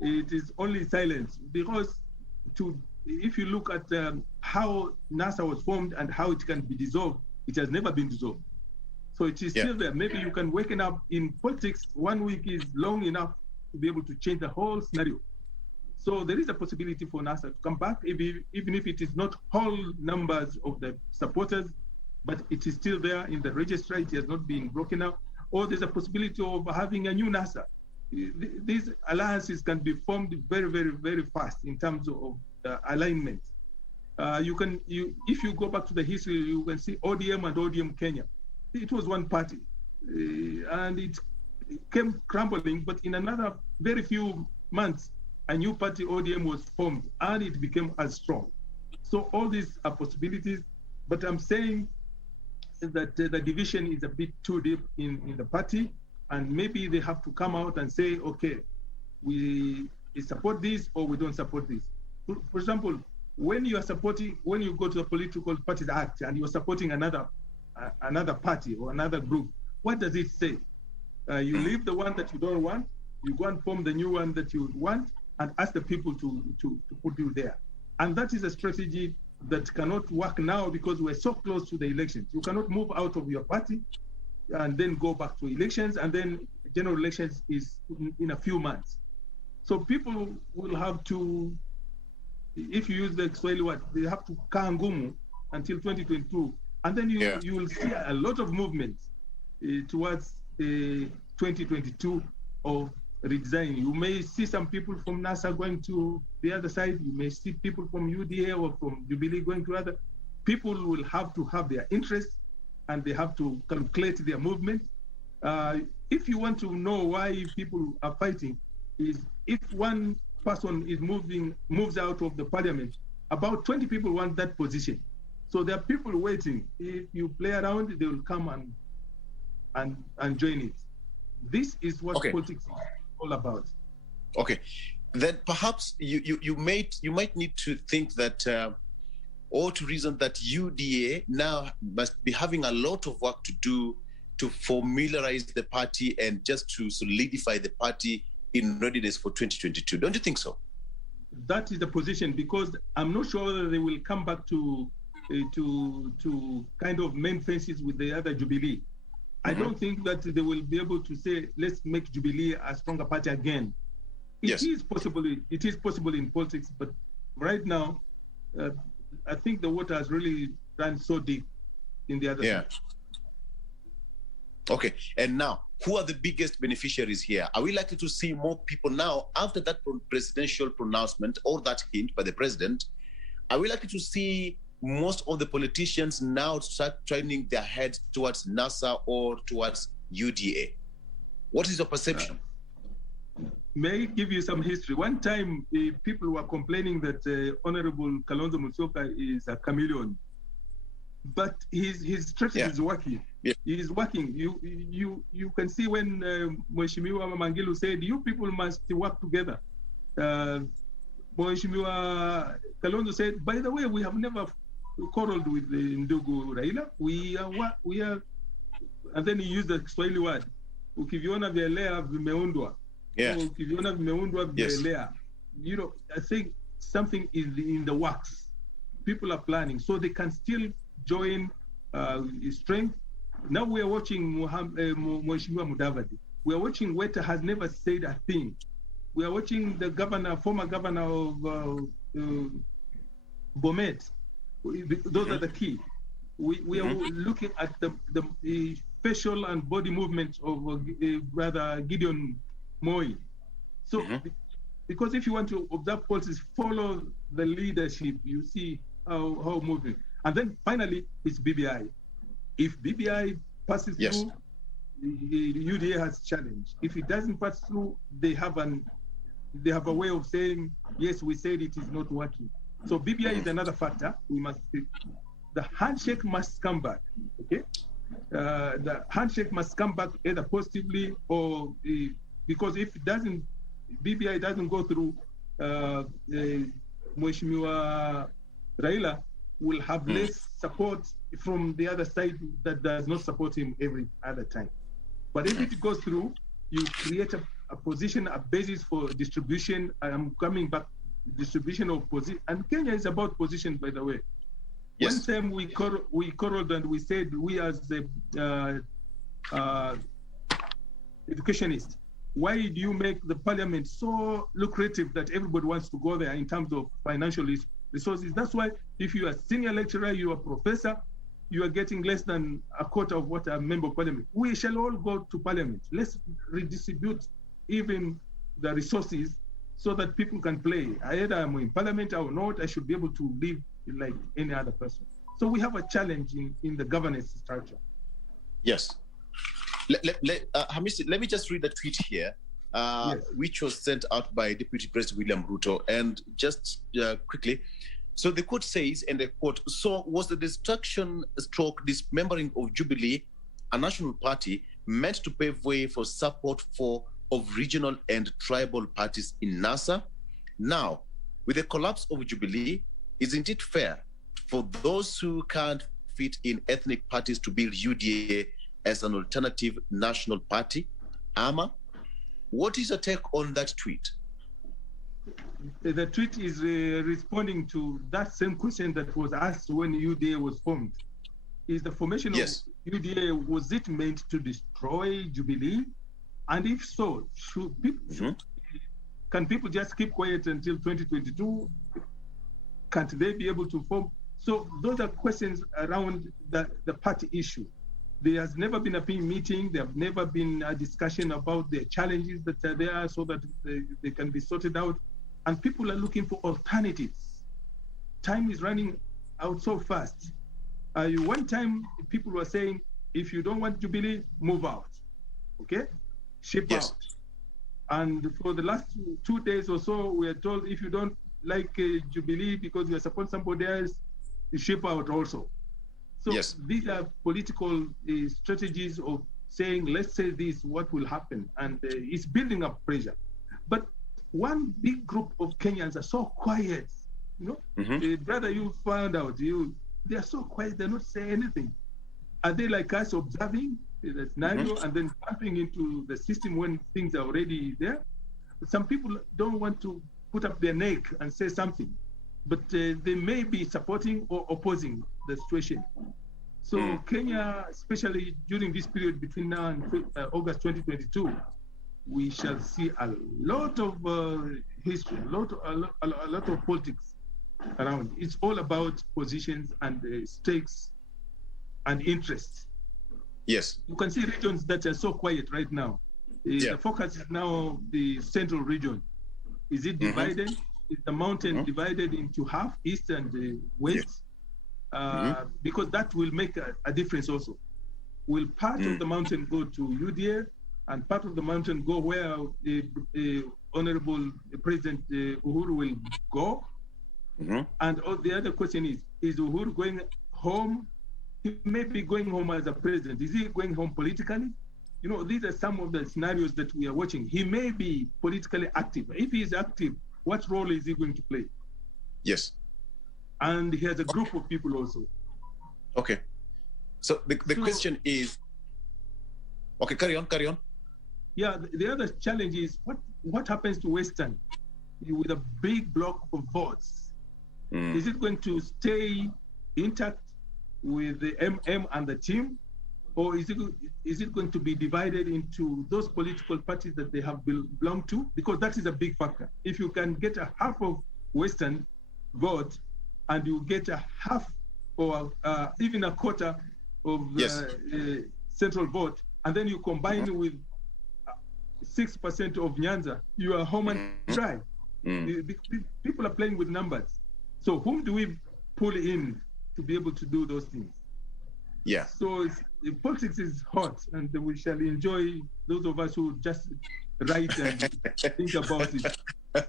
It is only silence, because if you look at how NASA was formed and how it can be dissolved, it has never been dissolved. So it is still there. Maybe you can waken up in politics, 1 week is long enough to be able to change the whole scenario. So there is a possibility for NASA to come back, even if it is not whole numbers of the supporters, but it is still there in the register. It has not been broken up. Or there's a possibility of having a new NASA. These alliances can be formed very, very, very fast in terms of alignment. If you go back to the history, you can see ODM and ODM Kenya. It was one party, and it came crumbling. But in another very few months, a new party, ODM, was formed, and it became as strong. So all these are possibilities. But I'm saying that the division is a bit too deep in the party, and maybe they have to come out and say, okay, we support this or we don't support this. For example, when you go to the Political Parties Act and you're supporting another party or another group, what does it say? You leave the one that you don't want, you go and form the new one that you want, and ask the people to put you there. And that is a strategy that cannot work now because we're so close to the elections. You cannot move out of your party and then go back to elections, and then general elections is in a few months. So people will have to, if you use the Swahili word, they have to kaa ngumu until 2022. And then you will see a lot of movements towards 2022 of redesign. You may see some people from NASA going to the other side. You may see people from UDA or from Jubilee going to other. People will have to have their interests and they have to calculate their movement. If you want to know why people are fighting, is if one person moves out of the parliament, about 20 people want that position. So there are people waiting. If you play around, they will come and join it. This is what politics is all about. Okay, then perhaps you might need to think that, or to reason that UDA now must be having a lot of work to do to familiarize the party and just to solidify the party in readiness for 2022. Don't you think so? That is the position, because I'm not sure whether they will come back to kind of main faces with the other Jubilee. I don't think that they will be able to say, let's make Jubilee a stronger party again. It is possible in politics, but right now, I think the water has really run so deep in the other side. Okay, and now, who are the biggest beneficiaries here? Are we likely to see more people now after that presidential pronouncement or that hint by the president? Are we likely to see most of the politicians now start turning their heads towards NASA or towards UDA? What is your perception? May I give you some history? One time, people were complaining that Honorable Kalonzo Musyoka is a chameleon, but his strategy is working. He is working. You can see when Mheshimiwa Mangilu said, "You people must work together." Mheshimiwa Kalonzo said, "By the way, we have never quarreled with Ndugu Raila. We are," and then he used the Kiswahili word, "Ukiviona vielea vimeundwa." Ukiviona vimeundwa vielea. You know, I think something is in the works. People are planning, so they can still join strength. Now we are watching Mheshimiwa Mudavadi. We are watching Weta has never said a thing. We are watching the former governor of Bomet. Those are the key. We are looking at the facial and body movements of brother Gideon Moi. So, because if you want to observe politics, follow the leadership, you see how moving. And then finally, it's BBI. If BBI passes through, the UDA has challenge. If it doesn't pass through, they have a way of saying, yes, we said it is not working. So BBI is another factor. The handshake must come back. Okay, the handshake must come back either positively or because if BBI doesn't go through, Mheshimiwa Raila will have less support from the other side that does not support him every other time. But if it goes through, you create a position, a basis for distribution. I'm coming back, distribution of position. And Kenya is about position, by the way. One time we quarreled and we said, we as the educationists, why do you make the parliament so lucrative that everybody wants to go there in terms of financial resources? That's why if you are a senior lecturer, you are a professor, you are getting less than a quarter of what a member of parliament. We shall all go to parliament. Let's redistribute even the resources so that people can play. Either I'm in parliament or not, I should be able to live like any other person. So we have a challenge in the governance structure. Yes. Hamisi, let me just read the tweet here, which was sent out by Deputy President William Ruto. And just quickly, so the quote says, and I quote, "So was the destruction stroke dismembering of Jubilee, a national party, meant to pave way for support of regional and tribal parties in NASA? Now, with the collapse of Jubilee, isn't it fair for those who can't fit in ethnic parties to build UDA as an alternative national party?" Ama, what is your take on that tweet? The tweet is responding to that same question that was asked when UDA was formed. Is the formation of UDA, was it meant to destroy Jubilee? And if so, can people just keep quiet until 2022? Can't they be able to form? So those are questions around the party issue. there has never been a meeting. There have never been a discussion about the challenges that are there so that they can be sorted out. And people are looking for alternatives. Time is running out so fast. One time, people were saying, if you don't want Jubilee, move out. Okay? Ship out. And for the last 2 days or so, we are told if you don't like Jubilee because you are supporting somebody else, you ship out also. So these are political strategies of saying, let's say this, what will happen? And it's building up pressure. But one big group of Kenyans are so quiet. You know, brother, you found out, they are so quiet, they're not saying anything. Are they like us observing the scenario and then jumping into the system when things are already there? Some people don't want to put up their neck and say something, but they may be supporting or opposing the situation. So Kenya, especially during this period between now and August 2022, we shall see a lot of history, a lot of politics around. It's all about positions and stakes and interests. Yes. You can see regions that are so quiet right now. The focus is now the central region. Is it divided? Is the mountain divided into half, east and west? Because that will make a difference also. Will part of the mountain go to UDA and part of the mountain go where the Honorable President Uhuru will go? And the other question is Uhuru going home? He may be going home as a president. Is he going home politically? You know, these are some of the scenarios that we are watching. He may be politically active. If he is active, what role is he going to play? Yes. And he has a group of people also. Okay. So the question is, okay, carry on. Yeah, the other challenge is what happens to Western with a big block of votes? Is it going to stay intact with the MM and the team? Or is it going to be divided into those political parties that they have belonged to? Because that is a big factor. If you can get a half of Western vote and you get a half or even a quarter of central vote, and then you combine with 6% of Nyanza, you are home and dry. People are playing with numbers. So whom do we pull in to be able to do those things? Yeah. So politics is hot, and we shall enjoy, those of us who just write and think about it.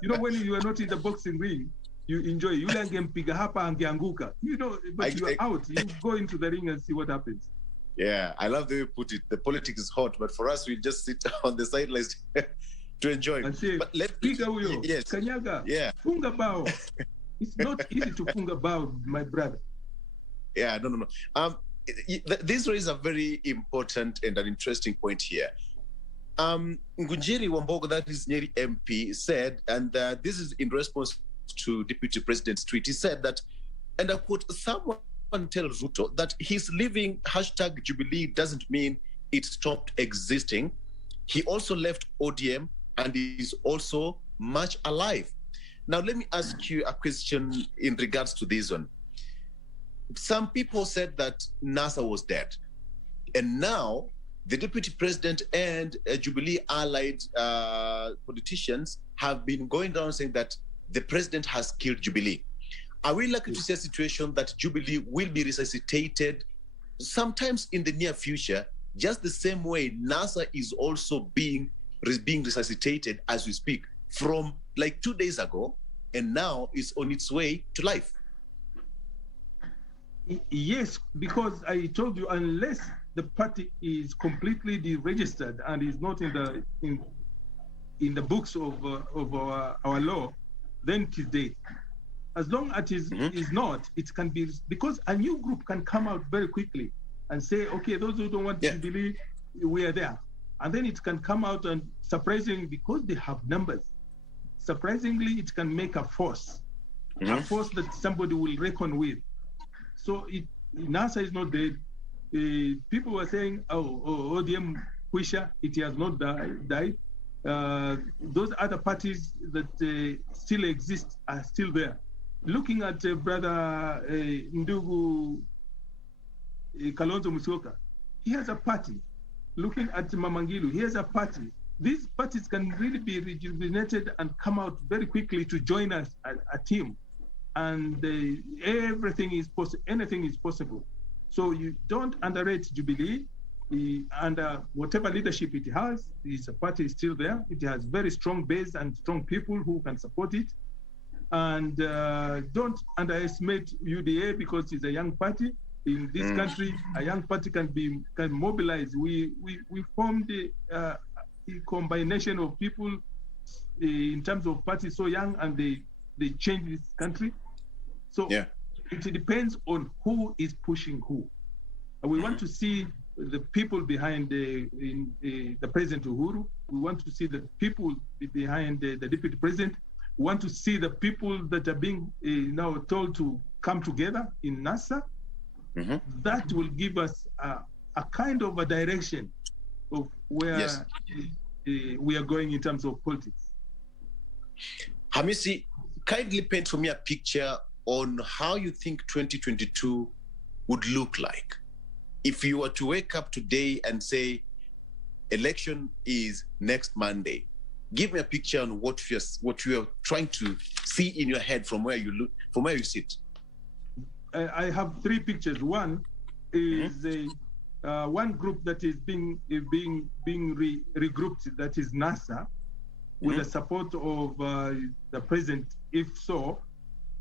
You know, when you are not in the boxing ring, you enjoy. You angempiga hapa angeanguka. You know, but you are out. You go into the ring and see what happens. Yeah, I love the way you put it. The politics is hot, but for us, we just sit on the sidelines to enjoy. And say, but let's yes. Kanyaga, funga bao. It's not easy to funga bao, my brother. Yeah, no. This raises a very important and an interesting point here. Ngunjiri Wambogo, that is Nyeri MP, said, and this is in response to Deputy President's tweet, he said that, and I quote, someone tells Ruto that his leaving #Jubilee doesn't mean it stopped existing. He also left ODM and is also much alive. Now, let me ask you a question in regards to this one. Some people said that NASA was dead. And now the Deputy President and Jubilee allied politicians have been going around saying that the president has killed Jubilee. Are we likely to see a situation that Jubilee will be resuscitated sometimes in the near future, just the same way NASA is also being resuscitated as we speak, from like 2 days ago, and now is on its way to life? Yes, because I told you, unless the party is completely deregistered and is not in the books of our law, then it is dead. As long as it is not, it can be, because a new group can come out very quickly and say, okay, those who don't want to believe, we are there. And then it can come out and surprisingly, because they have numbers, surprisingly, it can make a force that somebody will reckon with. So NASA is not dead. People were saying, ODM Kwisha, it has not died. Those other parties that still exist are still there. Looking at Brother Ndugu Kalonzo Musyoka, he has a party. Looking at Mamangilu, he has a party. These parties can really be rejuvenated and come out very quickly to join us a team. And everything is possible. Anything is possible. So you don't underrate Jubilee. Under whatever leadership it has, his party is still there. It has very strong base and strong people who can support it. And don't underestimate UDA because it's a young party. In this country, a young party can mobilize. We formed a combination of people in terms of parties so young, and they change this country. So it depends on who is pushing who. We want to see the people behind the President Uhuru. We want to see the people behind the Deputy President. We want to see the people that are being now told to come together in NASA. That will give us a kind of a direction of where we are going in terms of politics. Hamisi, kindly paint for me a picture on how you think 2022 would look like. If you were to wake up today and say, election is next Monday, give me a picture on what you are trying to see in your head from where you look, from where you sit. I have three pictures. One is one group that is being regrouped, that is NASA, with the support of the president, if so,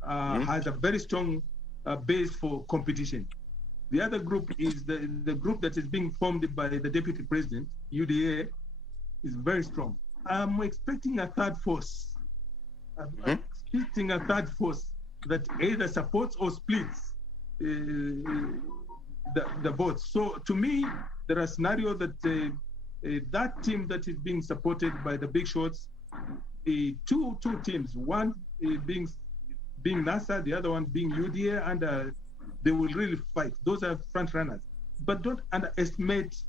has a very strong base for competition. The other group is the group that is being formed by the deputy president, UDA, is very strong. I'm expecting a third force. I'm expecting a third force that either supports or splits the votes. So to me, there are scenarios that that team that is being supported by the big shots, two teams, one being NASA, the other one being UDA, and they will really fight. Those are front runners. But don't underestimate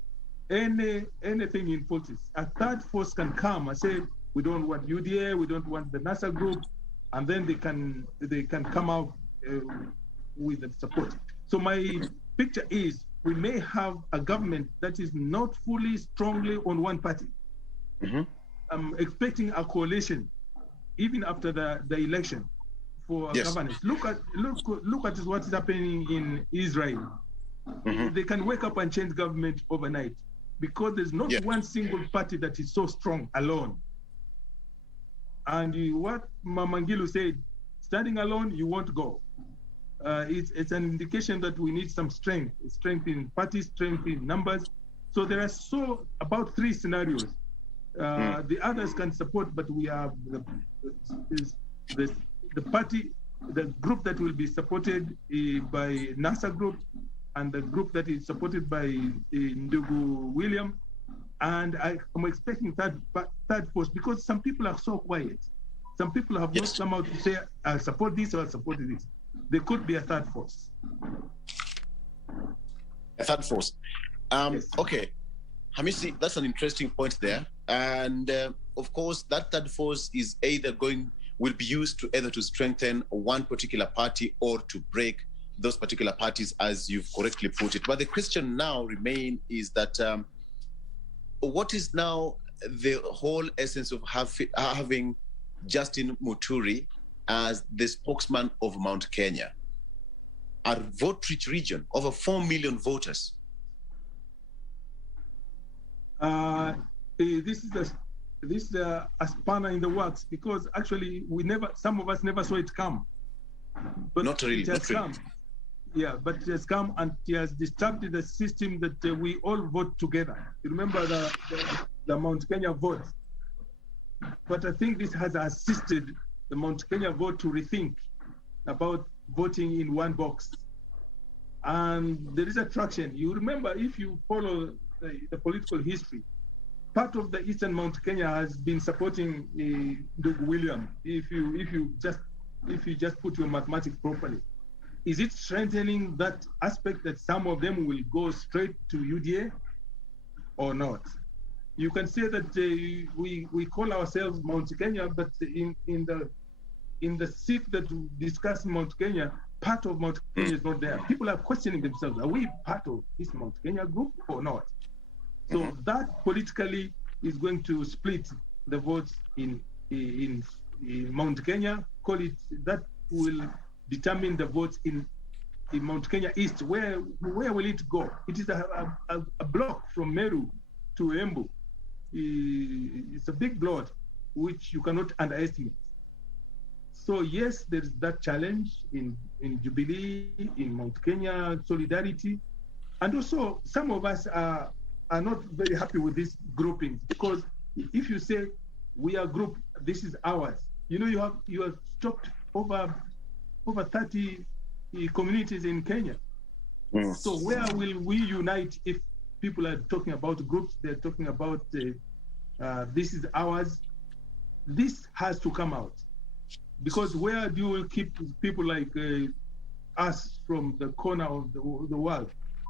anything in politics. A third force can come and say, we don't want UDA, we don't want the NASA group, and then they can come out with the support. So my picture is we may have a government that is not fully strongly on one party. I'm expecting a coalition even after the election for governance. Look at what is happening in Israel. They can wake up and change government overnight because there's not one single party that is so strong alone. And what Mamangilu said, standing alone, you won't go. It's an indication that we need some strength in parties, strength in numbers. So there are about three scenarios. The others can support, but we have the party, the group that will be supported by NASA group, and the group that is supported by Ndugu William. And I'm expecting third force because some people are so quiet. Some people have not come out to say, I support this or I support this. There could be a third force. A third force. Okay. Hamisi, that's an interesting point there. And of course, that third force is will be used to strengthen one particular party or to break those particular parties, as you've correctly put it. But the question now remains is that what is now the whole essence of having Justin Muturi as the spokesman of Mount Kenya, a vote-rich region, over 4 million voters? This is a spanner in the works because actually some of us never saw it come. But not really. It has come. Yeah, but it has come and it has disturbed the system that we all vote together. You remember the Mount Kenya vote? But I think this has assisted the Mount Kenya vote to rethink about voting in one box. And there is a traction. You remember, if you follow the political history, part of the Eastern Mount Kenya has been supporting Ndugu William. If you just put your mathematics properly, is it strengthening that aspect that some of them will go straight to UDA or not? You can say that we call ourselves Mount Kenya, but in in the seat that we discuss Mount Kenya, part of Mount Kenya is not there. People are questioning themselves, are we part of this Mount Kenya group or not? So that politically is going to split the votes in Mount Kenya. Call it, that will determine the votes in Mount Kenya East. Where will it go? It is a block from Meru to Embu. It's a big block which you cannot underestimate. So yes, there is that challenge in Jubilee, in Mount Kenya, solidarity. And also some of us are not very happy with this grouping, because if you say we are group, this is ours. You know, you have stopped over 30 communities in Kenya. So where will we unite if people are talking about groups? They're talking about this is ours. This has to come out, because where do you keep people like us from the corner of the world?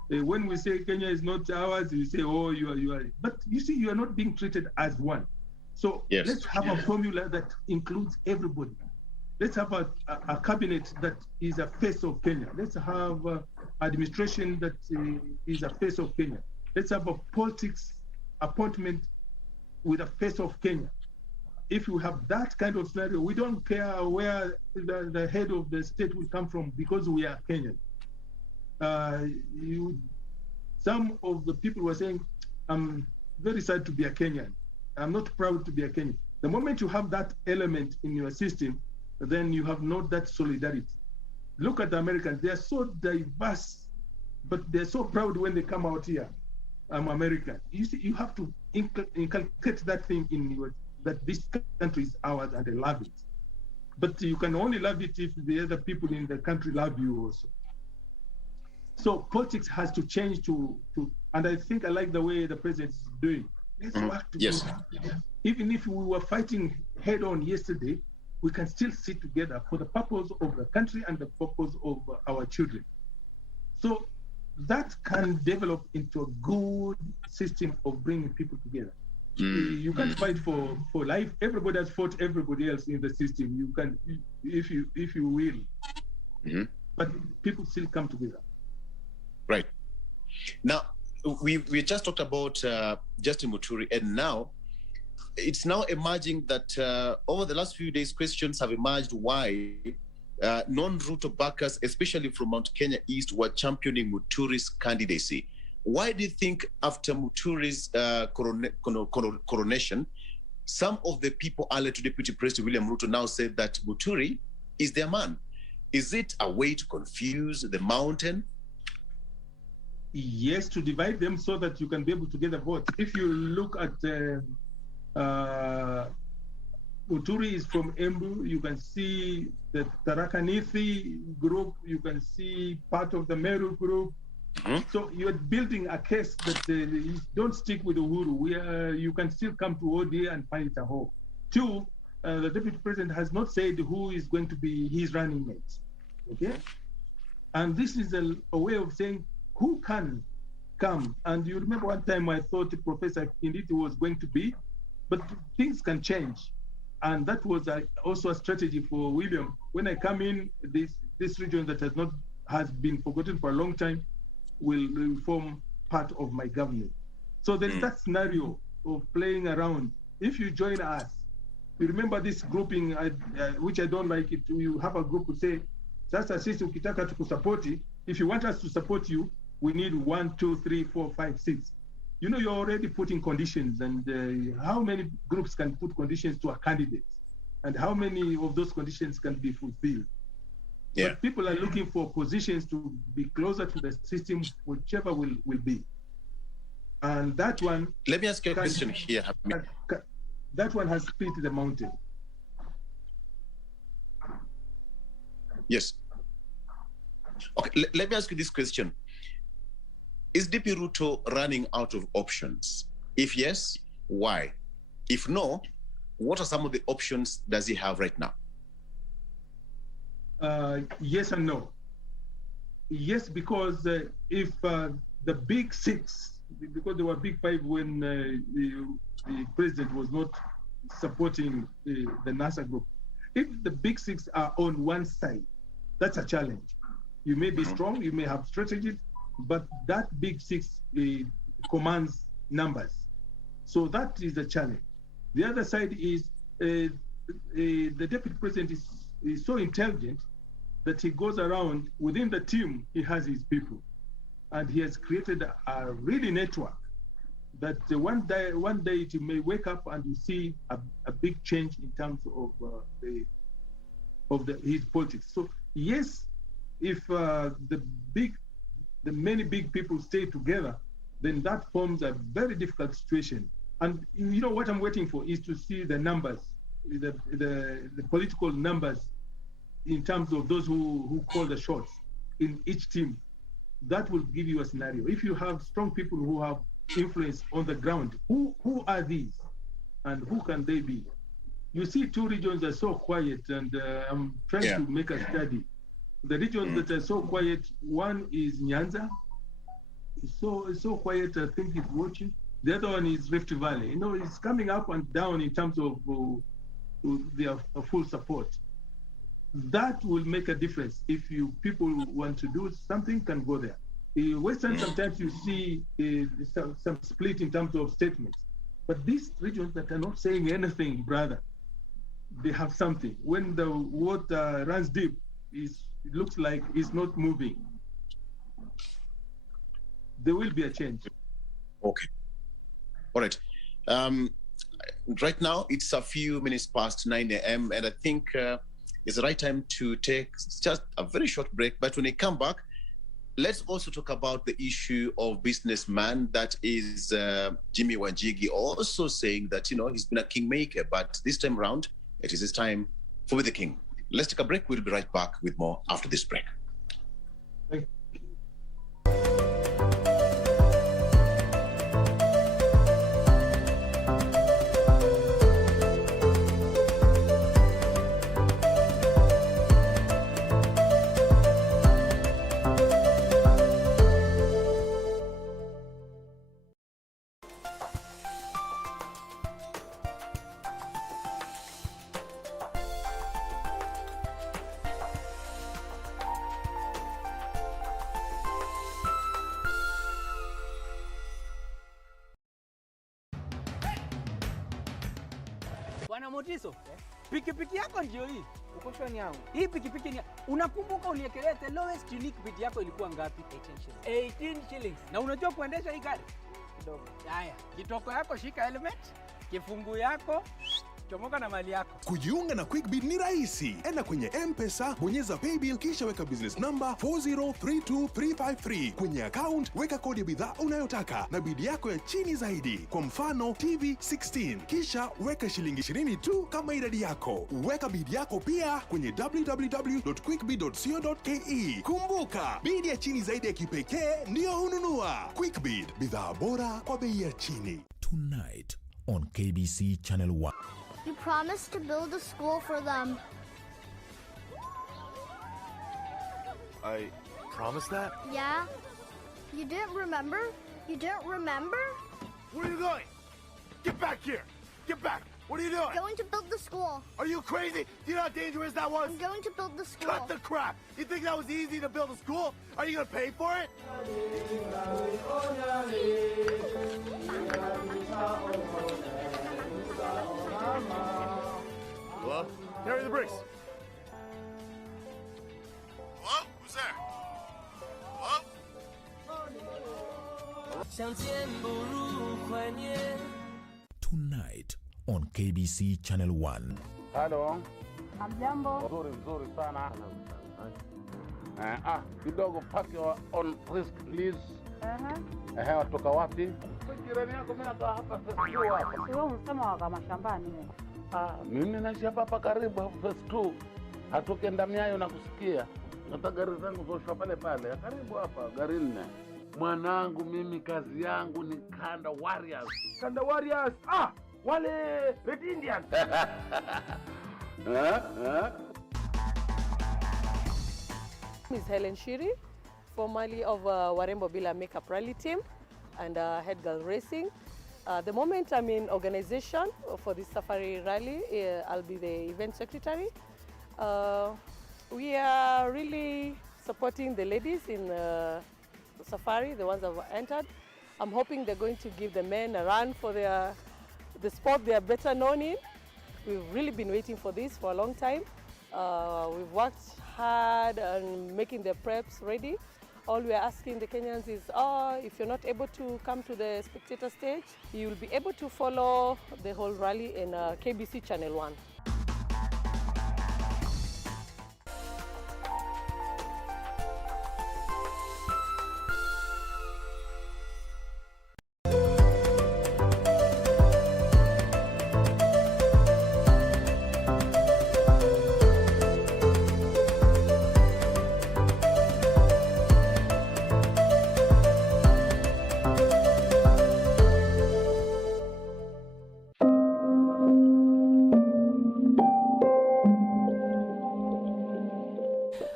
When we say Kenya is not ours, you say, oh, you are. But you see, you are not being treated as one. So let's have a formula that includes everybody. Let's have a cabinet that is a face of Kenya. Let's have administration that is a face of Kenya. Let's have a politics appointment with a face of Kenya. If you have that kind of scenario, we don't care where the head of the state will come from, because we are Kenyan. Some of the people were saying, I'm very sad to be a Kenyan. I'm not proud to be a Kenyan. The moment you have that element in your system, then you have not that solidarity. Look at the Americans. They are so diverse, but they're so proud when they come out here. I'm American. You see, you have to inculcate that thing in your, that this country is ours and they love it. But you can only love it if the other people in the country love you also. So politics has to change to and I think I like the way the president is doing. Let's work together. Yes. Even if we were fighting head on yesterday, we can still sit together for the purpose of the country and the purpose of our children. So that can develop into a good system of bringing people together. You can't fight for life. Everybody has fought everybody else in the system. You can, if you will, but people still come together. Right. Now, we just talked about Justin Muturi, and now it's now emerging that over the last few days, questions have emerged why non-Ruto backers, especially from Mount Kenya East, were championing Muturi's candidacy. Why do you think after Muturi's coronation, some of the people allied to Deputy President William Ruto now said that Muturi is their man? Is it a way to confuse the mountain? Yes, to divide them so that you can be able to get a vote. If you look at Muturi is from Embu, you can see the Tharaka-Nithi group, you can see part of the Meru group. So you're building a case that you don't stick with Uhuru, where you can still come to ODA and find it a home. Two, the Deputy President has not said who is going to be his running mate, okay? And this is a way of saying who can come. And you remember one time I thought Professor Kinditi was going to be, but things can change. And that was also a strategy for William. When I come in, this region that has been forgotten for a long time will form part of my government. So there's that scenario of playing around. If you join us, you remember this grouping, which I don't like it. You have a group who say, sasa sisi ukitaka tukusapoti, if you want us to support you, we need 1, 2, 3, 4, 5, 6. You know, you're already putting conditions, and how many groups can put conditions to a candidate? And how many of those conditions can be fulfilled? Yeah. But people are looking for positions to be closer to the system, whichever will be. And that one... Let me ask you a question here. That one has split the mountain. Yes. Okay, let me ask you this question. Is DP Ruto running out of options? If yes, why? If no, what are some of the options does he have right now? Yes and no. Yes, because if the big six, because there were big five when the president was not supporting the NASA group. if the big six are on one side, that's a challenge. You may be strong, you may have strategy, but that big six commands numbers. So that is the challenge. The other side is the deputy president is so intelligent that he goes around within the team, he has his people. And he has created a really network that one day it may wake up and you see a big change in terms of his politics. So yes, if the many big people stay together, then that forms a very difficult situation. And you know what I'm waiting for is to see the numbers, the political numbers in terms of those who call the shots in each team. That will give you a scenario. If you have strong people who have influence on the ground, who are these and who can they be? You see two regions are so quiet, and I'm trying to make a study. The regions that are so quiet, one is Nyanza. It's so quiet, I think it's watching. The other one is Rift Valley. You know, it's coming up and down in terms of their full support. That will make a difference. If people want to do something, can go there. Western, sometimes you see some split in terms of statements. But these regions that are not saying anything, brother, they have something. When the water runs deep, it looks like it's not moving. There will be a change. Okay. All right. Right now, it's a few minutes past 9 a.m. and I think it's the right time to take just a very short break. But when we come back, let's also talk about the issue of businessman that is Jimmy Wanjigi, also saying that, you know, he's been a kingmaker, but this time around, it is his time to be the king. Let's take a break. We'll be right back with more after this break. Thank you. Bwana Motiso, pikipiki yako ndio hii. Uko shwani yangu. Hii pikipiki ni unakumbuka uliekelea the lowest unique bid yako ilikuwa ngapi? 18 shillings. Na unajua kuendesha hii gari? Kidogo. Haya, kitoko yako shika helmet, kifungu yako chomoka na mali yako. Kujiunga na QuickBid ni rahisi. Enda kwenye M-Pesa, bonyeza paybill kisha weka business number 4032353. Kwenye account weka kodi ya bidhaa unayotaka na bidi yako ya chini zaidi. Kwa mfano TV 16. Kisha weka shilingi 20 tu kama idadi yako. Weka bidi yako pia kwenye www.quickbid.co.ke. Kumbuka, bidi ya chini zaidi ya kipekee ndio hununua. QuickBid, bidhaa bora kwa bei ya chini. Tonight on KBC Channel 1. You promised to build a school for them. I promised that? Yeah? You didn't remember? You didn't remember? Where are you going? Get back here! Get back! What are you doing? I'm going to build the school. Are you crazy? Do you know how dangerous that was? I'm going to build the school. Cut the crap! You think that was easy to build a school? Are you gonna pay for it? Hello? Carry the bricks. Hello? Who's there? Hello? Tonight on KBC Channel 1. Hello. Hamjambo. Nzuri sana. Kidogo park on risk please. Watoka wapi? Jirani yako mimi nakaa hapa sasa hapa. Sio msema wa mashambani. Mimi naishi hapa karibu phase 2. Hatoke ndani yayo na kusikia. Nataka gari zangu zoshwa pale pale. Karibu hapa gari 4. Mwanangu mimi kazi yangu ni Kanda Warriors. Kanda Warriors. Wale Red Indians. Is Helen Shiri, formerly of Warembo Bila Makeup Rally Team and Head Girl Racing. The moment I'm in organization for this safari rally, I'll be the event secretary. We are really supporting the ladies in the safari, the ones that have entered. I'm hoping they're going to give the men a run for the sport they are better known in. We've really been waiting for this for a long time. We've worked hard on making the preps ready. All we are asking the Kenyans is, if you're not able to come to the spectator stage, you'll be able to follow the whole rally in KBC Channel 1.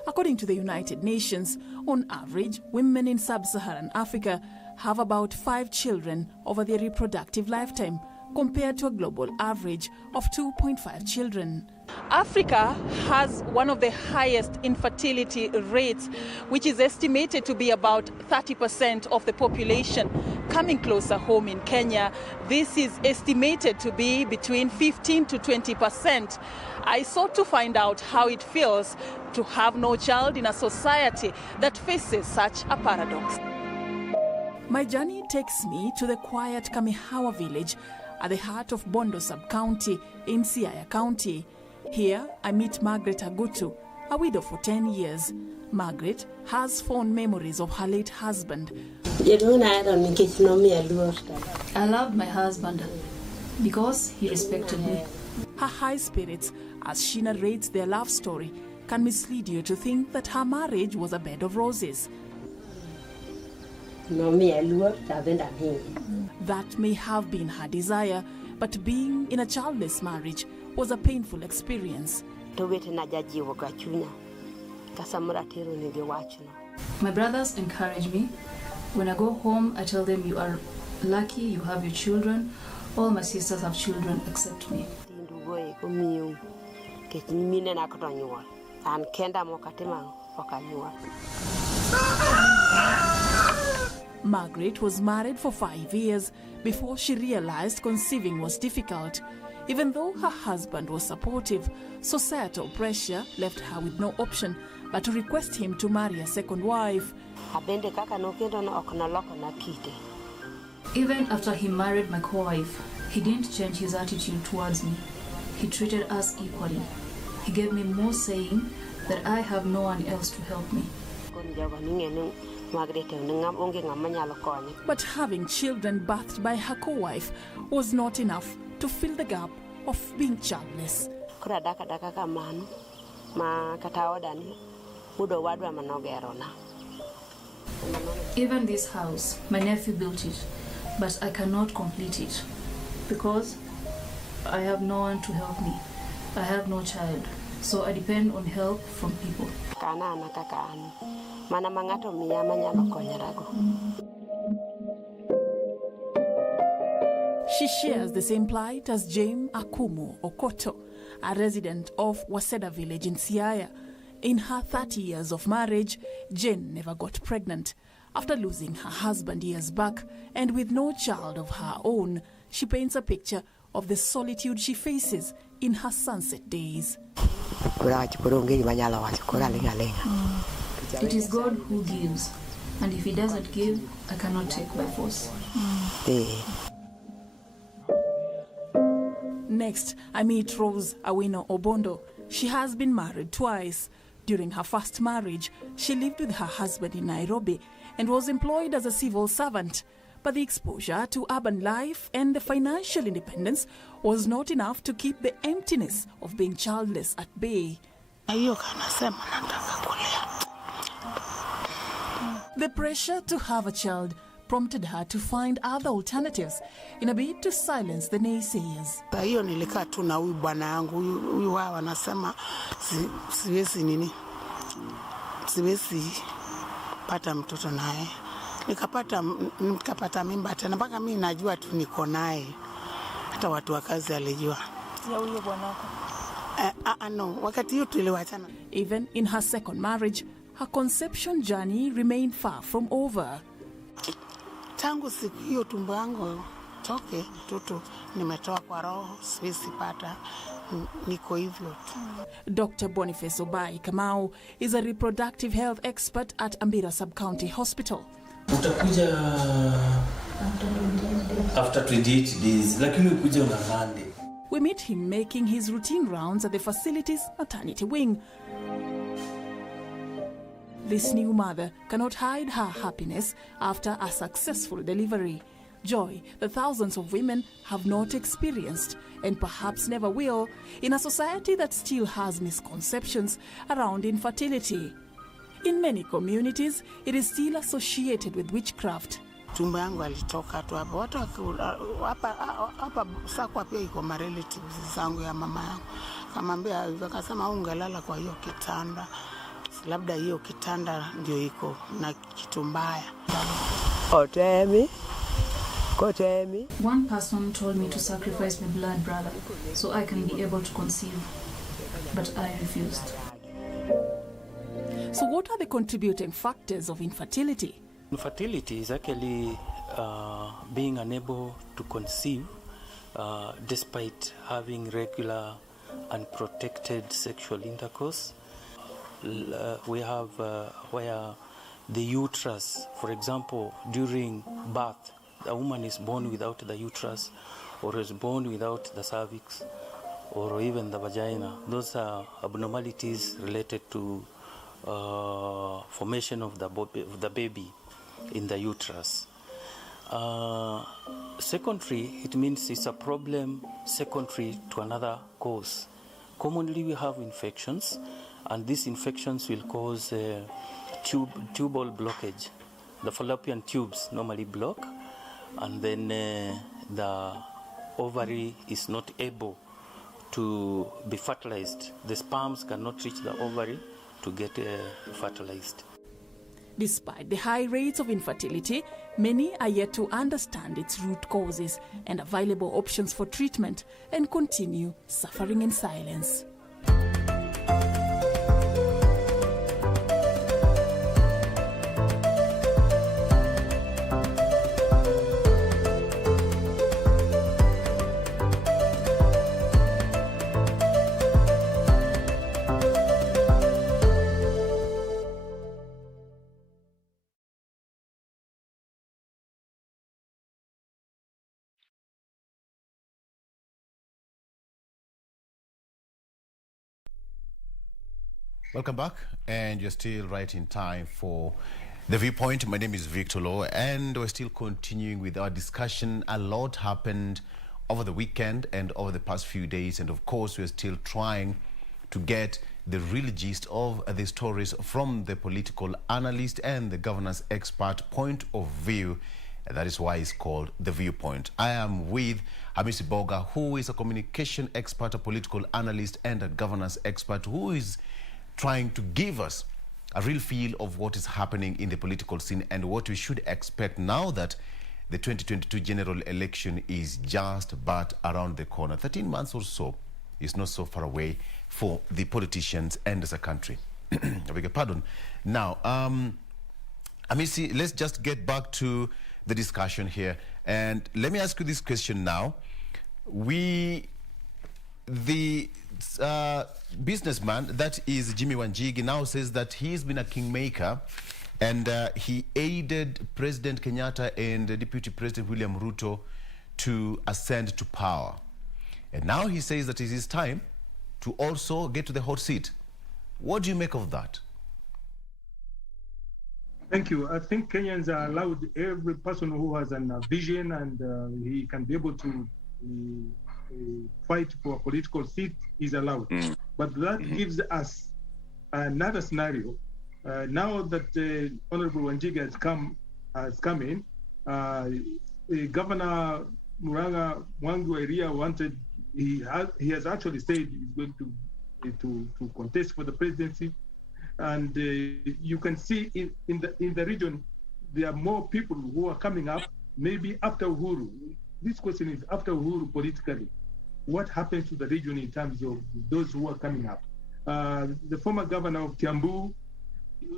According to the United Nations, on average, women in sub-Saharan Africa have about 5 children over their reproductive lifetime, compared to a global average of 2.5 children. Africa has one of the highest infertility rates, which is estimated to be about 30% of the population. Coming closer home in Kenya, this is estimated to be between 15 to 20%. I sought to find out how it feels to have no child in a society that faces such a paradox. My journey takes me to the quiet Kamihawa village at the heart of Bondo sub-county in Siaya County. Here, I meet Margaret Agutu, a widow for 10 years. Margaret has fond memories of her late husband. I loved my husband because he respected me. Her high spirits, as she narrates their love story, can mislead you to think that her marriage was a bed of roses. That may have been her desire, but being in a childless marriage was a painful experience. My brothers encourage me. When I go home, I tell them, you are lucky you have your children. All my sisters have children except me. Margaret was married for 5 years before she realized conceiving was difficult. Even though her husband was supportive, societal pressure left her with no option but to request him to marry a second wife. Even after he married my co-wife, he didn't change his attitude towards me. He treated us equally. He gave me more, saying that I have no one else to help me. But having children birthed by her co-wife was not enough to fill the gap of being childless. Even this house, my nephew built it, but I cannot complete it because I have no one to help me. I have no child, so I depend on help from people. She shares the same plight as Jane Akumu Okoto, a resident of Waseda village in Siaya. In her 30 years of marriage, Jane never got pregnant. After losing her husband years back and with no child of her own, she paints a picture of the solitude she faces in her sunset days. It is God who gives, and if He doesn't give, I cannot take by force. Next, I meet Rose Awino Obondo. She has been married twice. During her first marriage, she lived with her husband in Nairobi and was employed as a civil servant. But the exposure to urban life and the financial independence was not enough to keep the emptiness of being childless at bay. The pressure to have a child prompted her to find other alternatives in a bid to silence the naysayers. Hiyo nilikaa tu na huyu bwana yangu, huyu wao anasema siwezi pata mtoto naye, nikapata mimba tena, mpaka mimi najua tu niko naye, hata watu wa kazi alijua. Ya huyo bwanako? No, wakati hiyo tuliwachana. Even in her second marriage, her conception journey remained far from over. Tangu siku hiyo tumbo yangu toke mtoto nimetoa kwa roho, siwezi pata, niko hivyo tu. Dr. Boniface Obai Kamau is a reproductive health expert at Ambira Sub-County Hospital. Utakuja after 28 days, lakini ukuja on a Monday. We meet him making his routine rounds at the facility's maternity wing. This new mother cannot hide her happiness after a successful delivery. Joy that thousands of women have not experienced and perhaps never will in a society that still has misconceptions around infertility. In many communities, it is still associated with witchcraft. Tumbo yangu alitoka tu hapo. Watu hapa Sakwa pia iko ma relatives zangu ya mama yangu. Kamwambia hivyo, akasema ungelala kwa hiyo kitanda. Labda hiyo kitanda ndio iko na kitu mbaya. One person told me to sacrifice my blood brother so I can be able to conceive, but I refused. So what are the contributing factors of infertility? Infertility is actually being unable to conceive despite having regular unprotected sexual intercourse. We have where the uterus, for example, during birth, a woman is born without the uterus or is born without the cervix or even the vagina. Those are abnormalities related to formation of the baby in the uterus. Secondary, it means it's a problem secondary to another cause. Commonly we have infections, and these infections will cause tubal blockage. The fallopian tubes normally block, and then the ovary is not able to be fertilized. The sperms cannot reach the ovary to get fertilized. Despite the high rates of infertility, many are yet to understand its root causes and available options for treatment, and continue suffering in silence. Welcome back, and you're still right in time for The Viewpoint. My name is Victor Law, and we're still continuing with our discussion. A lot happened over the weekend and over the past few days, and of course we're still trying to get the real gist of the stories from the political analyst and the governance expert point of view. And that is why it's called The Viewpoint. I am with Hamisi Boga, who is a communication expert, a political analyst, and a governance expert, who is trying to give us a real feel of what is happening in the political scene and what we should expect now that the 2022 general election is just but around the corner. 13 months or so is not so far away for the politicians and as a country. I beg your pardon. Now, Amisi, let's just get back to the discussion here. And let me ask you this question now. The businessman, that is Jimmy Wanjigi, now says that he's been a kingmaker and he aided President Kenyatta and Deputy President William Ruto to ascend to power. And now he says that it is time to also get to the hot seat. What do you make of that? Thank you. I think Kenyans are allowed, every person who has a vision and he can be able to fight for a political seat is allowed. But that gives us another scenario. Now that Honorable Wanjigi has come in, Governor Muranga Mwangi Iria wanted, he has actually said he's going to contest for the presidency. And you can see in the region, there are more people who are coming up, maybe after Uhuru. This question is after Uhuru politically. What happens to the region in terms of those who are coming up? The former governor of Kiambu,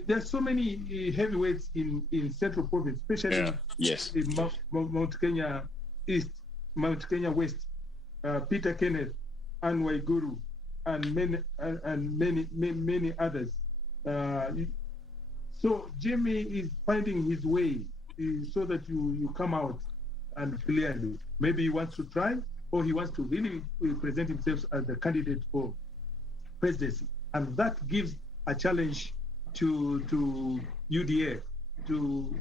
there are so many heavyweights in Central Province, especially in Mount Kenya East, Mount Kenya West, Peter Kenneth, Anne Waiguru, and many others. So Jimmy is finding his way so that you come out and clearly. Maybe he wants to try, or he wants to really present himself as the candidate for presidency. And that gives a challenge to UDA, to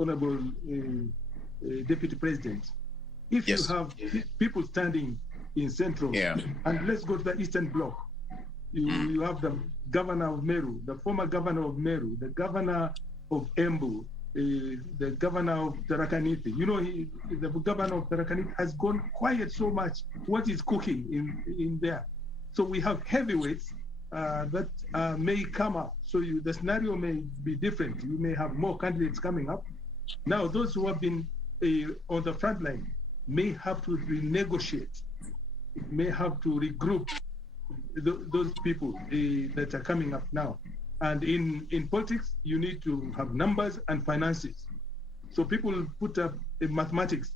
Honorable Deputy President. If you have people standing in Central, and let's go to the Eastern Bloc, you have the governor of Meru, the former governor of Meru, the governor of Embu, the governor of Tharaka-Nithi. You know, the governor of Tharaka-Nithi has gone quiet so much. What is cooking in there? So we have heavyweights that may come up. So the scenario may be different. You may have more candidates coming up. Now, those who have been on the front line may have to renegotiate, may have to regroup those people that are coming up now. And in politics, you need to have numbers and finances. So people put up mathematics.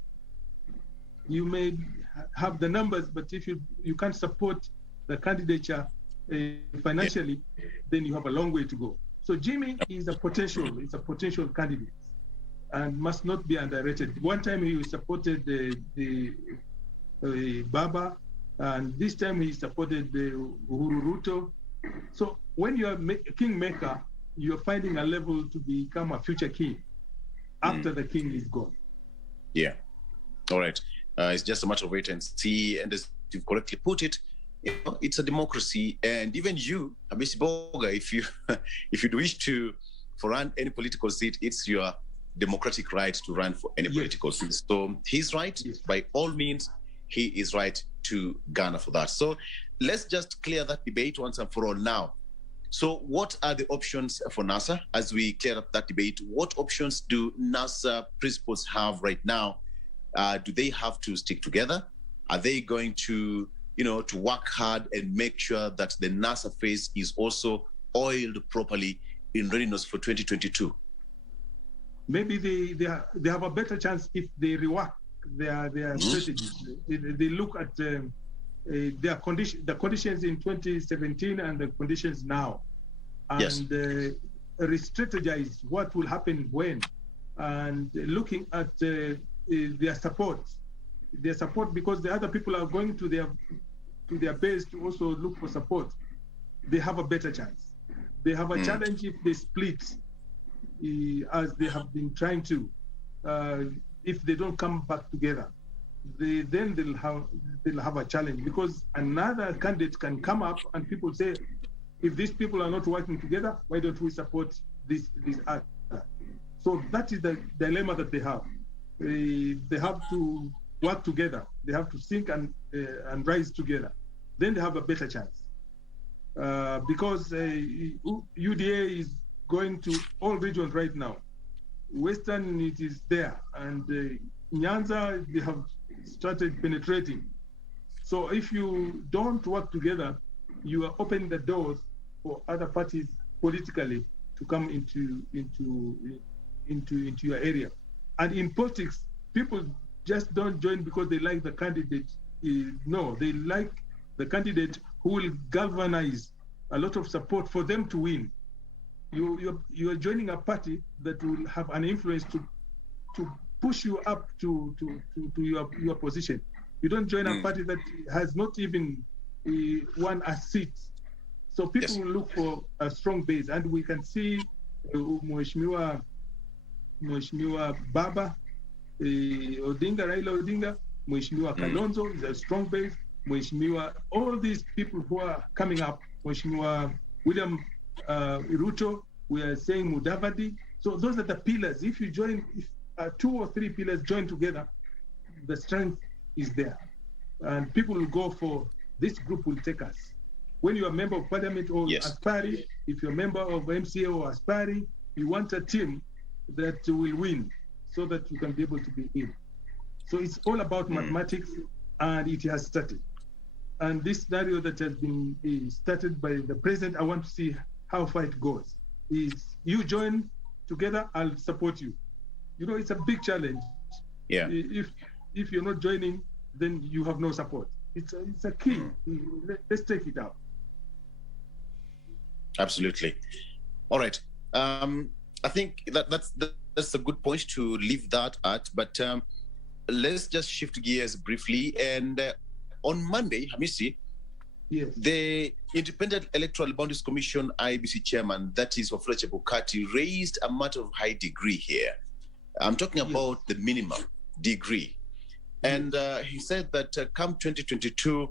You may have the numbers, but if you can't support the candidature financially, then you have a long way to go. So Jimmy is a potential candidate and must not be underrated. One time he supported the Baba, and this time he supported the Uhuru Ruto. So when you are kingmaker, you're finding a level to become a future king after the king is gone. Yeah. All right. It's just a matter of wait and see. And as you've correctly put it, you know, it's a democracy. And even you, Hamisi Boga, if you wish to run any political seat, it's your democratic right to run for any political seat. So he's right. By all means, he is right to garner for that. So let's just clear that debate once and for all now. So what are the options for NASA as we clear up that debate? What options do NASA principals have right now? Do they have to stick together? Are they going to, to work hard and make sure that the NASA face is also oiled properly in readiness for 2022? Maybe they have a better chance if they rework their strategies. They look at the conditions in 2017 and the conditions now, and re-strategize what will happen when, and looking at their support, because the other people are going to their base to also look for support. They have a better chance. They have a challenge if they split, as they have been trying to. If they don't come back together, they'll have a challenge, because another candidate can come up and people say, if these people are not working together, why don't we support this other? So that is the dilemma that they have. They have to work together. They have to sink and rise together. Then they have a better chance, because UDA is going to all regions right now. Western, it is there, and Nyanza, they have started penetrating. So if you don't work together, you are opening the doors for other parties politically to come into your area. And in politics, people just don't join because they like the candidate. No, they like the candidate who will galvanize a lot of support for them to win. You are joining a party that will have an influence to push you up to your position. You don't join a party that has not even won a seat. So people will look for a strong base, and we can see Mheshimiwa Baba, Odinga, Raila Odinga, Mheshimiwa Kalonzo is a strong base. Mheshimiwa, all these people who are coming up, Mheshimiwa William Ruto, we are saying Mudavadi. So those are the pillars. If you join, if 2 or 3 pillars join together, the strength is there. And people will go for, this group will take us. When you're a member of parliament or Aspari, if you're a member of MCA or Aspari, you want a team that will win so that you can be able to be in. So it's all about mathematics, and it has started. And this scenario that has been started by the president, I want to see how far it goes. Is you join together, I'll support you. You know, it's a big challenge. Yeah. If you're not joining, then you have no support. It's a key. Let's take it out. Absolutely. All right. I think that's a good point to leave that at. But let's just shift gears briefly. And on Monday, Hamisi, yes, the Independent Electoral Boundaries Commission IBC chairman, that is Wafula Chebukati, raised a matter of high degree here. I'm talking about the minimum degree. And he said that come 2022,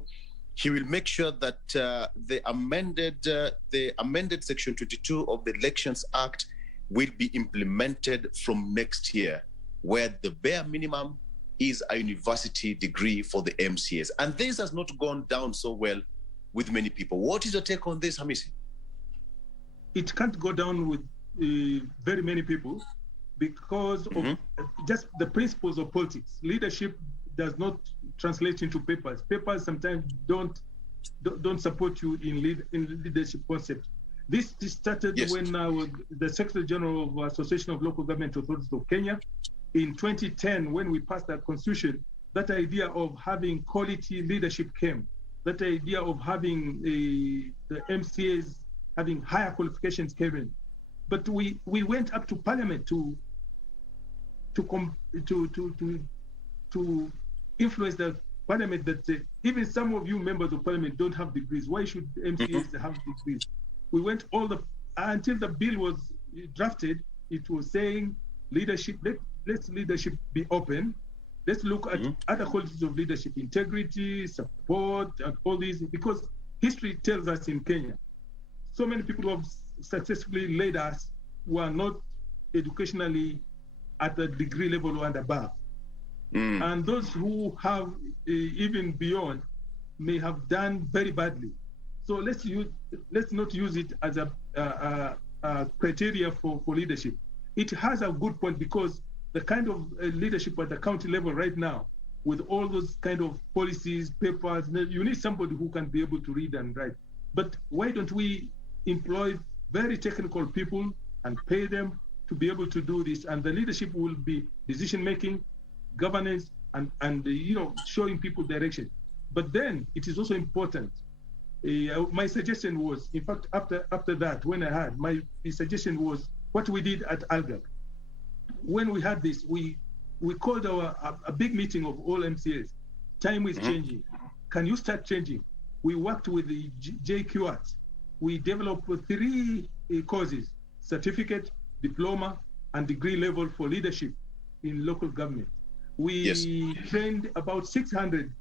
he will make sure that the amended Section 22 of the Elections Act will be implemented from next year, where the bare minimum is a university degree for the MCAs. And this has not gone down so well with many people. What is your take on this, Hamisi? It can't go down with very many people because of just the principles of politics. Leadership does not translate into papers. Papers sometimes don't support you in leadership concept. This started when the Secretary General of Association of Local Government Authorities of Kenya, in 2010, when we passed that constitution, that idea of having quality leadership came. That idea of having the MCAs having higher qualifications came in. But we went up to Parliament to influence the Parliament that even some of you members of Parliament don't have degrees. Why should MCAs have degrees? We went until the bill was drafted. It was saying leadership. Let's leadership be open. Let's look at other qualities of leadership: integrity, support, and all these. Because history tells us in Kenya, so many people who have successfully led us were not educationally at the degree level and above. And those who have even beyond may have done very badly. So let's not use it as a criteria for leadership. It has a good point because the kind of leadership at the county level right now, with all those kind of policies, papers, you need somebody who can be able to read and write. But why don't we employ very technical people and pay them to be able to do this? And the leadership will be decision-making, governance, and showing people direction. But then it is also important. My suggestion was, in fact, after that, when I had, my suggestion was what we did at Algak. When we had this, we called a big meeting of all MCAs. Time is changing. Can you start changing? We worked with the JQAT. We developed 3 courses: certificate, diploma, and degree level for leadership in local government. We trained about 600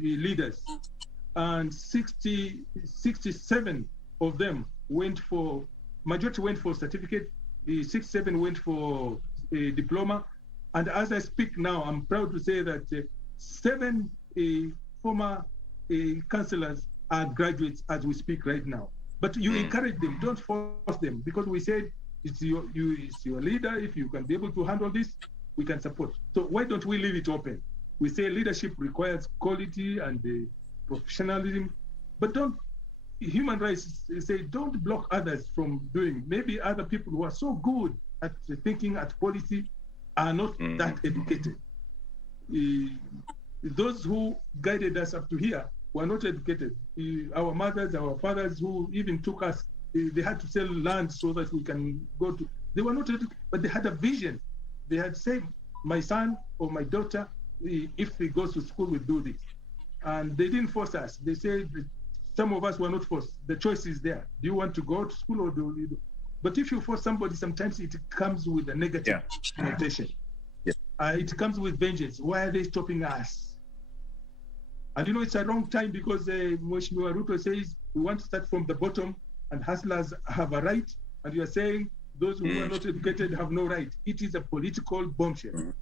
leaders, and 67 of them majority went for certificate, 67 went for a diploma. And as I speak now, I'm proud to say that 7 former councillors are graduates as we speak right now. But you encourage them, don't force them, because we said it's your leader. If you can be able to handle this, we can support. So why don't we leave it open? We say leadership requires quality and professionalism, but human rights say don't block others from doing. Maybe other people who are so good at thinking, at policy, are not that educated. Those who guided us up to here were not educated. Our mothers, our fathers who even took us, they had to sell land so that we can go to, they were not educated, but they had a vision. They had said, my son or my daughter, if he goes to school, will do this. And they didn't force us. They said, some of us were not forced. The choice is there. Do you want to go to school or do you? But if you force somebody, sometimes it comes with a negative connotation. It comes with vengeance. Why are they stopping us? And it's a wrong time because Mheshimiwa Ruto says we want to start from the bottom and hustlers have a right. And you are saying those who are not educated have no right. It is a political bombshell.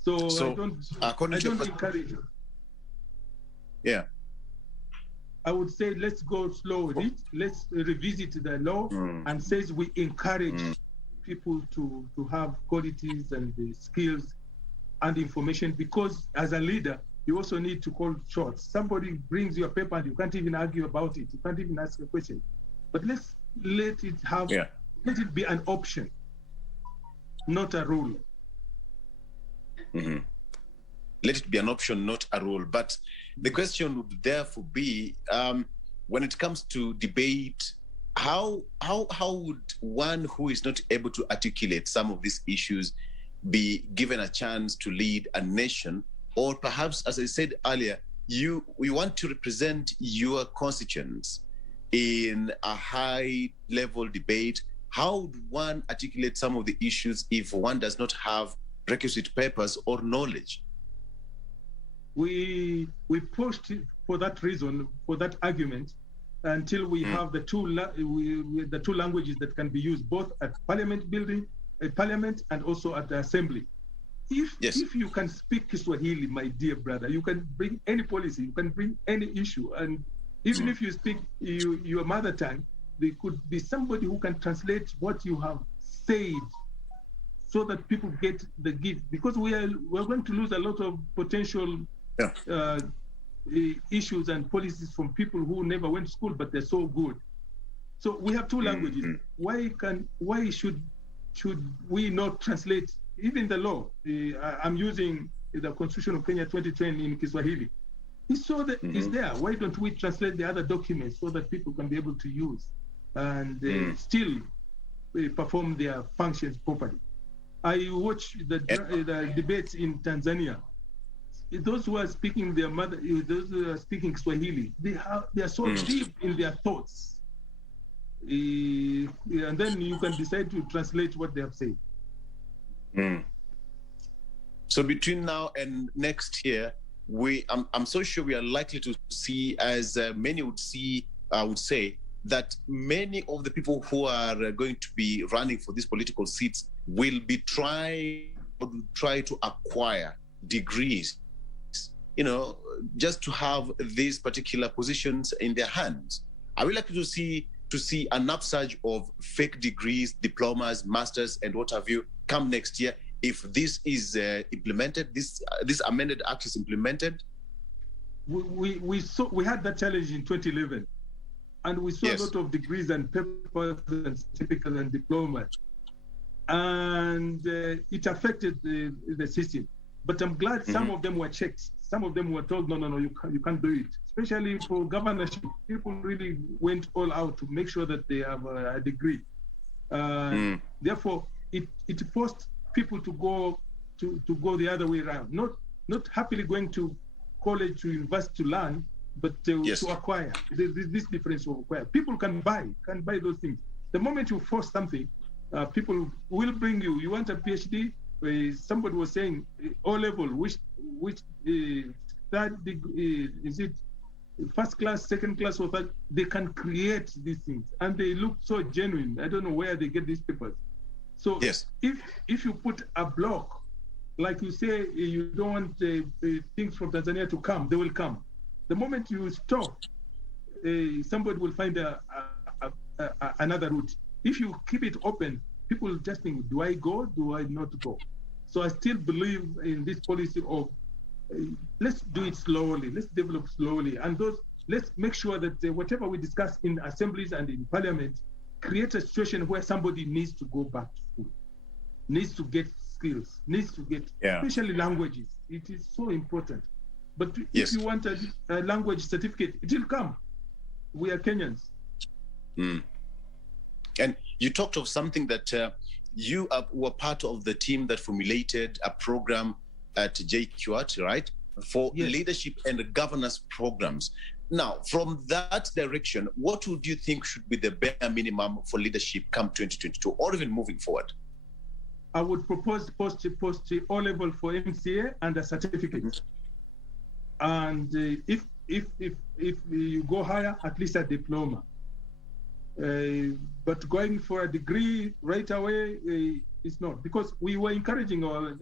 So I don't encourage it. Yeah. I would say let's go slow with it. Let's revisit the law and says we encourage people to have qualities and the skills and information, because as a leader, you also need to call shots. Somebody brings you a paper and you can't even argue about it. You can't even ask a question. But let's let it have, let it be an option, not a rule. Let it be an option, not a rule. But the question would therefore be, when it comes to debate, how would one who is not able to articulate some of these issues be given a chance to lead a nation? Or perhaps, as I said earlier, you want to represent your constituents in a high-level debate. How would one articulate some of the issues if one does not have requisite papers or knowledge? We pushed for that reason, for that argument, until we have the two languages that can be used both at Parliament building, at Parliament, and also at the Assembly. If you can speak Kiswahili, my dear brother, you can bring any policy, you can bring any issue, and even if you speak your mother tongue, there could be somebody who can translate what you have said, so that people get the gift. Because we're going to lose a lot of potential issues and policies from people who never went to school, but they're so good. So we have two languages. Why should we not translate even the law? I'm using the Constitution of Kenya 2020 in Kiswahili. It's so that it's there. Why don't we translate the other documents so that people can be able to use and still perform their functions properly? I watch the debates in Tanzania. Those who are speaking their mother, those who are speaking Swahili, they are so deep in their thoughts, and then you can decide to translate what they have said. So between now and next year, I'm so sure we are likely to see, as many would see, I would say, that many of the people who are going to be running for these political seats will be try to acquire degrees, just to have these particular positions in their hands. Are we likely to see an upsurge of fake degrees, diplomas, masters, and what have you come next year if this is implemented, this amended act is implemented? We had that challenge in 2011, and we saw a lot of degrees and papers and certificates and diplomas, and it affected the system. But I'm glad some of them were checked. Some of them were told, no, you can't do it. Especially for governorship, people really went all out to make sure that they have a degree. Therefore, it forced people to go the other way around, not happily going to college, to university to learn, but to acquire. This difference of acquire. People can buy those things. The moment you force something, people will bring you. You want a PhD? Somebody was saying O-level, which third degree, is it first class, second class, or third? They can create these things, and they look so genuine. I don't know where they get these papers. So if you put a block, like you say, you don't want things from Tanzania to come, they will come. The moment you stop, somebody will find another route. If you keep it open, people just think, do I go? Do I not go? So I still believe in this policy of let's do it slowly, let's develop slowly, and let's make sure that whatever we discuss in assemblies and in parliament create a situation where somebody needs to go back to school, needs to get skills, needs to get especially languages. It is so important. But if you want a language certificate, it will come. We are Kenyans. And you talked of something that you were part of the team that formulated a program at JQAT, right? For leadership and governance programs. Now, from that direction, what would you think should be the bare minimum for leadership come 2022, or even moving forward? I would propose post O-level for MCA and a certificate. And if you go higher, at least a diploma. But going for a degree right away is not, because we were encouraging our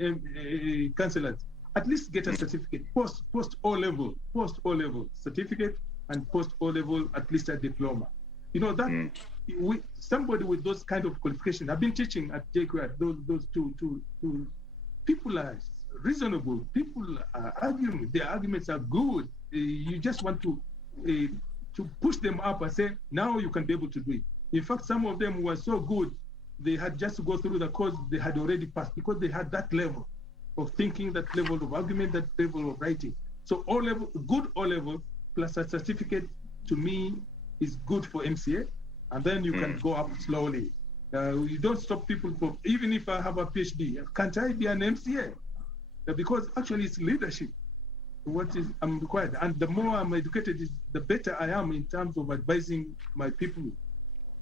councillors at least get a certificate post O-level certificate, and post O-level at least a diploma. You know, that somebody with those kind of qualifications, I've been teaching at JQuat, those two people are reasonable, people are arguing, their arguments are good. You just want to push them up and say, now you can be able to do it. In fact, some of them were so good, they had just to go through the course they had already passed because they had that level of thinking, that level of argument, that level of writing. So O-level, good O-level plus a certificate to me is good for MCA, and then you can go up slowly. You don't stop people from, even if I have a PhD, can't I be an MCA? Because actually it's leadership, I'm required. And the more I'm educated, the better I am in terms of advising my people.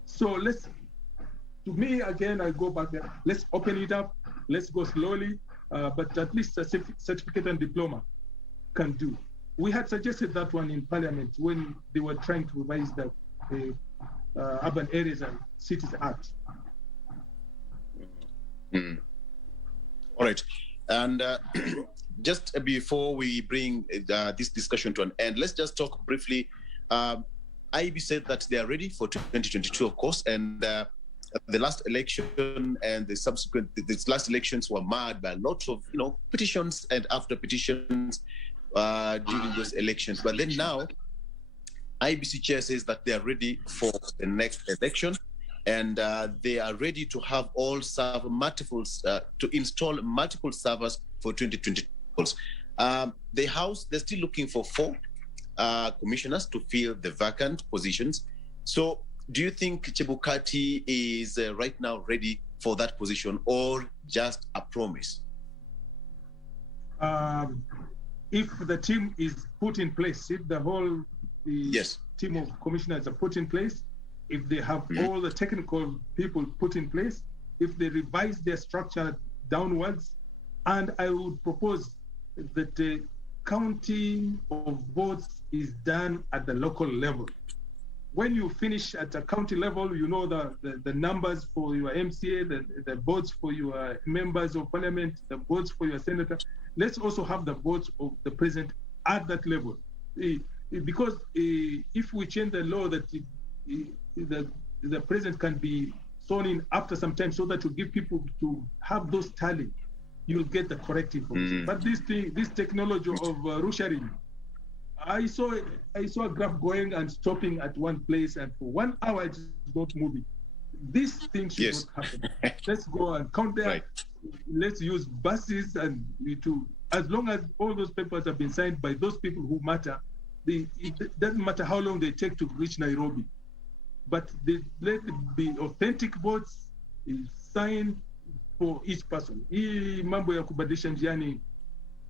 So to me, again, I go back there, let's open it up, let's go slowly, but at least a certificate and diploma can do. We had suggested that one in Parliament when they were trying to revise the Urban Areas and Cities Act. All right. And just before we bring this discussion to an end, let's just talk briefly. IEB said that they are ready for 2022, of course, and the last election and the subsequent, these last elections were marred by a lot of, petitions and after petitions during those elections. But then now, IBC chair says that they are ready for the next election, and they are ready to have all to install multiple servers for 2022. The House, they're still looking for 4 commissioners to fill the vacant positions. So do you think Chebukati is right now ready for that position, or just a promise? If the team is put in place, if the whole team of commissioners are put in place, if they have all the technical people put in place, if they revise their structure downwards, and I would propose that the counting of votes is done at the local level. When you finish at a county level, you know the numbers for your MCA, the votes for your members of parliament, the votes for your senator. Let's also have the votes of the president at that level. Because if we change the law that the president can be sworn in after some time so that to give people to have those tally, you'll get the correct information. But this technology of rushering, I saw a graph going and stopping at one place, and for 1 hour it's not moving. This thing should not happen. Let's go and count there. Right. Let's use buses and as long as all those papers have been signed by those people who matter, it doesn't matter how long they take to reach Nairobi. But let it be authentic votes signed for each person. Hii mambo ya kubadilisha njiani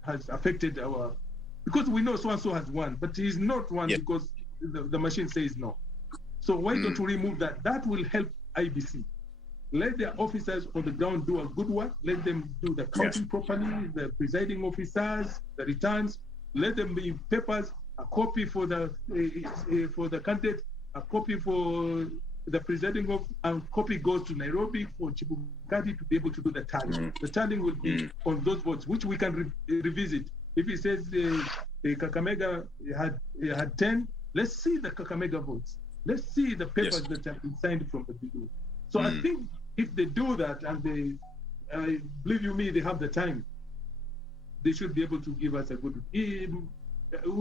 has affected because we know so-and-so has won, but he's not won because the machine says no. So why don't we remove that? That will help IBC. Let their officers on the ground do a good work. Let them do the counting properly, the presiding officers, the returns. Let them be papers, a copy for the candidate, a copy for the presiding of, and copy goes to Nairobi for Chebukati to be able to do the tally. The tally will be on those votes, which we can revisit. If he says Kakamega had 10, let's see the Kakamega votes. Let's see the papers that have been signed from the people. So I think if they do that, and they, believe you me, they have the time, they should be able to give us a good. We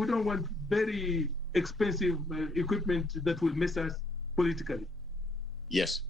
don't want very expensive equipment that will mess us politically. Yes,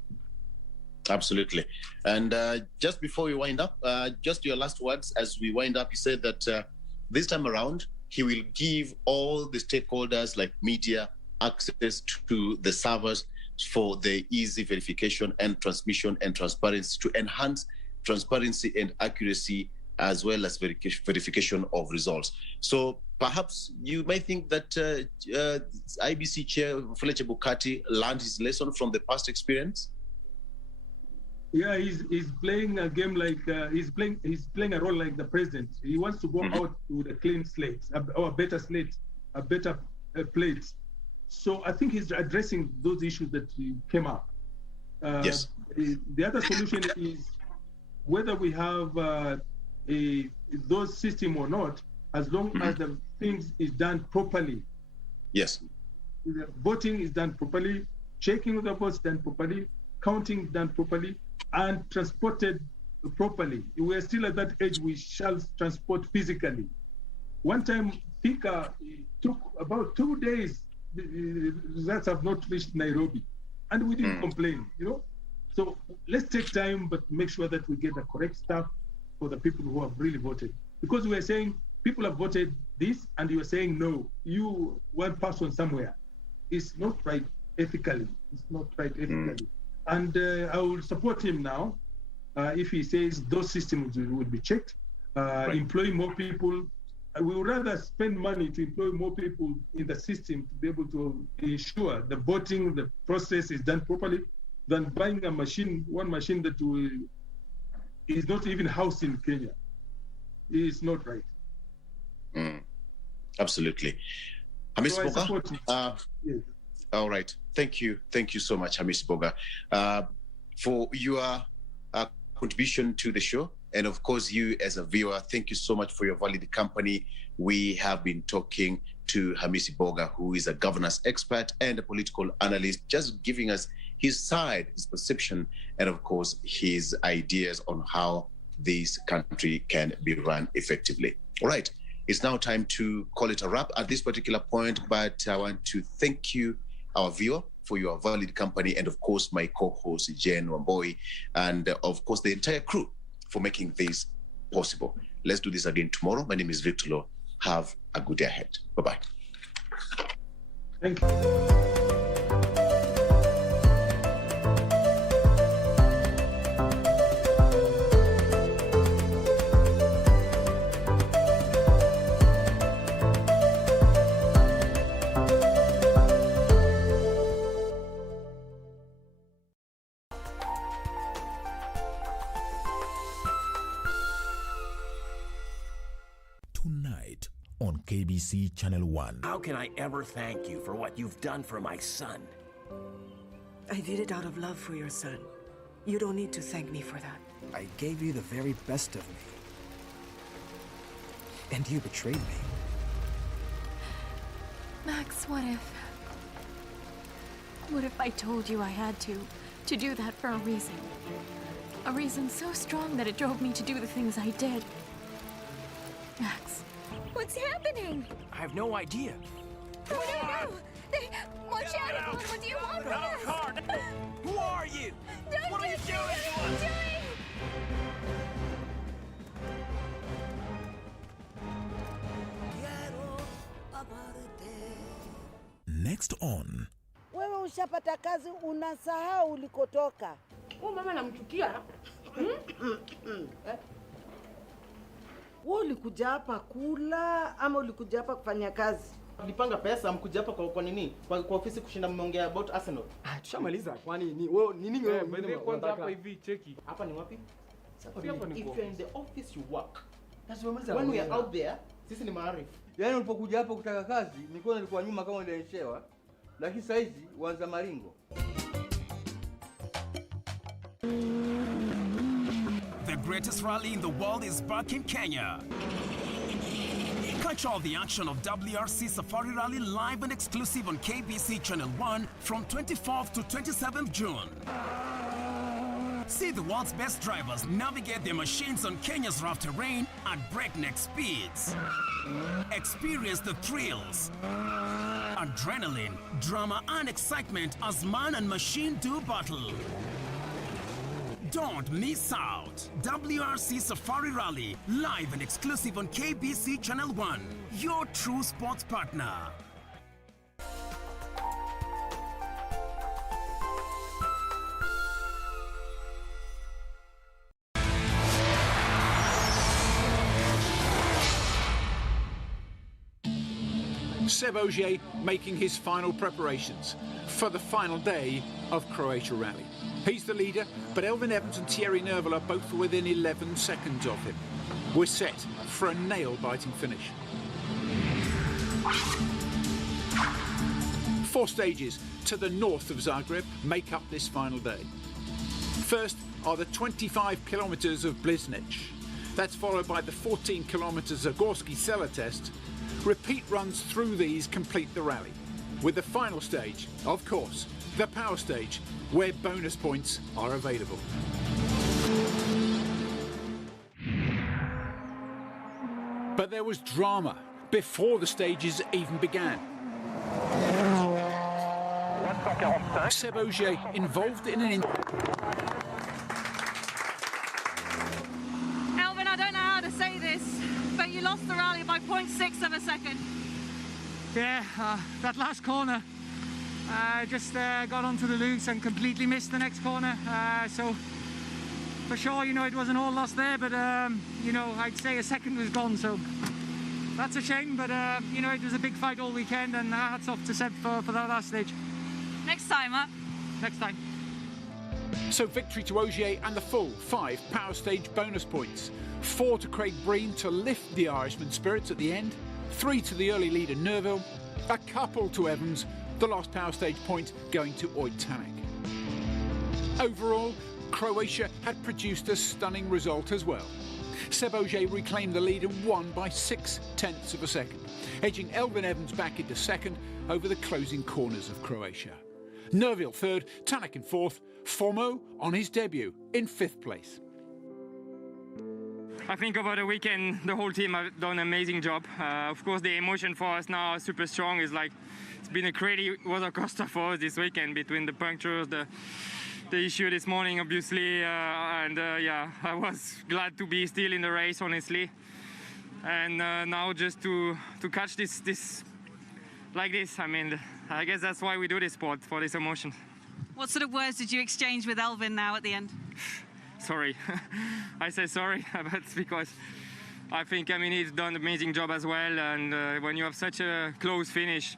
absolutely. And just before we wind up, just your last words as we wind up. You said that this time around, he will give all the stakeholders like media access to the servers for the easy verification and transmission and transparency, to enhance transparency and accuracy, as well as verification of results. So perhaps you may think that IBC Chair Wafula Chebukati learned his lesson from the past experience. Yeah, he's playing a game like he's playing a role like the president. He wants to go out with a clean slate, or a better slate, a better plate. So I think he's addressing those issues that came up. Yes. The other solution is whether we have those system or not, as long as the things is done properly. Yes. the voting is done properly, checking of the votes done properly, counting done properly, and transported properly. We are still at that age we shall transport physically. One time, Thika took about 2 days. The results have not reached Nairobi, and we didn't complain, you know. So let's take time, but make sure that we get the correct stuff for the people who have really voted. Because we are saying people have voted this, and you are saying no. You, one person somewhere, is not right ethically. It's not right ethically. And I will support him now if he says those systems will be checked, employ more people. We would rather spend money to employ more people in the system to be able to ensure the voting, the process is done properly, than buying a machine, one machine that is not even housed in Kenya. It's not right. Absolutely. Hamis Boga. Yes. All right. Thank you. Thank you so much, Hamis Boga, for your contribution to the show. And of course, you as a viewer, thank you so much for your valid company. We have been talking to Hamisi Boga, who is a governance expert and a political analyst, just giving us his side, his perception, and of course, his ideas on how this country can be run effectively. All right. It's now time to call it a wrap at this particular point, but I want to thank you, our viewer, for your valid company, and of course, my co-host, Jen Wamboi, and of course, the entire crew for making this possible. Let's do this again tomorrow. My name is Victor Lo. Have a good day ahead. Bye-bye. Thank you. Tonight on KBC Channel 1. How can I ever thank you for what you've done for my son? I did it out of love for your son. You don't need to thank me for that. I gave you the very best of me. And you betrayed me. Max, what if I told you I had to do that for a reason? A reason so strong that it drove me to do the things I did. Max. What's happening? I have no idea. Oh, no! Watch out! What do you want from us? Who are you? Don't what are you doing? What are you doing? Next on. Wewe ushapata kazi, unasahau ulikotoka. Mama namchukia. Wewe ulikuja hapa kula ama ulikuja hapa kufanya kazi? Nilipanga pesa mkuja hapa kwa nini? Kwa ofisi kushinda mmeongea about Arsenal. Tushamaliza. Kwani ni wewe nini wewe? Mbona kwanza hapa hivi cheki. Hapa ni wapi? Hapa ni if you're in the office you work. That's when we are out there, sisi ni maarifu. Yaani ulipokuja hapa kutaka kazi, nilikuwa nyuma kama nilionyeshewa. Lakini sasa hizi uanza maringo. The greatest rally in the world is back in Kenya. Catch all the action of WRC Safari Rally live and exclusive on KBC Channel 1 from 24th to 27th June. See the world's best drivers navigate their machines on Kenya's rough terrain at breakneck speeds. Experience the thrills, adrenaline, drama and excitement as man and machine do battle. Don't miss out. WRC Safari Rally, live and exclusive on KBC Channel 1, your true sports partner. Seb Ogier making his final preparations for the final day of Croatia Rally. He's the leader, but Elvin Evans and Thierry Neuville are both within 11 seconds of him. We're set for a nail-biting finish. 4 stages to the north of Zagreb make up this final day. First are the 25 kilometres of Bliznic. That's followed by the 14 kilometres Zagorski Sela test. Repeat runs through these complete the rally. with the final stage, of course, the power stage, where bonus points are available. But there was drama before the stages even began. Seb Ogier involved in an... Elvin, I don't know how to say this, but you lost the rally by 0.6 of a second. Yeah, that last corner, just got onto the loose and completely missed the next corner. So, for sure, you know, it wasn't all lost there, but, you know, I'd say a second was gone, so that's a shame, but, you know, it was a big fight all weekend, and hats off to Seb for that last stage. Next time, huh? Next time. So victory to Ogier and the full 5 power stage bonus points. 4 to Craig Breen to lift the Irishman's spirits at the end. 3 to the early leader Nerville. A couple to Evans. The last power stage point going to Oid Tanek. Overall, Croatia had produced a stunning result as well. Seb Ogier reclaimed the lead and won by 0.6 of a second, edging Elvin Evans back into second over the closing corners of Croatia. Nerville third, Tanek in fourth, Formeau on his debut in 5th place. I think over the weekend the whole team have done an amazing job. Of course the emotion for us now is super strong. It's been a crazy roller coaster for us this weekend between the punctures, the issue this morning obviously, yeah, I was glad to be still in the race honestly, and now just to catch this like this, I mean, I guess that's why we do this sport, for this emotion. What sort of words did you exchange with Elvin now at the end? Sorry. I say sorry, but because I think, I mean, he's done an amazing job as well, and when you have such a close finish,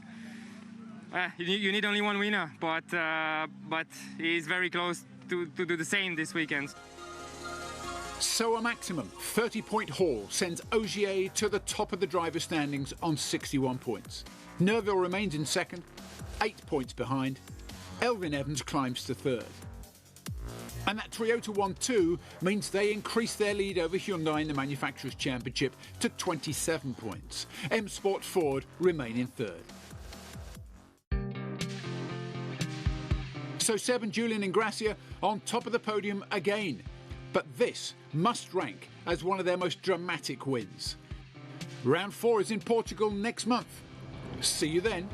you need only one winner, but he's very close to do the same this weekend. So a maximum 30-point haul sends Ogier to the top of the driver standings on 61 points. Nerville remains in second, 8 points behind. Elvin Evans climbs to third. And that Toyota 1-2 means they increase their lead over Hyundai in the Manufacturers' Championship to 27 points. M Sport Ford remain in third. So Seb and Julian Ingrassia on top of the podium again. But this must rank as one of their most dramatic wins. Round 4 is in Portugal next month. See you then.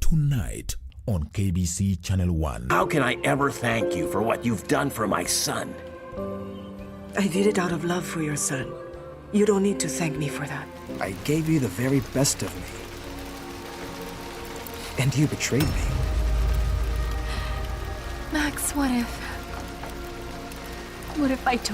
Tonight on KBC Channel 1. How can I ever thank you for what you've done for my son? I did it out of love for your son. You don't need to thank me for that. I gave you the very best of me. And you betrayed me. Max, what if I told